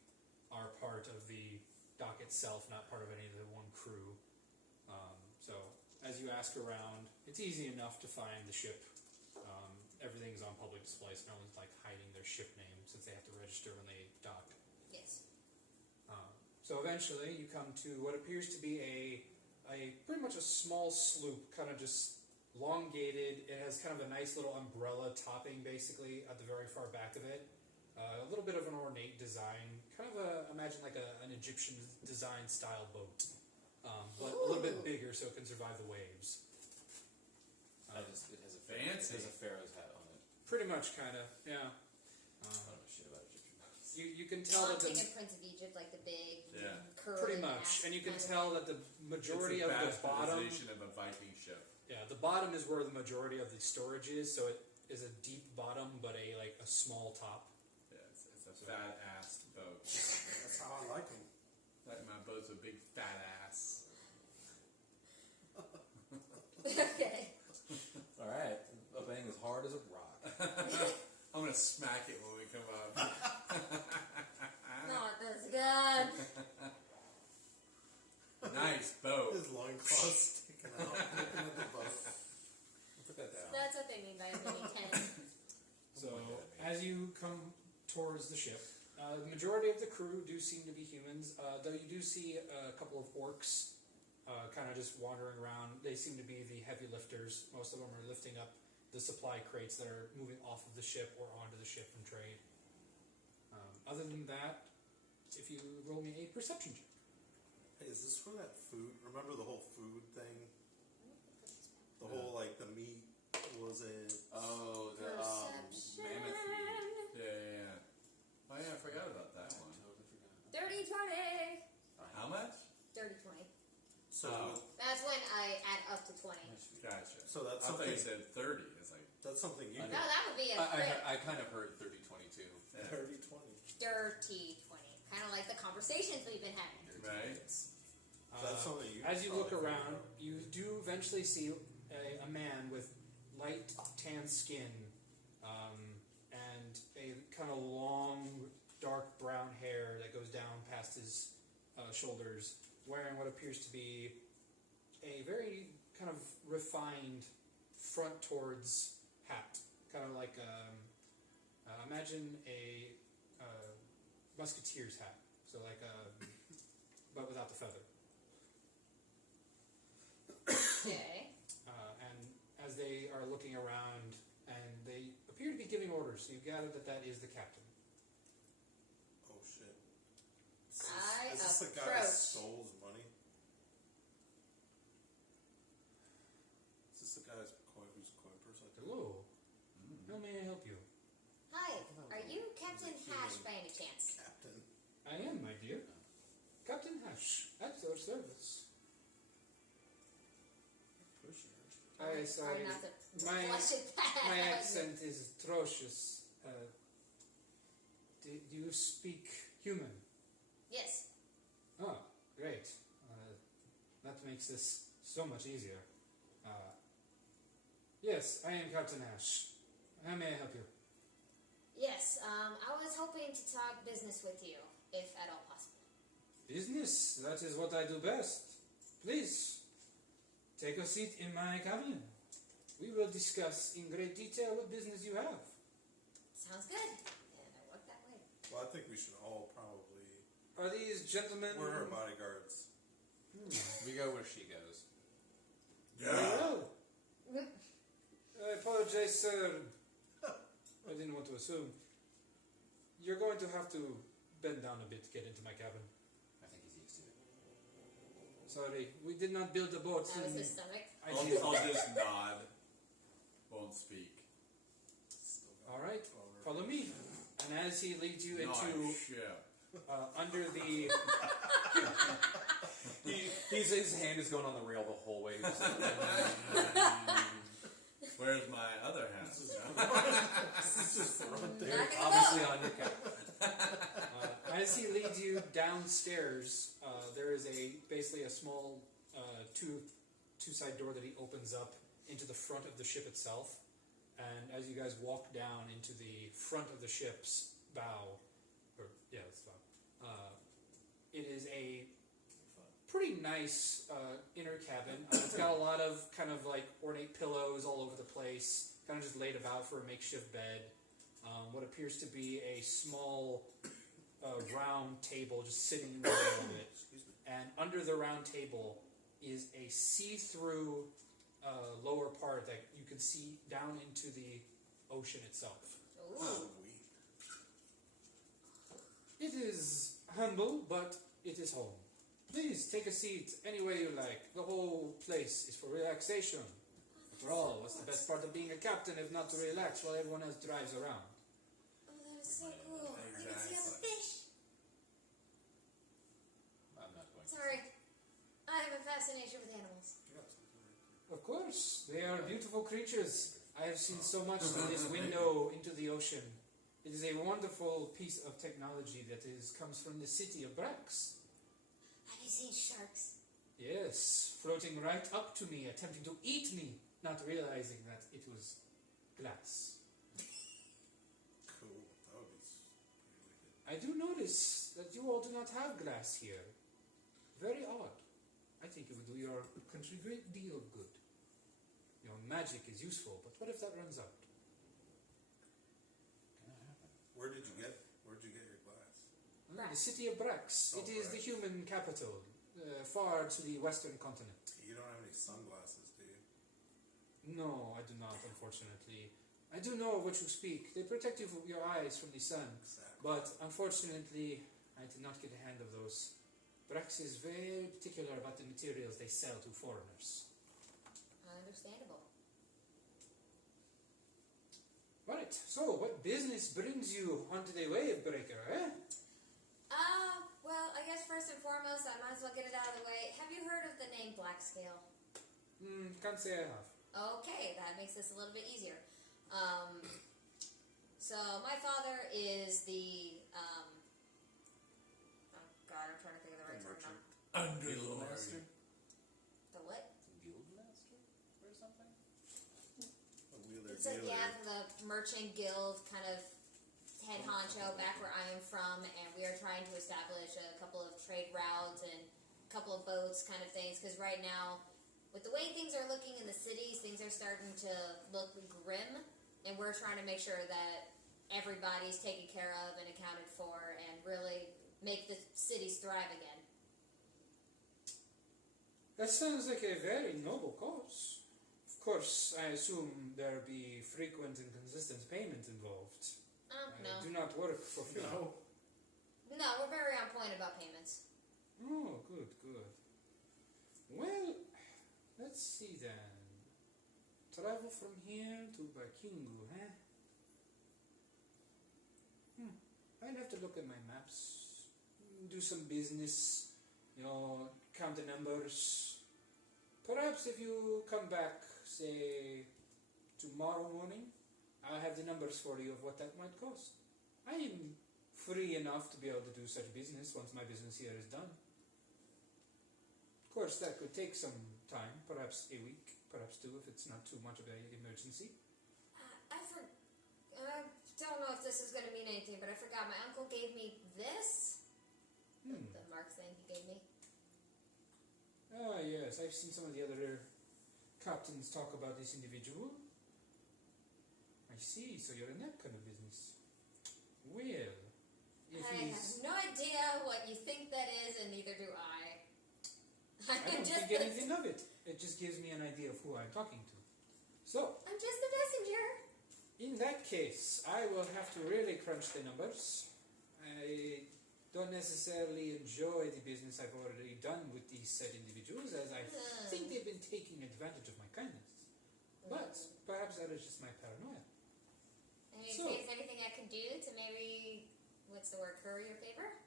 are part of the dock itself, not part of any of the one crew. So as you ask around, it's easy enough to find the ship. Everything's on public display, so no one's like hiding their ship name since they have to register when they dock. Yes. So eventually you come to what appears to be a pretty much a small sloop, kind of just elongated. It has kind of a nice little umbrella topping basically at the very far back of it. A little bit of an ornate design, kind of imagine like an Egyptian design style boat, but a little bit bigger so it can survive the waves. It has a Fancy. It has a pharaoh's hat on it. Pretty much, kind of, yeah. I don't know shit about Egyptian boats. You can tell that Taking the Prince of Egypt, like the big, Yeah. curly pretty much, and you can tell that the majority of the bottom. It's a of a Viking ship. Yeah, the bottom is where the majority of the storage is, so it is a deep bottom, but a small top. Yeah, it's a fat ass boat. That's how I like them. Like my boat's a big fat ass. Okay. All right, a bang as hard as a rock. I'm gonna smack it when we come up. Not this good. Nice boat. His loincloth's sticking out, looking at the boat. Put that down. That's what they mean by a mini tent. So, as you come towards the ship, the majority of the crew do seem to be humans, though you do see a couple of orcs kind of just wandering around. They seem to be the heavy lifters. Most of them are lifting up the supply crates that are moving off of the ship or onto the ship from trade. Other than that, if you roll me a perception check. Hey, is this for that food? Remember the whole food thing? The whole, like, the meat, was it? Oh, the Perception. mammoth meat. Yeah. Oh yeah, I forgot about that one. Totally forgot. Dirty 20. How much? Dirty 20. So, That's when I add up to 20. Gotcha. so that's I thought something. you said 30. It's like That's something you I No, do. that would be a crit. I kind of heard 30-22. 30-20. Dirty 20. Kind of like the conversations we've been having. Right. That's something you As you look probably around, figure out. you do eventually see a man with light tan skin and a kind of long, dark brown hair that goes down past his shoulders, wearing what appears to be a very kind of refined front towards hat. Kind of like, imagine a musketeer's hat. So like, but without the feather. Okay. And as they are looking around, and they appear to be giving orders, so you gather that that is the captain. Oh shit. I Is this the guy that approach. stole his money? Is this the guy who's coin person? Hello. How may I help you? Hi, are you Captain Hash by any chance? Captain. I am, my dear. Captain Hash, at your service. Sorry not to My- flush it back. My accent is atrocious. Do you speak human? Yes. Oh, great. That makes this so much easier. Yes, I am Captain Ash. How may I help you? Yes, I was hoping to talk business with you, if at all possible. Business, that is what I do best. Please, take a seat in my cabin. We will discuss in great detail what business you have. Sounds good. And I work that way. Well, I think we should all probably. Are these gentlemen... We're her bodyguards. We go where she goes. Very well. I apologize, sir. I didn't want to assume. You're going to have to bend down a bit to get into my cabin. I think he's used to it. Sorry, we did not build a boat. That was in- his stomach. I did. I'll just nod. Won't speak. All right, follow me. And as he leads you Not into ship. under the His hand is going on the rail the whole way. He's just Where's my other hand? Not gonna obviously vote. on your cap. as he leads you downstairs, there is basically a small two-side door that he opens up into the front of the ship itself. And as you guys walk down into the front of the ship's bow, it's bow, it is a pretty nice inner cabin. It's got a lot of kind of like ornate pillows all over the place, kind of just laid about for a makeshift bed. What appears to be a small round table just sitting in the middle of it. And under the round table is a see-through lower part that you can see down into the ocean itself. Ooh. It is humble, but it is home. Please take a seat any way you like. The whole place is for relaxation. After all, what's the best part of being a captain if not to relax while everyone else drives around? Oh, that is so cool. You can see all the fish. I'm not going to. Sorry. I have a fascination with animals. Of course, they are beautiful creatures. I have seen so much through this window into the ocean. It is a wonderful piece of technology that comes from the city of Brax. Have you seen sharks? Yes, floating right up to me, attempting to eat me, not realizing that it was glass. Cool. That would be pretty wicked. I do notice that you all do not have glass here. Very odd. I think it would do your country a great deal of good. Your magic is useful, but what if that runs out? Where'd you get your glass? The city of Brax. Oh, It is the Brax. human capital, far to the western continent. You don't have any sunglasses, do you? No, I do not, unfortunately. I do know of what you speak. They protect you from your eyes from the sun. Exactly. But unfortunately, I did not get a hand of those. Brax is very particular about the materials they sell to foreigners. Understandable. Right, so what business brings you onto the wave breaker, eh? Well, I guess first and foremost, I might as well get it out of the way. Have you heard of the name Blackscale? Can't say I have. Okay, that makes this a little bit easier. So my father is the, oh God, I'm trying to think of the right term now. Underlord. The what? Guild master or something? A wheeler It's like, dealer. yeah, the merchant guild kind of head honcho back where I am from, and we are trying to establish a couple of trade routes and a couple of boats kind of things, because right now, with the way things are looking in the cities, things are starting to look grim, and we're trying to make sure that everybody's taken care of and accounted for, and really make the cities thrive again. That sounds like a very noble cause. Of course, I assume there'll be frequent and consistent payment involved. No. I do not work for free. No. No, we're very on point about payments. Oh, good, good. Well, let's see then. Travel from here to Bakingu, huh? I'd have to look at my maps, do some business, count the numbers. Perhaps if you come back, say, tomorrow morning, I'll have the numbers for you of what that might cost. I am free enough to be able to do such business once my business here is done. Of course, that could take some time, perhaps a week, perhaps two, if it's not too much of an emergency. I don't know if this is going to mean anything, but I forgot. My uncle gave me this. The mark thing he gave me. Ah, yes, I've seen some of the other captains talk about this individual. I see, so you're in that kind of business. Well, if I he's... have no idea what you think that is, and neither do I. I don't think anything of it. It just gives me an idea of who I'm talking to. So, I'm just the messenger. in that case, I will have to really crunch the numbers. I don't necessarily enjoy the business I've already done with these said individuals, as I think they've been taking advantage of my kindness. But perhaps that is just my paranoia. And you So- say there's anything I can do to maybe, what's the word, curry your favor?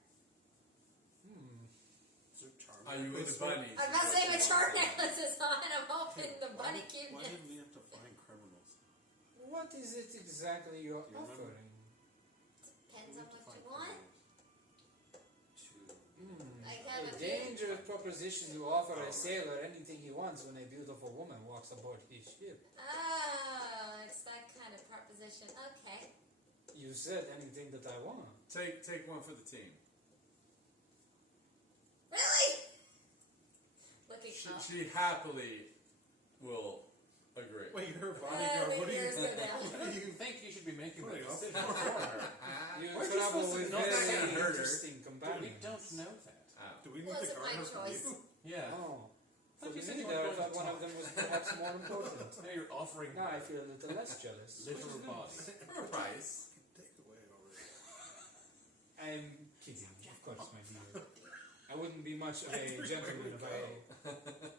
Is there charm Are you into necklace? bunnies? I'm not saying my charm necklace is on. I'm hoping the bunny cute. Why did we have to find criminals? What is it exactly you're You remember? offering? Depends We on have to what find you want. criminals. I have A a few. dangerous proposition to offer a sailor anything he wants when a beautiful woman walks aboard his ship. Oh, it's that kind of proposition. Okay. You said anything that I want. Take one for the team. Really? Looking up. She happily will agree. Wait, you're a bodyguard. What do you Years go down. I don't think you should be making that Putting off decision the for her. You Why are you travel supposed to with know that's very gonna hurt her? interesting We companions. don't know that. Do we need to Wasn't guard my her from choice. you? Yeah. Oh. For Thought the you said minute you there, I weren't thought going one to of them was perhaps more important. Now you're offering Now I feel a little less jealous. liver or body. For a price. Take away already. I'm kidding, of course, my dear. I wouldn't be much of a gentleman if I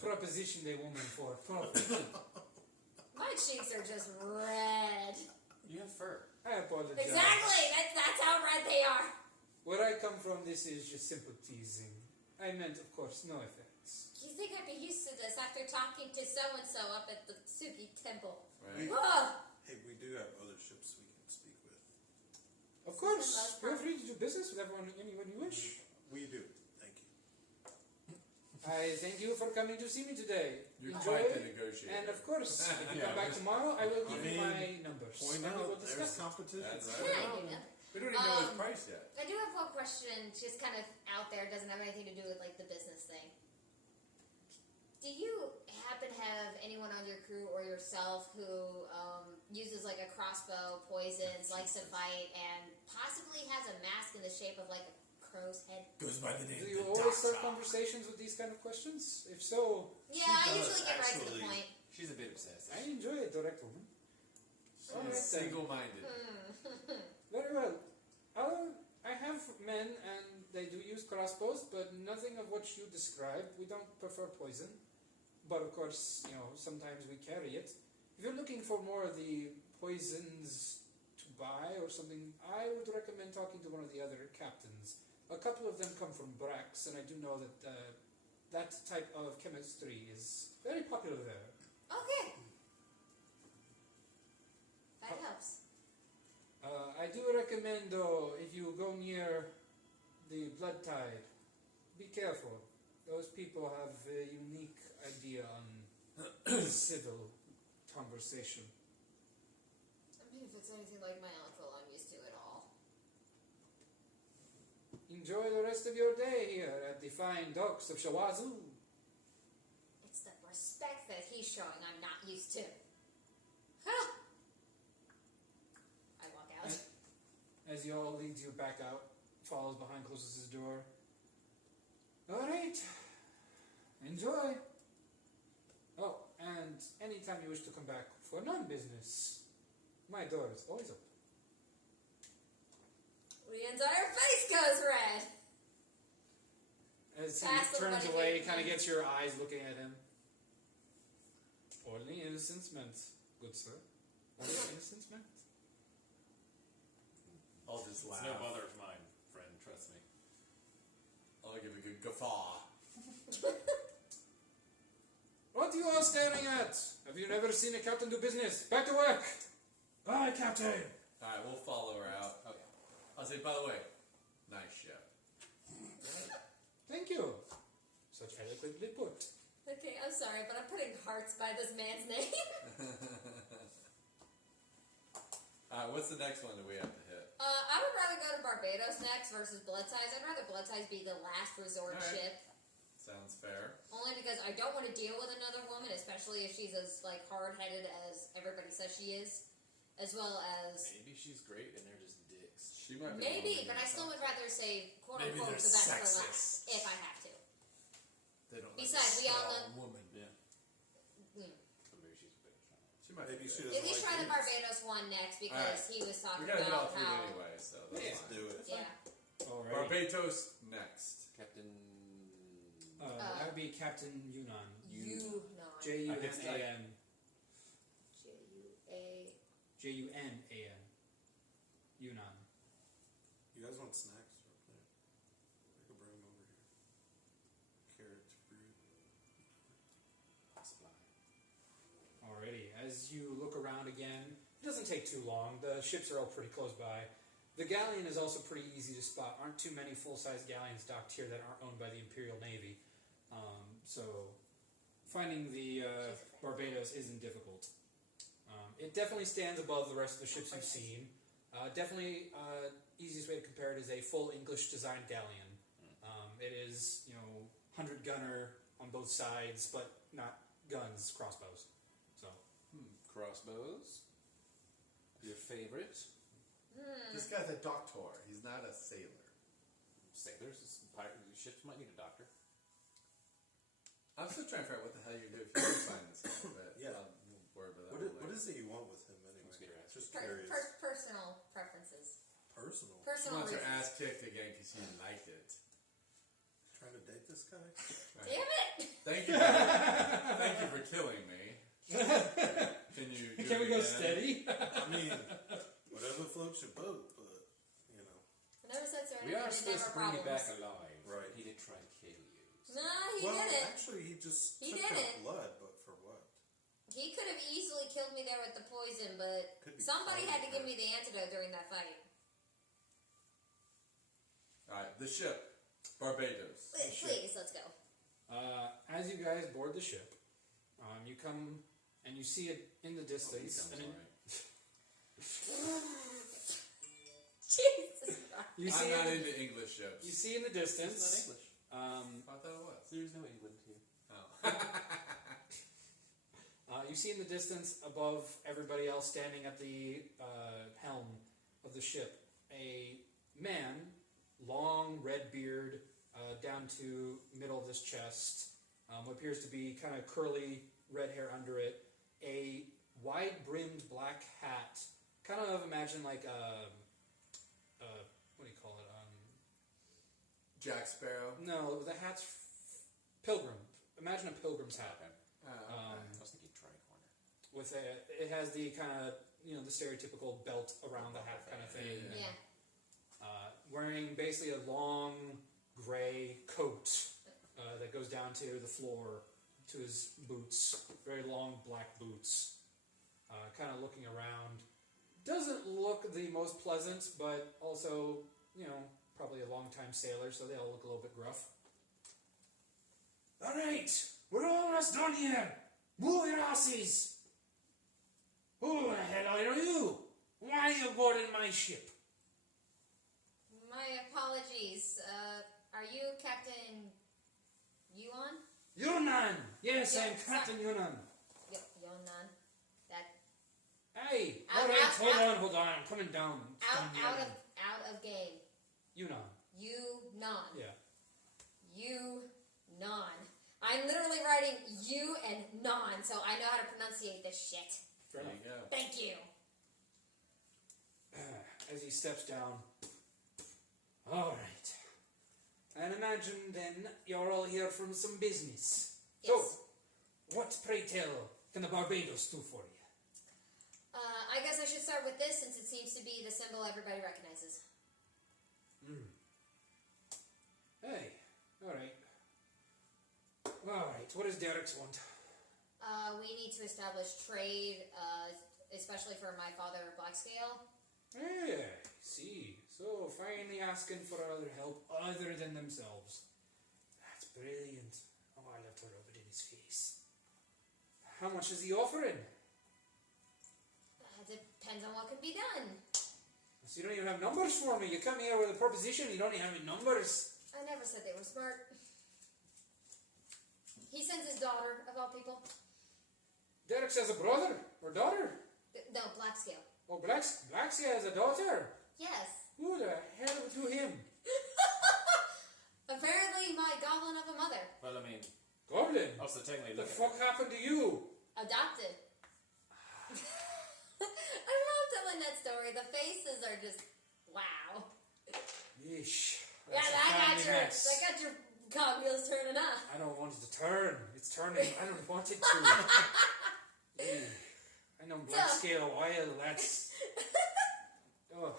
propositioned a woman for profit. My cheeks are just red. You have fur. I apologize. Exactly. That's how red they are. Where I come from, this is just simple teasing. I meant, of course, no offense. You think I'd be used to this after talking to so and so up at the Suki temple? Right. Whoa. Hey, we do have other ships we can speak with. Of course, most feel part. free to do business with anyone you wish. We do. Thank you. I thank you for coming to see me today. You're Enjoy. quite the negotiator. And of course, if you Yeah, come back just- tomorrow, I will give you I my mean, numbers. Point And we will out, there's discuss it. competition. That's Yeah, right. I do know. We don't even know his price yet. I do have one question, just kind of out there, doesn't have anything to do with like the business thing. Do you happen to have anyone on your crew or yourself who uses like a crossbow, poisons, likes to fight, and possibly has a mask in the shape of like a crow's head? Goes by the name Do you always start conversations with these kind of questions? If so, Yeah, She I does, usually get right to the actually. point. She's a bit obsessed. I enjoy a direct woman. All right, then. Single-minded. Very well. I have men and they do use crossbows, but nothing of what you described. We don't prefer poison. But of course, sometimes we carry it. If you're looking for more of the poisons to buy or something, I would recommend talking to one of the other captains. A couple of them come from Brax, and I do know that that type of chemistry is very popular there. Okay. That helps. I do recommend, though, if you go near the blood tide, be careful. Those people have a unique idea on civil conversation. I mean, if it's anything like my uncle, I'm used to it all. Enjoy the rest of your day here at the fine docks of Shawazu. It's the respect that he's showing I'm not used to. Huh. I walk out. as he all leads you back out, follows behind, closes his door. All right, enjoy. Oh, and anytime you wish to come back for non-business, my door is always open. The entire face goes red. As he Pass the turns money away, to kind of me. gets your eyes looking at him. Only innocence meant, good sir. Only innocence meant. I'll just It's laugh. no bother of mine, friend. Trust me. I'll give a good guffaw. What are you all staring at? Have you never seen a captain do business? Back to work! Bye, Captain. Alright, we'll follow her out. Okay. I'll say, by the way, nice ship. Thank you. Such eloquently put. Okay, I'm sorry, but I'm putting hearts by this man's name. Alright, what's the next one that we have to hit? I would rather go to Barbados next versus Blood Ties. I'd rather Blood Ties be the last resort Alright. ship. Sounds fair. Only because I don't want to deal with another woman, especially if she's as like hard-headed as everybody says she is, as well as Maybe she's great and they're just dicks. She might be maybe, lonely but I or still would something. rather say quote Maybe unquote they're the best for sexist. last if I have to. They don't Besides, like we all strong woman. Yeah. Hmm. So maybe she's a bitch. She might Maybe be she good. doesn't At least like try the humans. Barbados one next because Alright. he was We talking gotta hit all about three how anyway, so that's Let's fine. do it. yeah. Alright. Barbados next. Captain. That would be Captain Yunnan. Yunnan. J-U-N-A-N. J-U-A. J-U-N-A-N. Yunnan. You guys want snacks? Or I could bring them over here. Carrots, fruit. Supply. Alrighty. As you look around again, it doesn't take too long. The ships are all pretty close by. The galleon is also pretty easy to spot. Aren't too many full-size galleons docked here that aren't owned by the Imperial Navy. So finding the Barbados isn't difficult. It definitely stands above the rest of the ships you've seen. Definitely, easiest way to compare it is a full English designed galleon. It is, 100 gunner on both sides, but not guns, crossbows. So, Crossbows. Your favorite? This guy's a doctor. He's not a sailor. Sailors. Ships might need a doctor. I'm still trying to figure out what the hell you're doing if you do find this guy, but Yeah. I'll worry about that What later. is it you want with him anyway? Let's get her ass. Just curious. Personal preferences. Personal. She Personal wants her reasons. ass kicked again because she liked it. Trying to date this guy? Right. Damn it! Thank you. Thank you for killing me. Can you? Do can we it go again? steady? I mean, whatever floats your boat, but I never said so. We are Didn't supposed have to bring you back problems. alive. Right. He did try to kill you. No, he well, didn't. actually, he just He took her didn't. blood, but for what? He could have easily killed me there with the poison, but Could be somebody had to cloning give her. me the antidote during that fight. Alright, the ship. Barbados. Please, let's go. As you guys board the ship, you come and you see it in the Oh, he distance. sounds and Jesus Christ. you I'm see not in, into English ships. you see in the It's not distance. English. I thought it was. There's no England here. Oh. You see in the distance above everybody else standing at the helm of the ship, a man, long red beard down to middle of his chest, what appears to be kind of curly red hair under it, a wide-brimmed black hat, kind of imagine like what do you call it? Jack Sparrow. No, the hat's pilgrim. Imagine a pilgrim's hat. Okay. Oh, I was thinking tricorner. With it has the kind of the stereotypical belt around the hat kind of thing. Yeah. Wearing basically a long gray coat that goes down to the floor to his boots, very long black boots. Kind of looking around, doesn't look the most pleasant, but also probably a long-time sailor, so they all look a little bit gruff. All right, we're almost done here. Move your asses. Who the hell are you? Why are you boarding my ship? My apologies. Are you Captain Yuan? Yunnan. Yes, Yeah, I'm Captain Yunnan. Yunnan. That Hey, All right, hold on. I'm coming down. out out of game. Yunnan. Yunnan. Yeah. Yunnan. I'm literally writing you and non, so I know how to pronunciate this shit. Fair There enough. you go. Thank you. As he steps down. All right. And imagine then you're all here from some business. Yes. So, what, pray tell, can the Barbados do for you? I guess I should start with this since it seems to be the symbol everybody recognizes. Hey, all right. All right. What does Derek's want? We need to establish trade, especially for my father, Blackscale. Hey, see. So finally asking for other help other than themselves. That's brilliant. Oh, I love to rub it in his face. How much is he offering? Depends on what can be done. So you don't even have numbers for me. You come here with a proposition, you don't even have any numbers. I never said they were smart. He sends his daughter, of all people. Derek has a brother or daughter. No, Blackscale. Oh, Blacksy has a daughter. Yes. Who the hell would do him? Apparently my goblin of a mother. Well, I mean, Goblin. also technically, The look fuck happened to you? Adopted. I love telling that story. The faces are just wow. Yeesh. Yeah, That's a that family mess. got your cogwheels turning up. I don't want it to turn. It's turning. I don't want it to. I know Blackscale a while. That's. Oh.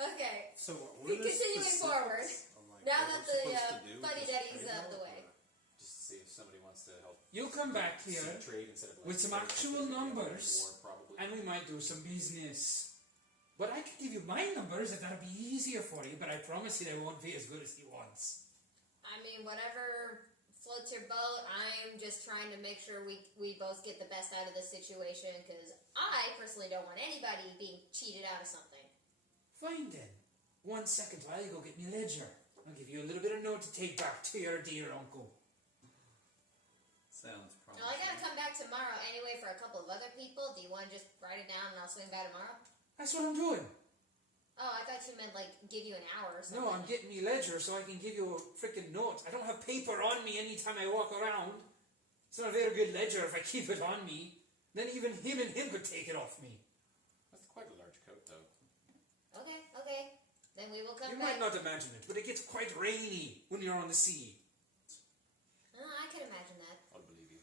Okay. So what are the Continuing specifics forward. on, like, Now what that we're the supposed to do with Fuddy this Duddy's trade out of the war, way. or- just to see if somebody wants to help. You'll come back see here, trade instead of with some trade, actual instead of numbers, war, probably. and we might do some business. But I could give you my numbers if that'd be easier for you. But I promise you they won't be as good as he wants. I mean, whatever floats your boat. I'm just trying to make sure we both get the best out of this situation because I personally don't want anybody being cheated out of something. Fine then. 1 second while you go get me a ledger. I'll give you a little bit of note to take back to your dear uncle. Sounds promising. Well, I gotta come back tomorrow anyway for a couple of other people. Do you want to just write it down and I'll swing by tomorrow? That's what I'm doing. Oh, I thought you meant like give you an hour or something. No, I'm getting me ledger so I can give you a freaking note. I don't have paper on me anytime I walk around. It's not a very good ledger if I keep it on me. Then even him and him could take it off me. That's quite a large coat, though. Okay. Then we will come You back. might not imagine it, but it gets quite rainy when you're on the sea. I can imagine that. I'll believe you.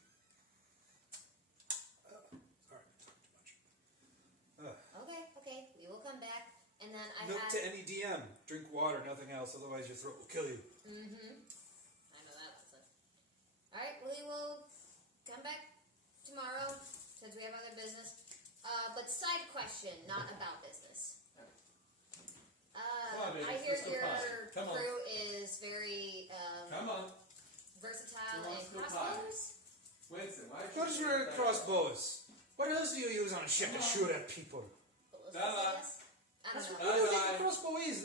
Sorry, I'm talking too much. Okay. We will come back. And then I Note have... to any DM. Drink water, nothing else, otherwise your throat will kill you. Mm-hmm. I know that also. Alright, we will come back tomorrow since we have other business. But side question, not about business. Come on, baby, I hear let's go your potty. Come on. crew is very Come on. versatile Who in wants to go crossbows. Winston, why What is your crossbows? What else do you use on a ship to shoot at people? Ballistic, Bella. I guess? I That's don't what know. you think a crossbow is.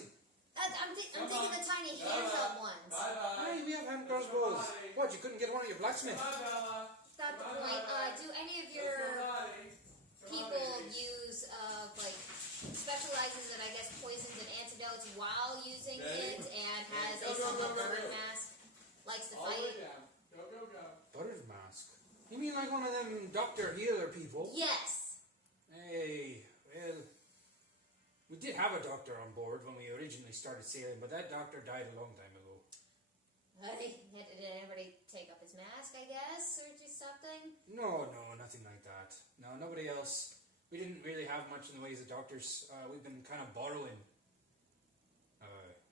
I'm Come thinking on. the tiny Bella. handheld ones. Bye-bye. Hey, we have hand crossbows. What, you couldn't get one at your blacksmith? Bye, Bella. That's the point. Do any of Let's go your potty. people use like specializes in I guess poisons and antidotes while using Ready? it and has Go, a go, single go, go, burn go. mask, likes to All the way fight. down. Go. Buttered mask. You mean like one of them doctor healer people? Yes. Hey, well, we did have a doctor on board when we originally started sailing, but that doctor died a long time ago. Did anybody take off his mask? I guess or do something. No, nothing like that. No, nobody else. We didn't really have much in the ways of doctors. We've been kind of borrowing.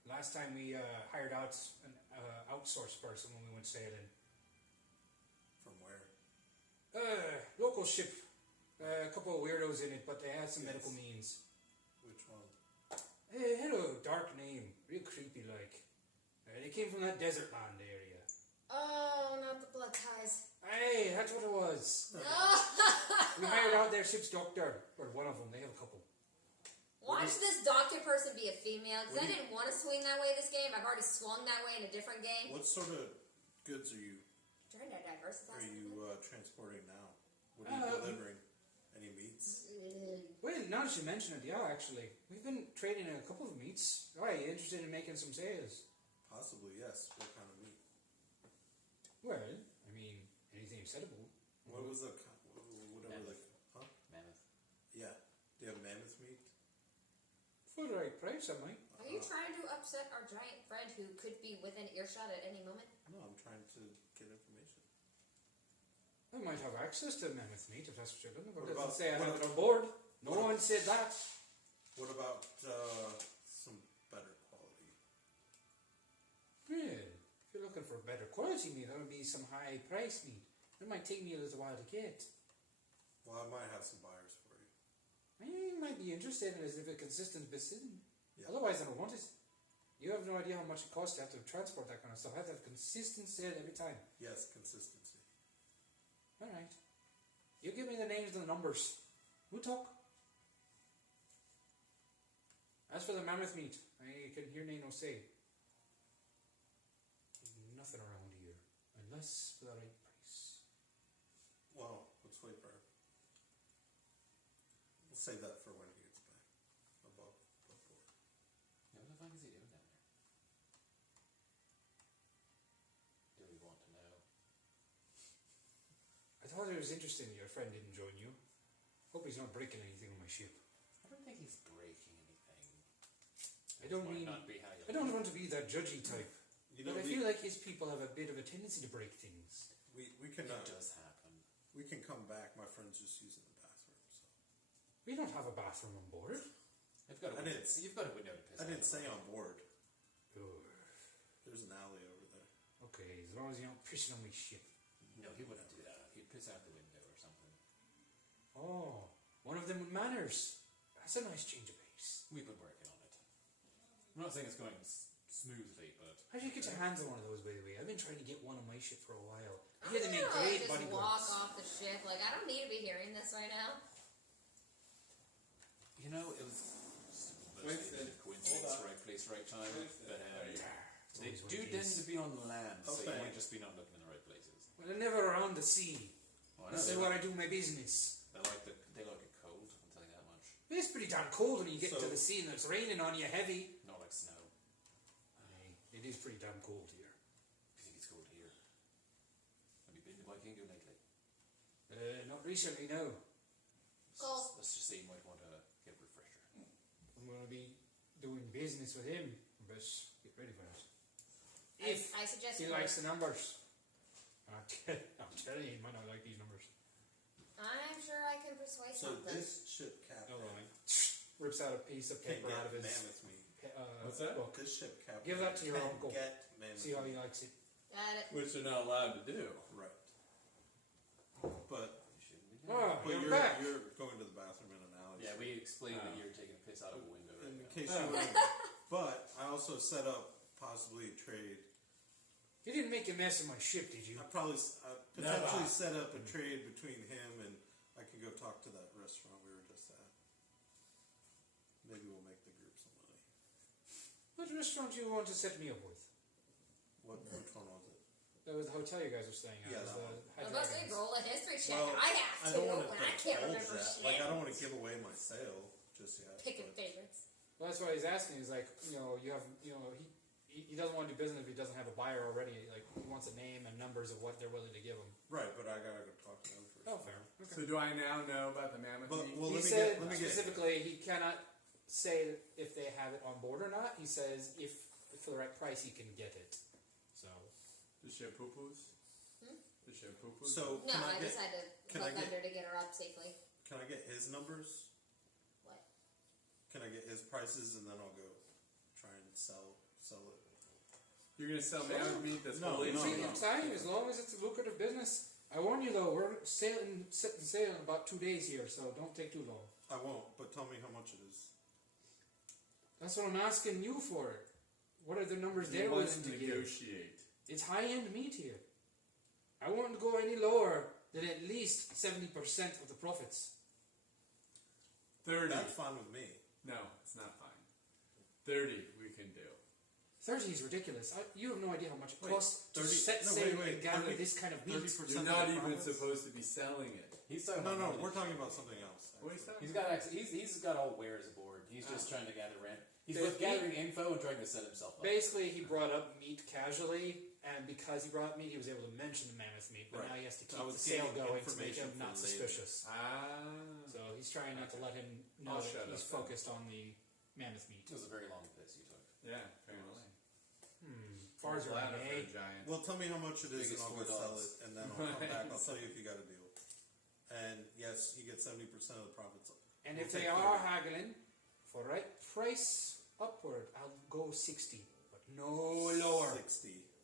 Last time we hired out an outsourced person when we went sailing. From where? Local ship. A couple of weirdos in it, but they had some medical means. Which one? It had a dark name, real creepy like. They came from that desert land area. Oh, not the blood ties. Hey, that's what it was. No. We hired out their ship's doctor, or one of them. They have a couple. Why should this doctor person be a female? Because I What do you- didn't want to swing that way this game. I've already swung that way in a different game. What sort of goods are you Trying to diversify. transporting now? What are you Uh, delivering? Any meats? Well, now that you mention it, yeah, actually. We've been trading a couple of meats. Are you interested in making some sales? Possibly, yes. What kind of meat? Well, I mean, anything acceptable. What was the whatever the huh? Mammoth. Yeah. Do you have mammoth meat? For the right price, I might. Are you trying to upset our giant friend who could be within earshot at any moment? No, I'm trying to get information. I might have access to mammoth meat if that's what you're looking for. What It doesn't about- say I what have it about- on board. No what one said that. What about some better quality? Yeah. If you're looking for better quality meat, that would be some high price meat. It might take me a little while to get. Well, I might have some buyers for you. I might be interested in it if it's consistent vicinity. Yeah. Otherwise, I don't want it. You have no idea how much it costs to have to transport that kind of stuff. I have to have consistent sale every time. Yes, consistency. Alright. You give me the names and the numbers. We'll talk. As for the mammoth meat, I can hear no say. Nothing around here. Unless for the right price. Well, let's wait for. We'll save that for when he gets back. Above board. Yeah, what the fuck is he doing down there? Do we want to know? I thought it was interesting that your friend didn't join you. Hope he's not breaking anything on my ship. I don't think he's breaking anything. I don't Might mean- not be how you I don't want to be that judgy type. You know, But I we, feel like his people have a bit of a tendency to break things. we can It does happen. we can come back. My friend's just using the bathroom, so We don't have a bathroom on board. You've got a I window, didn't- you've got a window to piss I out didn't of, say right? on board. Oh, There's an alley over there. okay, as long as you're not pissing on my ship. No, he wouldn't do that. He'd piss out the window or something. Oh, one of them with manners. That's a nice change of pace. We've been working on it. I'm not saying it's going smoothly, but How did you get your hands on one of those, by the way? I've been trying to get one on my ship for a while. I I'm hear they make gonna, great just walk bodyguards. off the ship. Like, I don't need to be hearing this right now. you know, it was just a Winston, coincidence, hold on. right place, right time. Winston, But there you they Always do what it tend is. to be on the land, so you Okay. might just be not looking in the right places. Well, they're never around the sea. Oh, I know, This is where I do my business. they like it cold. I'll tell you that much. It's pretty damn cold when you get So- to the sea and it's raining on you heavy. Not like snow. Aye, it is pretty damn cold here. I think it's cold here. Have you been to Vikingo lately? Not recently, no. Cool. Let's just say you might want to get a refresher. I'm going to be doing business with him, but get ready for it. If I suggest he you likes the numbers. I'm telling you, he might not like these numbers. I'm sure I can persuade So something. this ship captain Rips out a piece of can paper out of get his mammoth meat. What's that? book. This ship captain Give that to your can uncle. Get mammoth See how he meat. likes it. Got it. Which they're not allowed to do. Right. But You shouldn't be doing Oh, but you're you're back. you're going to the bathroom in an alley. Yeah, we explained that Oh. you're taking a piss out of a window right In now. case Oh. you were, but I also set up possibly a trade. You didn't make a mess of my ship, did you? I probably potentially Never. set up a trade between him and I can go talk to that restaurant we were just at. Maybe we'll make the group some money. What restaurant do you want to set me up with? Which one was it? That was the hotel you guys were staying at. Yeah, It was that the one. High I was about to say, Dragons. roll a history check. Well, I have I to, don't want to and I can't remember that. shit. Like I don't want to give away my sale just yet. Picking but- favorites. Well, that's why he's asking. He's like, you have, he doesn't want to do business if he doesn't have a buyer already. Like, he wants a name and numbers of what they're willing to give him. Right, but I gotta go talk to them first. Oh, fair. Okay. So do I now know about the mammoth But meat? well, He let said me get. specifically he cannot say if they have it on board or not. He says if for the right price he can get it. So The ship poo-poos? Hmm? The ship poo-poos? So No, can I I just get had to can I hook get- under to get her up safely. can I get his numbers? What? Can I get his prices and then I'll go try and sell it. You're going to sell mammoth meat that's No, fully no, take no. your time as long as it's a lucrative business. I warn you though, we're setting sail in about 2 days here, so don't take too long. I won't, but tell me how much it is. That's what I'm asking you for. What are the numbers He they're wants willing to to give? negotiate. It's high-end meat here. I won't go any lower than at least 70% of the profits. 30. That's fine with me. No, it's not fine. 30 we can do. 30 is ridiculous. You have no idea how much it Wait, costs to 30 set no, sail wait, and gather 30 this kind of meat. 30% You're of not the even profits? supposed to be selling it. He's talking No, about money. we're talking about something else. What are you actually. saying? He's got all wares aboard. He's just trying to gather rent. He's The- both gathering info and trying to set himself up. Basically, he brought up meat casually, and because he brought up meat, he was able to mention the mammoth meat, but Right. now he has to keep I the was sale getting going to make information him not for later. suspicious. Ah. So he's trying not to let him know I'll that shut he's up then. focused on the mammoth meat. It was a very long piss you took. Yeah, apparently. Bars are Ladder an for A. a giant. Well, tell me how much it is, and Biggest I'll go 4 sell dogs. it, and then I'll come back. I'll tell you if you got a deal. And yes, he gets 70% of the profits. And We'll if they take are 30. haggling for right price upward, I'll go 60, but no lower.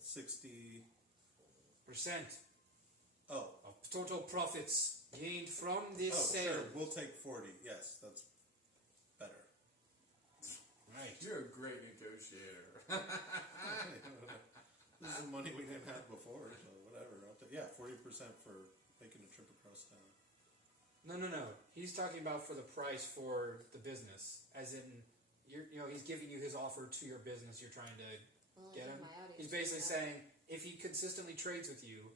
60. Percent Oh, of total profits gained from this sale. sure. We'll take 40. Yes, that's better. Right. You're a great negotiator. This is the money we didn't have before, so whatever. Yeah, 40% for making a trip across town. No. He's talking about for the price for the business, as in, he's giving you his offer to your business. You're trying to Well, get I him. think my audio He's is basically picking up. saying if he consistently trades with you,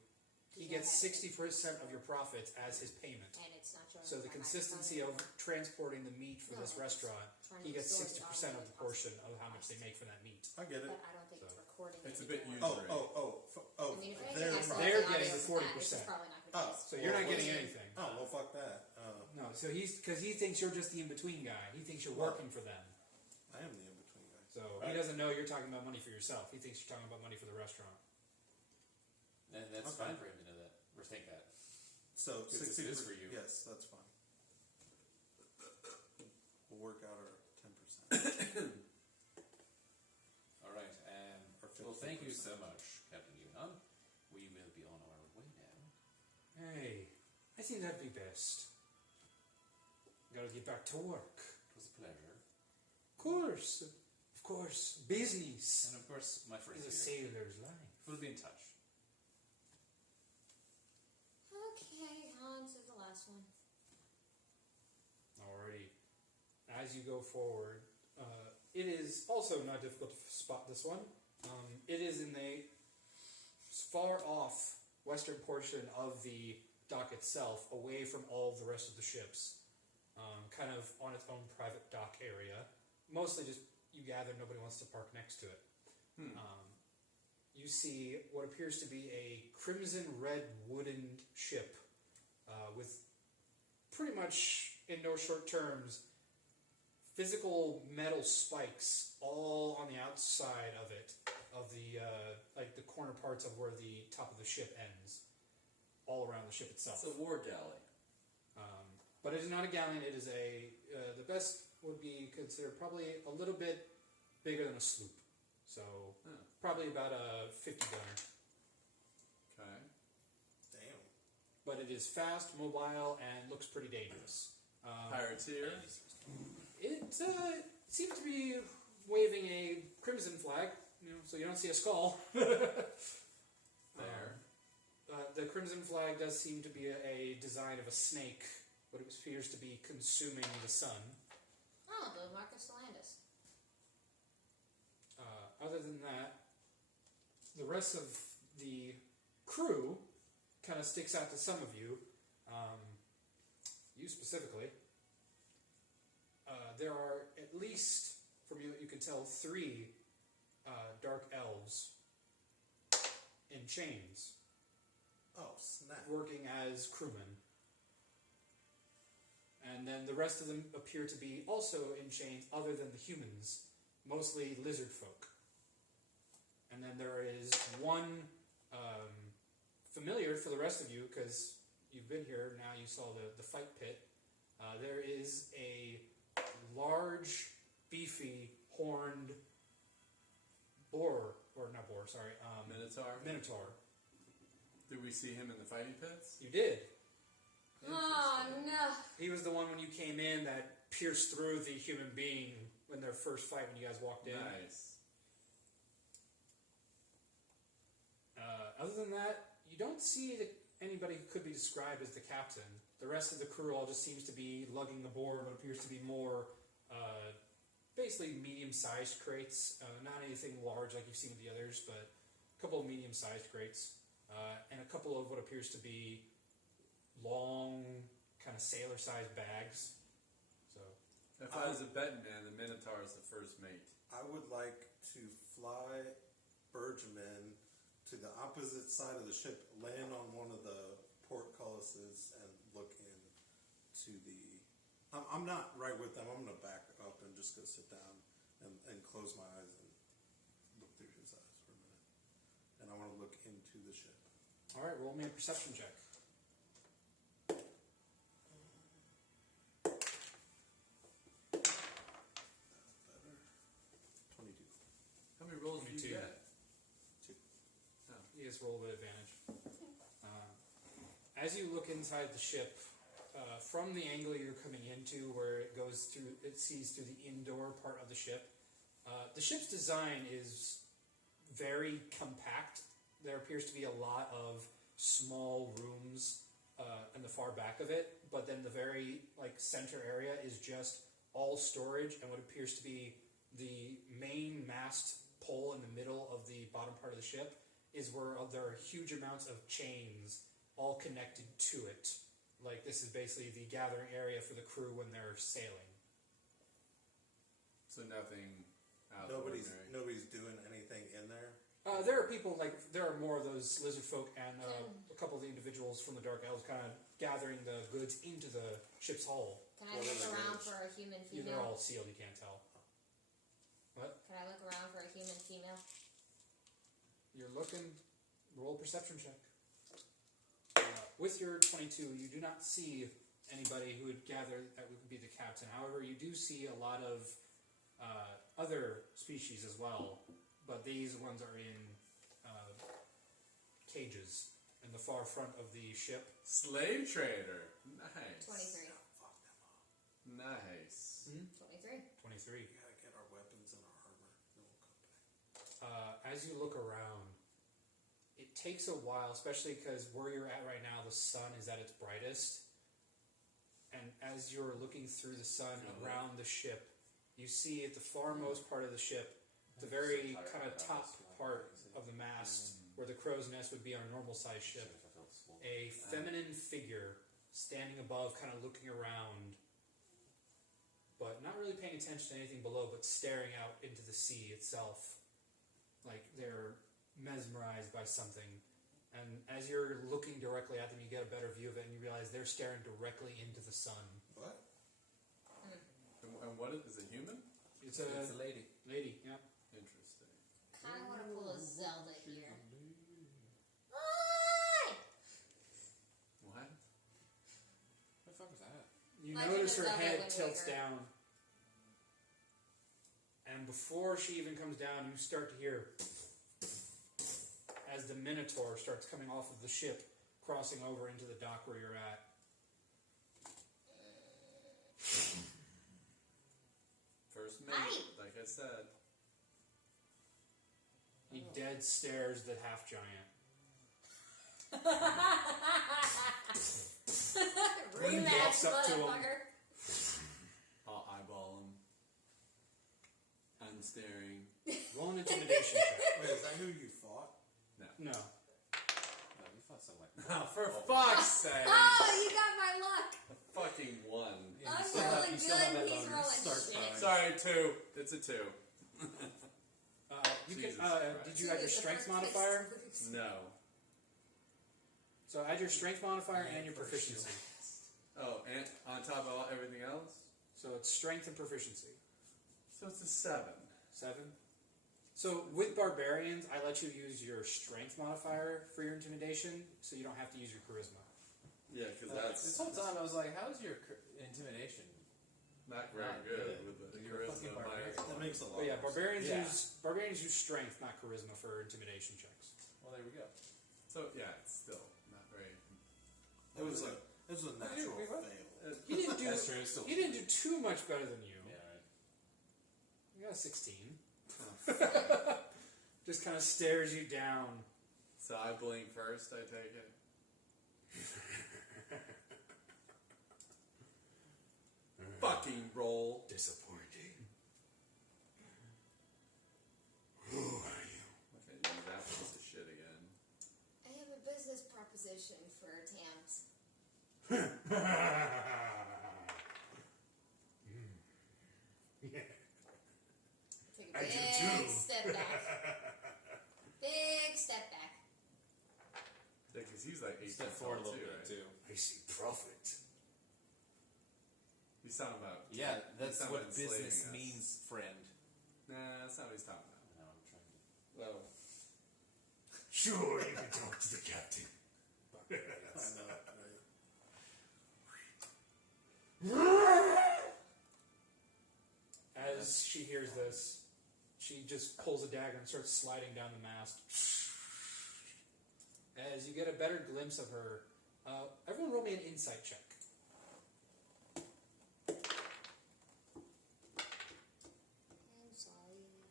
he gets 60% of your profits as his payment. And it's not showing So the my consistency of microphone transporting the meat for No, this I'm restaurant, trying he to gets restore the 60% of audio the portion as of how much possible. they make for that meat. I get it. But I don't think it's So, recording it's a it bit anymore. Oh, I mean, if they're anything, I saw They're the audio getting the from that, this is 40%. probably not Oh, going to So you're not Well, getting well, anything. Oh, well, fuck that. No, so because he thinks you're just the in-between guy. He thinks you're working for them. I am the in-between guy. So he doesn't know you're talking about money for yourself. He thinks you're talking about money for the restaurant. And that's Okay. fine for him to know that. Or think that. So Because 60 it is for you. Yes, that's fine. We'll work out our 10%. Alright, Or well, thank you 50%. so much, Captain Yunnan. We will be on our way now. Hey, I think that'd be best. Gotta get back to work. It was a pleasure. Of course, business And of course, my friends is a here. sailor's life. We'll be in touch. Okay, on to the last one. Alrighty. As you go forward, it is also not difficult to spot this one. It is in the far off western portion of the dock itself, away from all the rest of the ships. Kind of on its own private dock area. Mostly just, you gather, nobody wants to park next to it. You see what appears to be a crimson red wooden ship with pretty much, in no short terms, physical metal spikes all on the outside of it, of the like the corner parts of where the top of the ship ends, all around the ship itself. It's a war galley. But it is not a galleon. It is the best would be considered probably a little bit bigger than a sloop. So probably about a 50 gunner. Okay. Damn. But it is fast, mobile, and looks pretty dangerous. Pirateer. It seems to be waving a crimson flag, so you don't see a skull. There. The crimson flag does seem to be a design of a snake, but it appears to be consuming the sun. Oh, the Marcus Landis. Other than that, the rest of the crew kind of sticks out to some of you. You specifically. There are at least, from what you can tell, 3 dark elves in chains, Oh, snap. working as crewmen. And then the rest of them appear to be also in chains, other than the humans, mostly lizard folk. And then there is one familiar for the rest of you, because you've been here, now you saw the fight pit. There is a large, beefy, horned Minotaur. Did we see him in the fighting pits? You did. Oh, no. He was the one when you came in that pierced through the human being when their first fight when you guys walked in. Nice. Other than that, you don't see anybody who could be described as the captain. The rest of the crew all just seems to be lugging the board what appears to be more basically medium-sized crates, not anything large like you've seen with the others, but a couple of medium-sized crates, and a couple of what appears to be long, kind of sailor-sized bags. So, If I was a betting man, the Minotaur is the first mate. I would like to fly Bergman to the opposite side of the ship, land on one of the portcullises, and look into the. I'm not right with them. I'm going to back up and just go sit down and close my eyes and look through his eyes for a minute. And I want to look into the ship. all right, roll me a perception check. Better. 22. How many rolls do 22. you get? You just roll with advantage. As you look inside the ship, from the angle you're coming into, where it goes through, it sees through the indoor part of the ship's design is very compact. There appears to be a lot of small rooms in the far back of it, but then the very center area is just all storage, and what appears to be the main mast pole in the middle of the bottom part of the ship is where there are huge amounts of chains all connected to it. Like, this is basically the gathering area for the crew when they're sailing. So nothing out of the ordinary. Nobody's doing anything in there. There are people, there are more of those lizard folk and a couple of the individuals from the Dark Elves kind of gathering the goods into the ship's hull. Can I look around for a human They're female? all sealed, you can't tell. What? Can I look around for a human female? You're looking, roll a perception check. With your 22, you do not see anybody who would gather that would be the captain. However, you do see a lot of other species as well, but these ones are in cages in the far front of the ship. Slave trader. Nice. 23. Nice. 23. 23. We gotta get our weapons and our armor, then we'll come back. As you look around, it takes a while, especially because where you're at right now, the sun is at its brightest. And as you're looking through the sun around the ship, you see at the farmost part of the ship, the very kind of top part of the mast, where the crow's nest would be on a normal sized ship, a feminine figure standing above, kind of looking around, but not really paying attention to anything below, but staring out into the sea itself. Like they're mesmerized by something. And as you're looking directly at them, you get a better view of it, and you realize they're staring directly into the sun. What? And what is it? Human? It's a lady. lady, yeah. Interesting. Kind of want to pull a Zelda here. Hi! What? What the fuck was that? You Like notice in her the Zelda head Wind tilts Waker. down. And before she even comes down, you start to hear as the Minotaur starts coming off of the ship, crossing over into the dock where you're at. First mate, Hi. like I said. He dead stares the half giant. Rematch, walks up to him. motherfucker. I'll eyeball him. I'm staring. Roll an intimidation check. Wait, is that who you fought? No. No, we fought someone like Oh, for fuck's sake! Oh, you got my luck. A fucking one. I'm still have- rolling you still have good. that He's bonus. rolling Start shit. crying. Sorry, 2. It's a 2. You Jesus can. Christ. Did you add your strength modifier? No. So add your strength modifier and your proficiency. Oh, and on top of everything else? So it's strength and proficiency. So it's a 7. 7. So with barbarians, I let you use your strength modifier for your intimidation, so you don't have to use your charisma. Yeah, because This that's whole time I was like, how's your intimidation? not very Not good good. with the You're a fucking charisma. barbarian. That makes a lot. But yeah, more sense. barbarians use strength, not charisma, for intimidation checks. Well, there we go. So yeah, it's still not very. It was a natural we what? fail. He didn't do. That's true, it's still- He didn't do too much better than you. Yeah, right. You got a 16. Just kind of stares you down. So I blink first. I take it. Fucking roll. Disappointing. Step feet forward a tall little too, bit right? too. I see profit. He's talking about. Yeah, that's he's talking what about enslaving business us. means, friend. Nah, that's not what he's talking about. No, I'm trying to. Well, Sure, you can talk to the captain. I know, right? As she hears this, she just pulls a dagger and starts sliding down the mast. As you get a better glimpse of her, everyone roll me an insight check.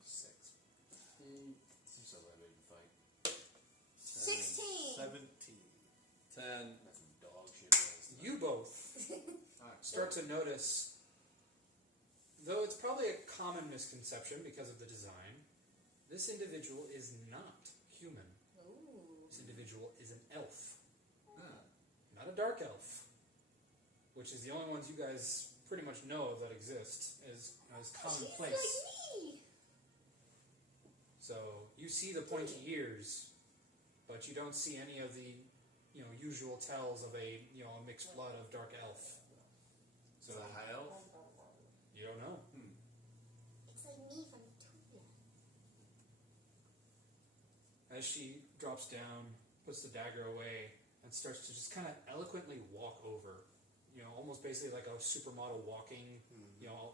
Six. Seems so loud to fight. 16. 17. 10. That's some dog shit. You both start to notice, though it's probably a common misconception because of the design, this individual is not human. Ooh. This individual is an elf, Ah. not a dark elf, which is the only ones you guys pretty much know of that exist as commonplace. She's like me. So you see the pointy ears, but you don't see any of the usual tells of a mixed blood of dark elf. So a high elf? You don't know. It's like me from Tuya. As she drops down, puts the dagger away, and starts to just kind of eloquently walk over, almost basically like a supermodel walking,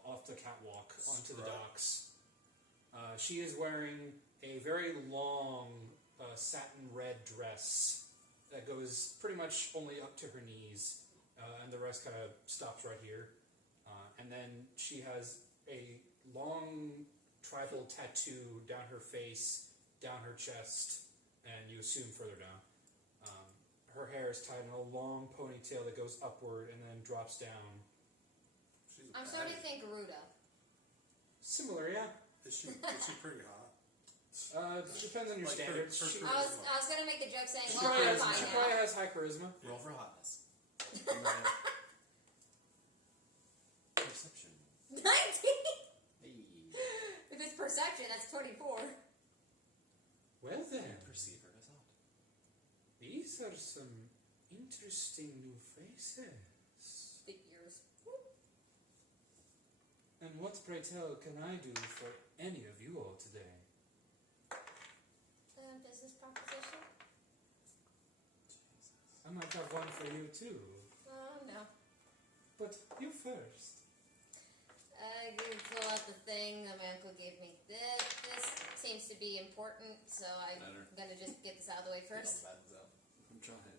off the catwalk onto the Right. docks. She is wearing a very long satin red dress that goes pretty much only up to her knees, and the rest kind of stops right here. And then she has a long tribal tattoo down her face, down her chest, and you assume further down. Her hair is tied in a long ponytail that goes upward and then drops down. She's a I'm starting to baddie. think Garuda. Similar, yeah. Is she pretty hot? Depends on your Like her- standards. her She, I was gonna make the joke saying, she well, probably I'm has, fine she now. probably has high charisma. Roll for hotness. Right. Perception. 19! Hey. If it's perception, that's 24. Well then, Perceive her as hot. these are some interesting new faces. Figures. And what, pray tell, can I do for any of you all today? Business proposition? I might have one for you too, No. but you first. I can pull out the thing that my uncle gave me. This seems to be important, so I'm Better. gonna just get this out of the way first. I'm trying.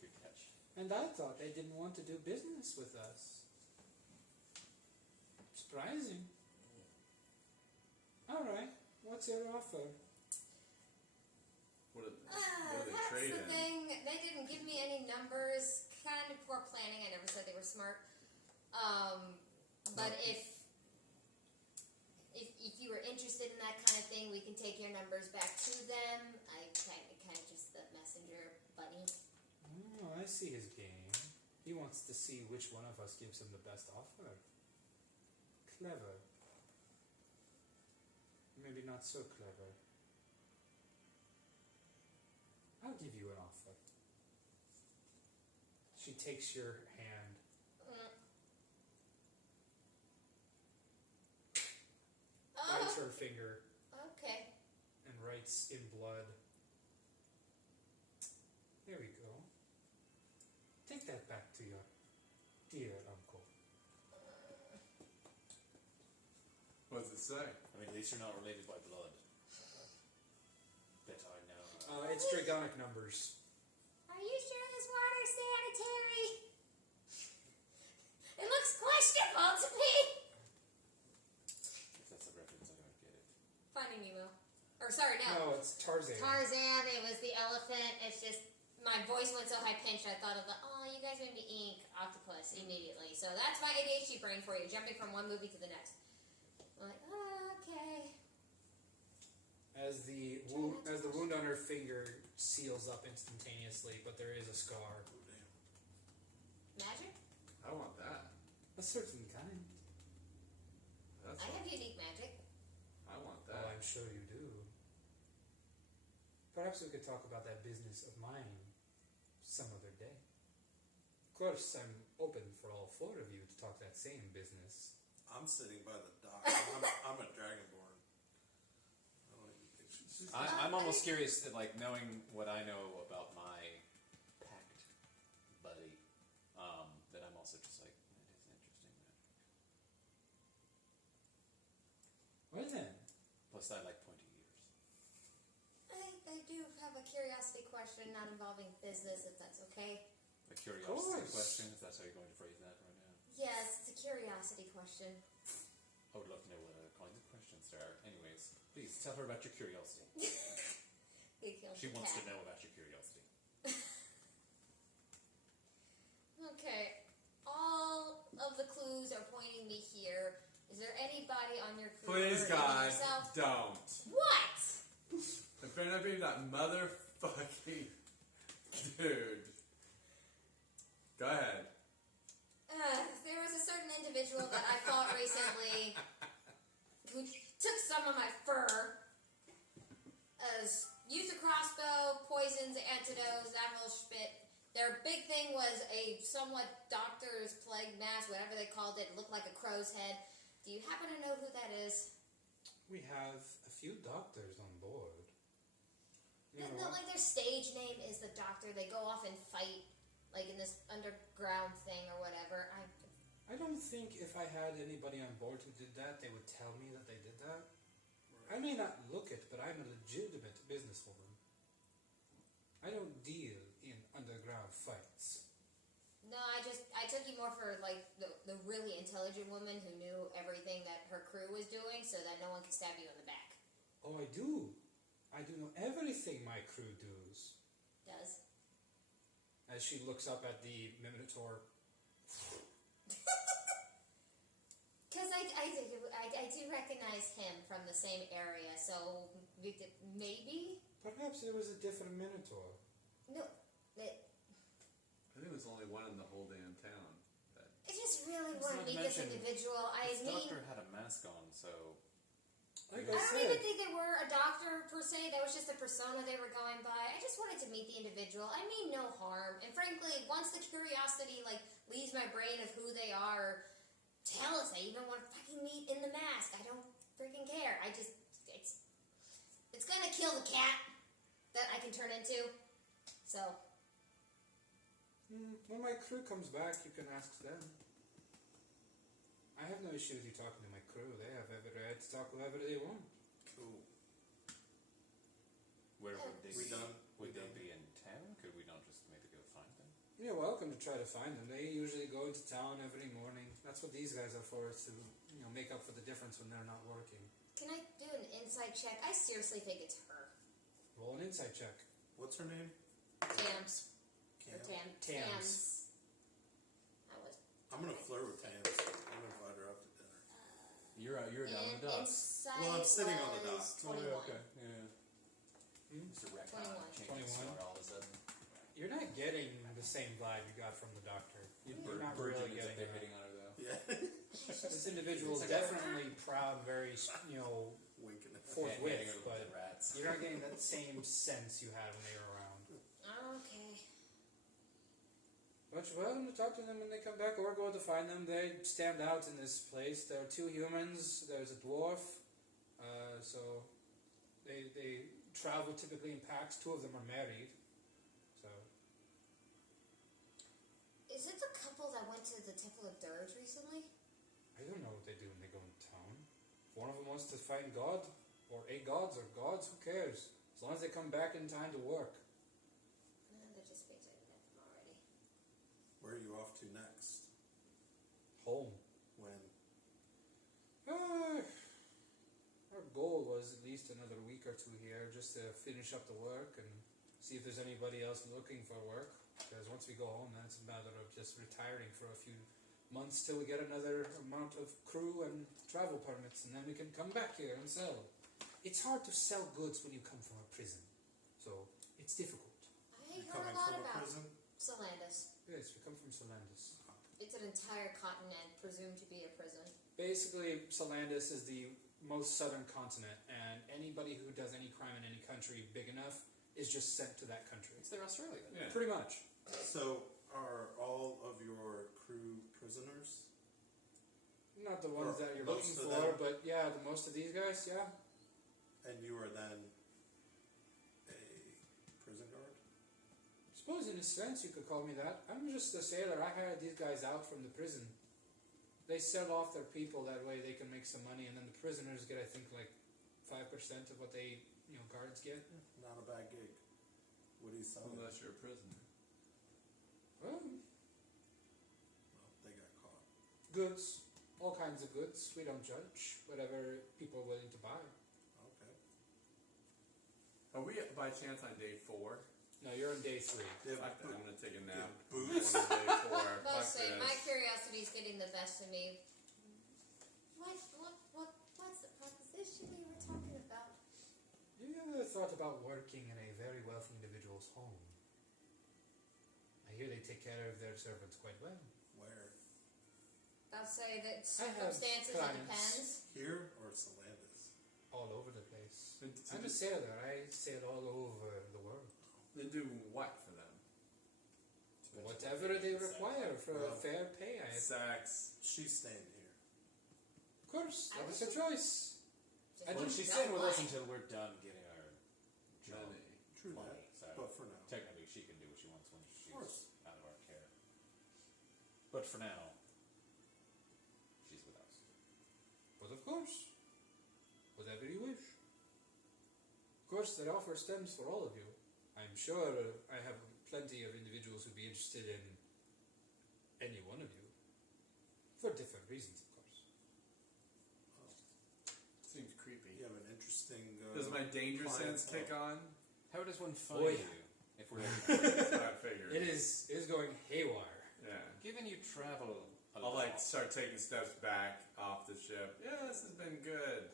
Good catch. And I thought they didn't want to do business with us. Surprising. Alright, what's your offer? What are they That's trading? the thing. They didn't give me any numbers. Kind of poor planning. I never said they were smart. But if you were interested in that kind of thing, we can take your numbers back to them. I kind of just the messenger bunny. Oh, I see his game. He wants to see which one of us gives him the best offer. Clever. Maybe not so clever. I'll give you an offer. She takes your hand. Bites her finger Okay. and writes in blood. There we go. Take that back to your dear uncle. What does it say? I mean, at least you're not related by blood. Bet I know. It's Dragonic numbers. Are you sure this water's sanitary? It looks questionable to me. If that's a reference, I don't get it. Finding Nemo. Or sorry, no. No, it's Tarzan. Tarzan, it was the elephant. It's just, my voice went so high pitched, I thought of you guys made me ink octopus immediately. So that's my ADHD brain for you, jumping from one movie to the next. I'm like, okay. As the wound on her finger seals up instantaneously, but there is a scar. Magic? I want that. A certain kind. That's I what, have unique magic. I want Oh, that. I'm sure you do. Perhaps we could talk about that business of mine some other day. Of course, I'm open for all four of you to talk that same business. I'm sitting by the dock. I'm a dragonborn. I don't even think she's. I'm almost curious, like knowing what I know about my pact buddy. That I'm also just like, that is interesting. Well then, Plus, I like pointy ears. I do have a curiosity question, not involving business, if that's okay. A curiosity course. question, if that's how you're going to phrase that right now. Yes, it's a curiosity question. I would love to know what other kinds of questions there are. Anyways, please tell her about your curiosity. They killed She the wants to cat. know about your curiosity. Okay, all of the clues are pointing me here. Is there anybody on your crew? Please, or even God, yourself? don't. What? If you're not being that motherfucking dude. Go ahead. There was a certain individual that I fought recently who took some of my fur, used a crossbow, poisons, antidotes, animal spit. Their big thing was a somewhat doctor's plague mask, whatever they called it. It looked like a crow's head. Do you happen to know who that is? we have a few doctors on board. You know No, what? like their stage name is the Doctor. They go off and fight, like in this underground thing or whatever. I don't think if I had anybody on board who did that, they would tell me that they did that. I may not look it, but I'm a legitimate businesswoman. I don't deal in underground fights. No, I took you more for like the really intelligent woman who knew everything that her crew was doing, so that no one could stab you in the back. Oh, I do. I do know everything my crew does. Does. As she looks up at the Minotaur. Because I do recognize him from the same area, so maybe? Perhaps there was a different Minotaur. No, I think there's only one in the whole damn town. I just really Let's want to not meet this mention individual. This doctor had a mask on, so Like I I don't even said, think they were a doctor per se. That was just a persona they were going by. I just wanted to meet the individual. I mean no harm. And frankly, once the curiosity leaves my brain of who they are, tell us. I even want to fucking meet in the mask. I don't freaking care. It's gonna kill the cat that I can turn into. So when my crew comes back, you can ask them. I have no issue with you talking to my crew. They have every right to talk whoever they want. Cool. where would they We be? done? Would We they done? be in town? Could we not just maybe go find them? You're welcome to try to find them. They usually go into town every morning. That's what these guys are for, is to make up for the difference when they're not working. can I do an insight check? I seriously think it's her. Roll an insight check. What's her name? Tams. Or Cam? Tams. I was I'm gonna flirt with Tams. I'm gonna invite her out to dinner. You're down on the docks. Insight Well, I'm sitting on the was dock. 21. Yeah. Mr. Retcon 21. changes 21. snore all of a sudden. You're not getting the same vibe you got from the doctor. You're not Bird really ends up getting there that. hitting on her though. Yeah. This individual is definitely proud, very, Winking at her. forthwith, Hitting her with but the rats. you're not getting that same sense you had when they were around. Okay. But you're welcome to talk to them when they come back, or go to find them. They stand out in this place. There are two humans. There's a dwarf. So they travel typically in packs. Two of them are married. So Is it the couple that went to the Temple of Dirge recently? I don't know what they do when they go into town. If one of them wants to find God, or a gods, or gods, who cares? As long as they come back in time to work. That just means I met them already. Where are you off to next? Home. When? Our goal was at least another week or two here, just to finish up the work and see if there's anybody else looking for work. Because once we go home, then it's a matter of just retiring for a few months till we get another amount of crew and travel permits, and then we can come back here and sell. It's hard to sell goods when you come from a prison, so it's difficult. I You heard coming a lot from a about prison? Solandus. Yes, we come from Solandus. It's an entire continent presumed to be a prison. Basically, Solandus is the most southern continent, and anybody who does any crime in any country big enough is just sent to that country. It's their Australia. Yeah. Pretty much. So, are all of your crew prisoners? Not the ones Or that you're most looking of for, them. but yeah, the most of these guys, yeah. And you are then a prison guard? I suppose in a sense you could call me that. I'm just a sailor. I hired these guys out from the prison. They sell off their people, that way they can make some money, and then the prisoners get, I think, like 5% of what they, guards get. Not a bad gig. What do you sell? Unless you're a prisoner. Well, Well, they got caught. goods. All kinds of goods. We don't judge. Whatever people are willing to buy. Okay. Are we by chance on day 4? No, you're on day 3. They have Fuck that, I'm gonna take a nap. Yeah, boots. I'm on day 4. Well, Fuck say my this. curiosity is getting the best of me. What's the proposition we were talking about? You ever thought about working in a very wealthy individual's home? I hear they take care of their servants quite well. Where? I'll say that I have circumstances, it clients. depends. Here or Salandis? All over the place. And I'm a sailor. I sail all over the world. Then do what for them? Whatever they require for a Well, fair pay. Sex. She's staying here. Of course, I that was wish her choice. Just I Well, don't she's know staying with us why. until we're done getting our job Money. True money. that. So But for now. technically, she can do what she wants when course. she's out of our care. But for now, she's with us. But of course, whatever you wish. Of course, that offer stems for all of you. I'm sure I have plenty of individuals who'd be interested in any one of you. For different reasons, of course. Seems creepy. You have an interesting. Does my danger sense clientele. kick on? How does one find Oh, yeah. you if we're That's what I figured. It is going haywire. Yeah. given you travel a I'll lot? start taking steps back off the ship. Yeah, this has been good.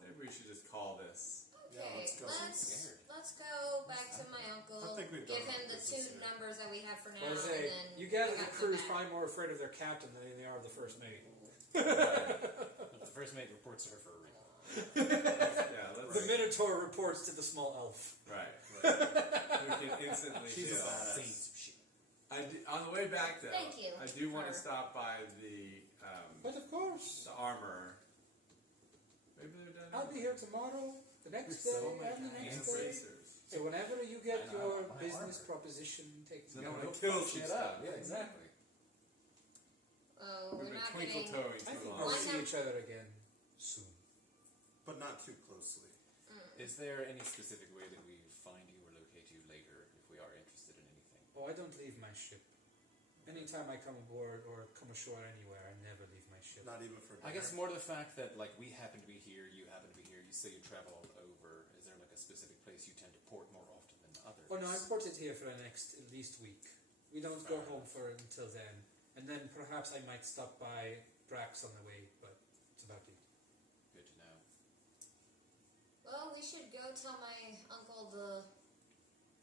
Maybe we should just call this. Yeah, Okay, let's go. let's go back to my uncle. I think we've give done him our the two business here. numbers that we have for now, But I and say, then you gather we the got to crew's come back. probably more afraid of their captain than they are of the first mate. The first mate reports to her for a reason. Yeah, The let's. Minotaur reports to the small elf. Right. We can instantly She's a heal. badass. On the way back, though, Thank you I do want to for- stop by the But of course, armor. Maybe they're done. I'll be here tomorrow, the next day, So and the And next day. bracers. So whenever you get I know, your my business armor. proposition taken So care no of. one kills Shit you up. stuff. Yeah, exactly. Oh, We've we're been not twinkle getting. toeing I too think long. we'll One see num- each other again soon. But not too closely. Is there any specific way that we find you or locate you later if we are interested in anything? Oh, I don't leave my ship. Anytime I come aboard or come ashore anywhere, I never leave my ship. Not even for dinner. I guess more to the fact that like we happen to be here, you happen to be here. You say you travel all over. Is there like a specific place you tend to port more often than others? Oh no, I'm ported here for the next at least week. We don't go home for until then. And then perhaps I might stop by Brax on the way, but it's about it. Good to know. Well, we should go tell my uncle the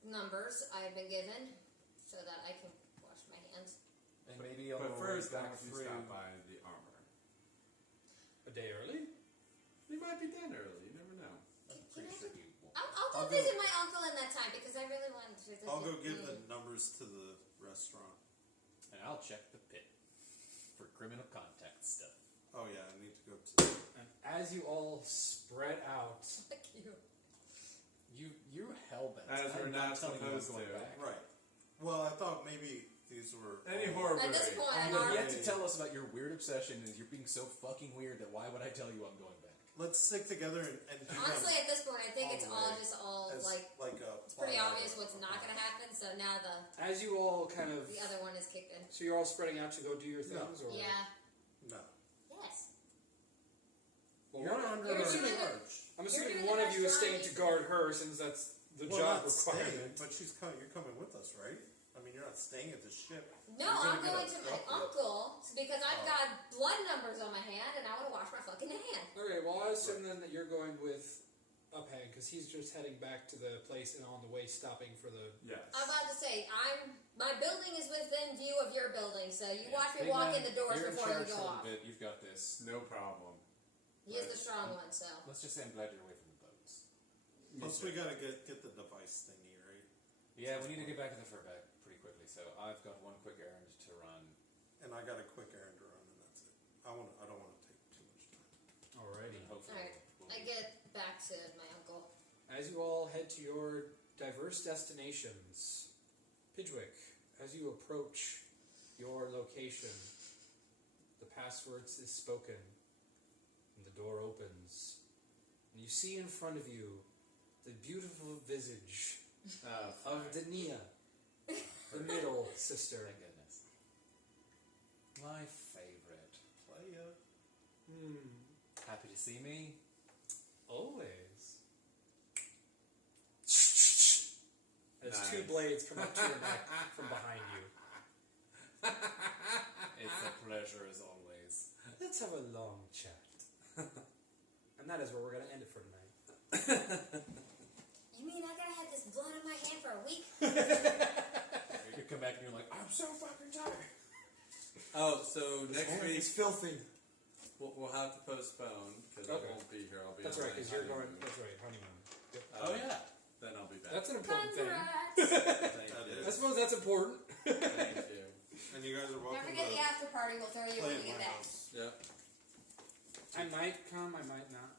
numbers I've been given, so that I can wash my hands. And maybe on But the way first, I back want you to through. stop by the armor. A day early? We might be done early. You never know. I'm Can pretty I sure go- you won't. I'll I'll go go- visit my uncle in that time because I really want to. I'll go give the numbers to the restaurant. And I'll check the pit for criminal contact stuff. Oh yeah, I need to go to. And as you all spread out, Fuck you. You're hellbent. As we're I'm not telling you I'm supposed going to. back. Right. Well, I thought maybe these were Any horror At this movie. point, You I'm have already. yet to tell us about your weird obsession, and you're being so fucking weird that why would I tell you I'm going back? Let's stick together and do Honestly, them at this point, I think all it's the all way just all as like a it's pretty plot obvious of- what's not going to happen. So now as you all kind of, the other one is kicked in. so you're all spreading out to go do your No. things, or Yeah. No. Yes. well, You're one, under You're our doing charge. I'm you're assuming doing one the of you is restaurant, staying to you- guard her, since that's the Well, job not staying, requirement. but you're coming with us, right? I mean, you're not staying at the ship. No, You're I'm gonna going get to my abducted. uncle because I've Oh. got blood numbers on my hand and I want to wash my fucking hand. Okay, well, I assume then that you're going with Uphang, because he's just heading back to the place and on the way stopping for the. Yes. I'm about to say, my building is within view of your building, so you Yeah. watch me Big walk man, in the doors you're in before you charge go for a off. bit. You've got this. No problem. He is the strong one, so. Let's just say I'm glad you're away from the boats. Plus, we gotta get the device thingy, right? Yeah, we need to get back to the furback pretty quickly. So I've got one quick errand to run. And I got a quick errand to run, and that's it. I don't want to take too much time. Alrighty. Hopefully, Alright, we'll I be- get back to my uncle. As you all head to your diverse destinations, Pidgewick, as you approach your location, the password is spoken, and the door opens, and you see in front of you the beautiful visage of Dania, the middle sister. Thank goodness. My favorite. Playa. Happy to see me. Always. As two Nice. blades come up to your neck from behind you. It's a pleasure as always. Let's have a long chat. And that is where we're going to end it for tonight. You mean I gotta have this blood on my hand for a week? You come back and you're like, I'm so fucking tired. Oh, so next week It's filthy. we'll have to postpone because I Okay. won't be here. I'll be. That's on right, my because you're going. honeymoon. That's right, honeymoon. Yep. Oh yeah. Then I'll be back. That's an important thing. Thank That you. I suppose that's important. Thank you. And you guys are Don't welcome forget to the after party. We'll throw you play when at we my get back. house. Yep. I might come, I might not.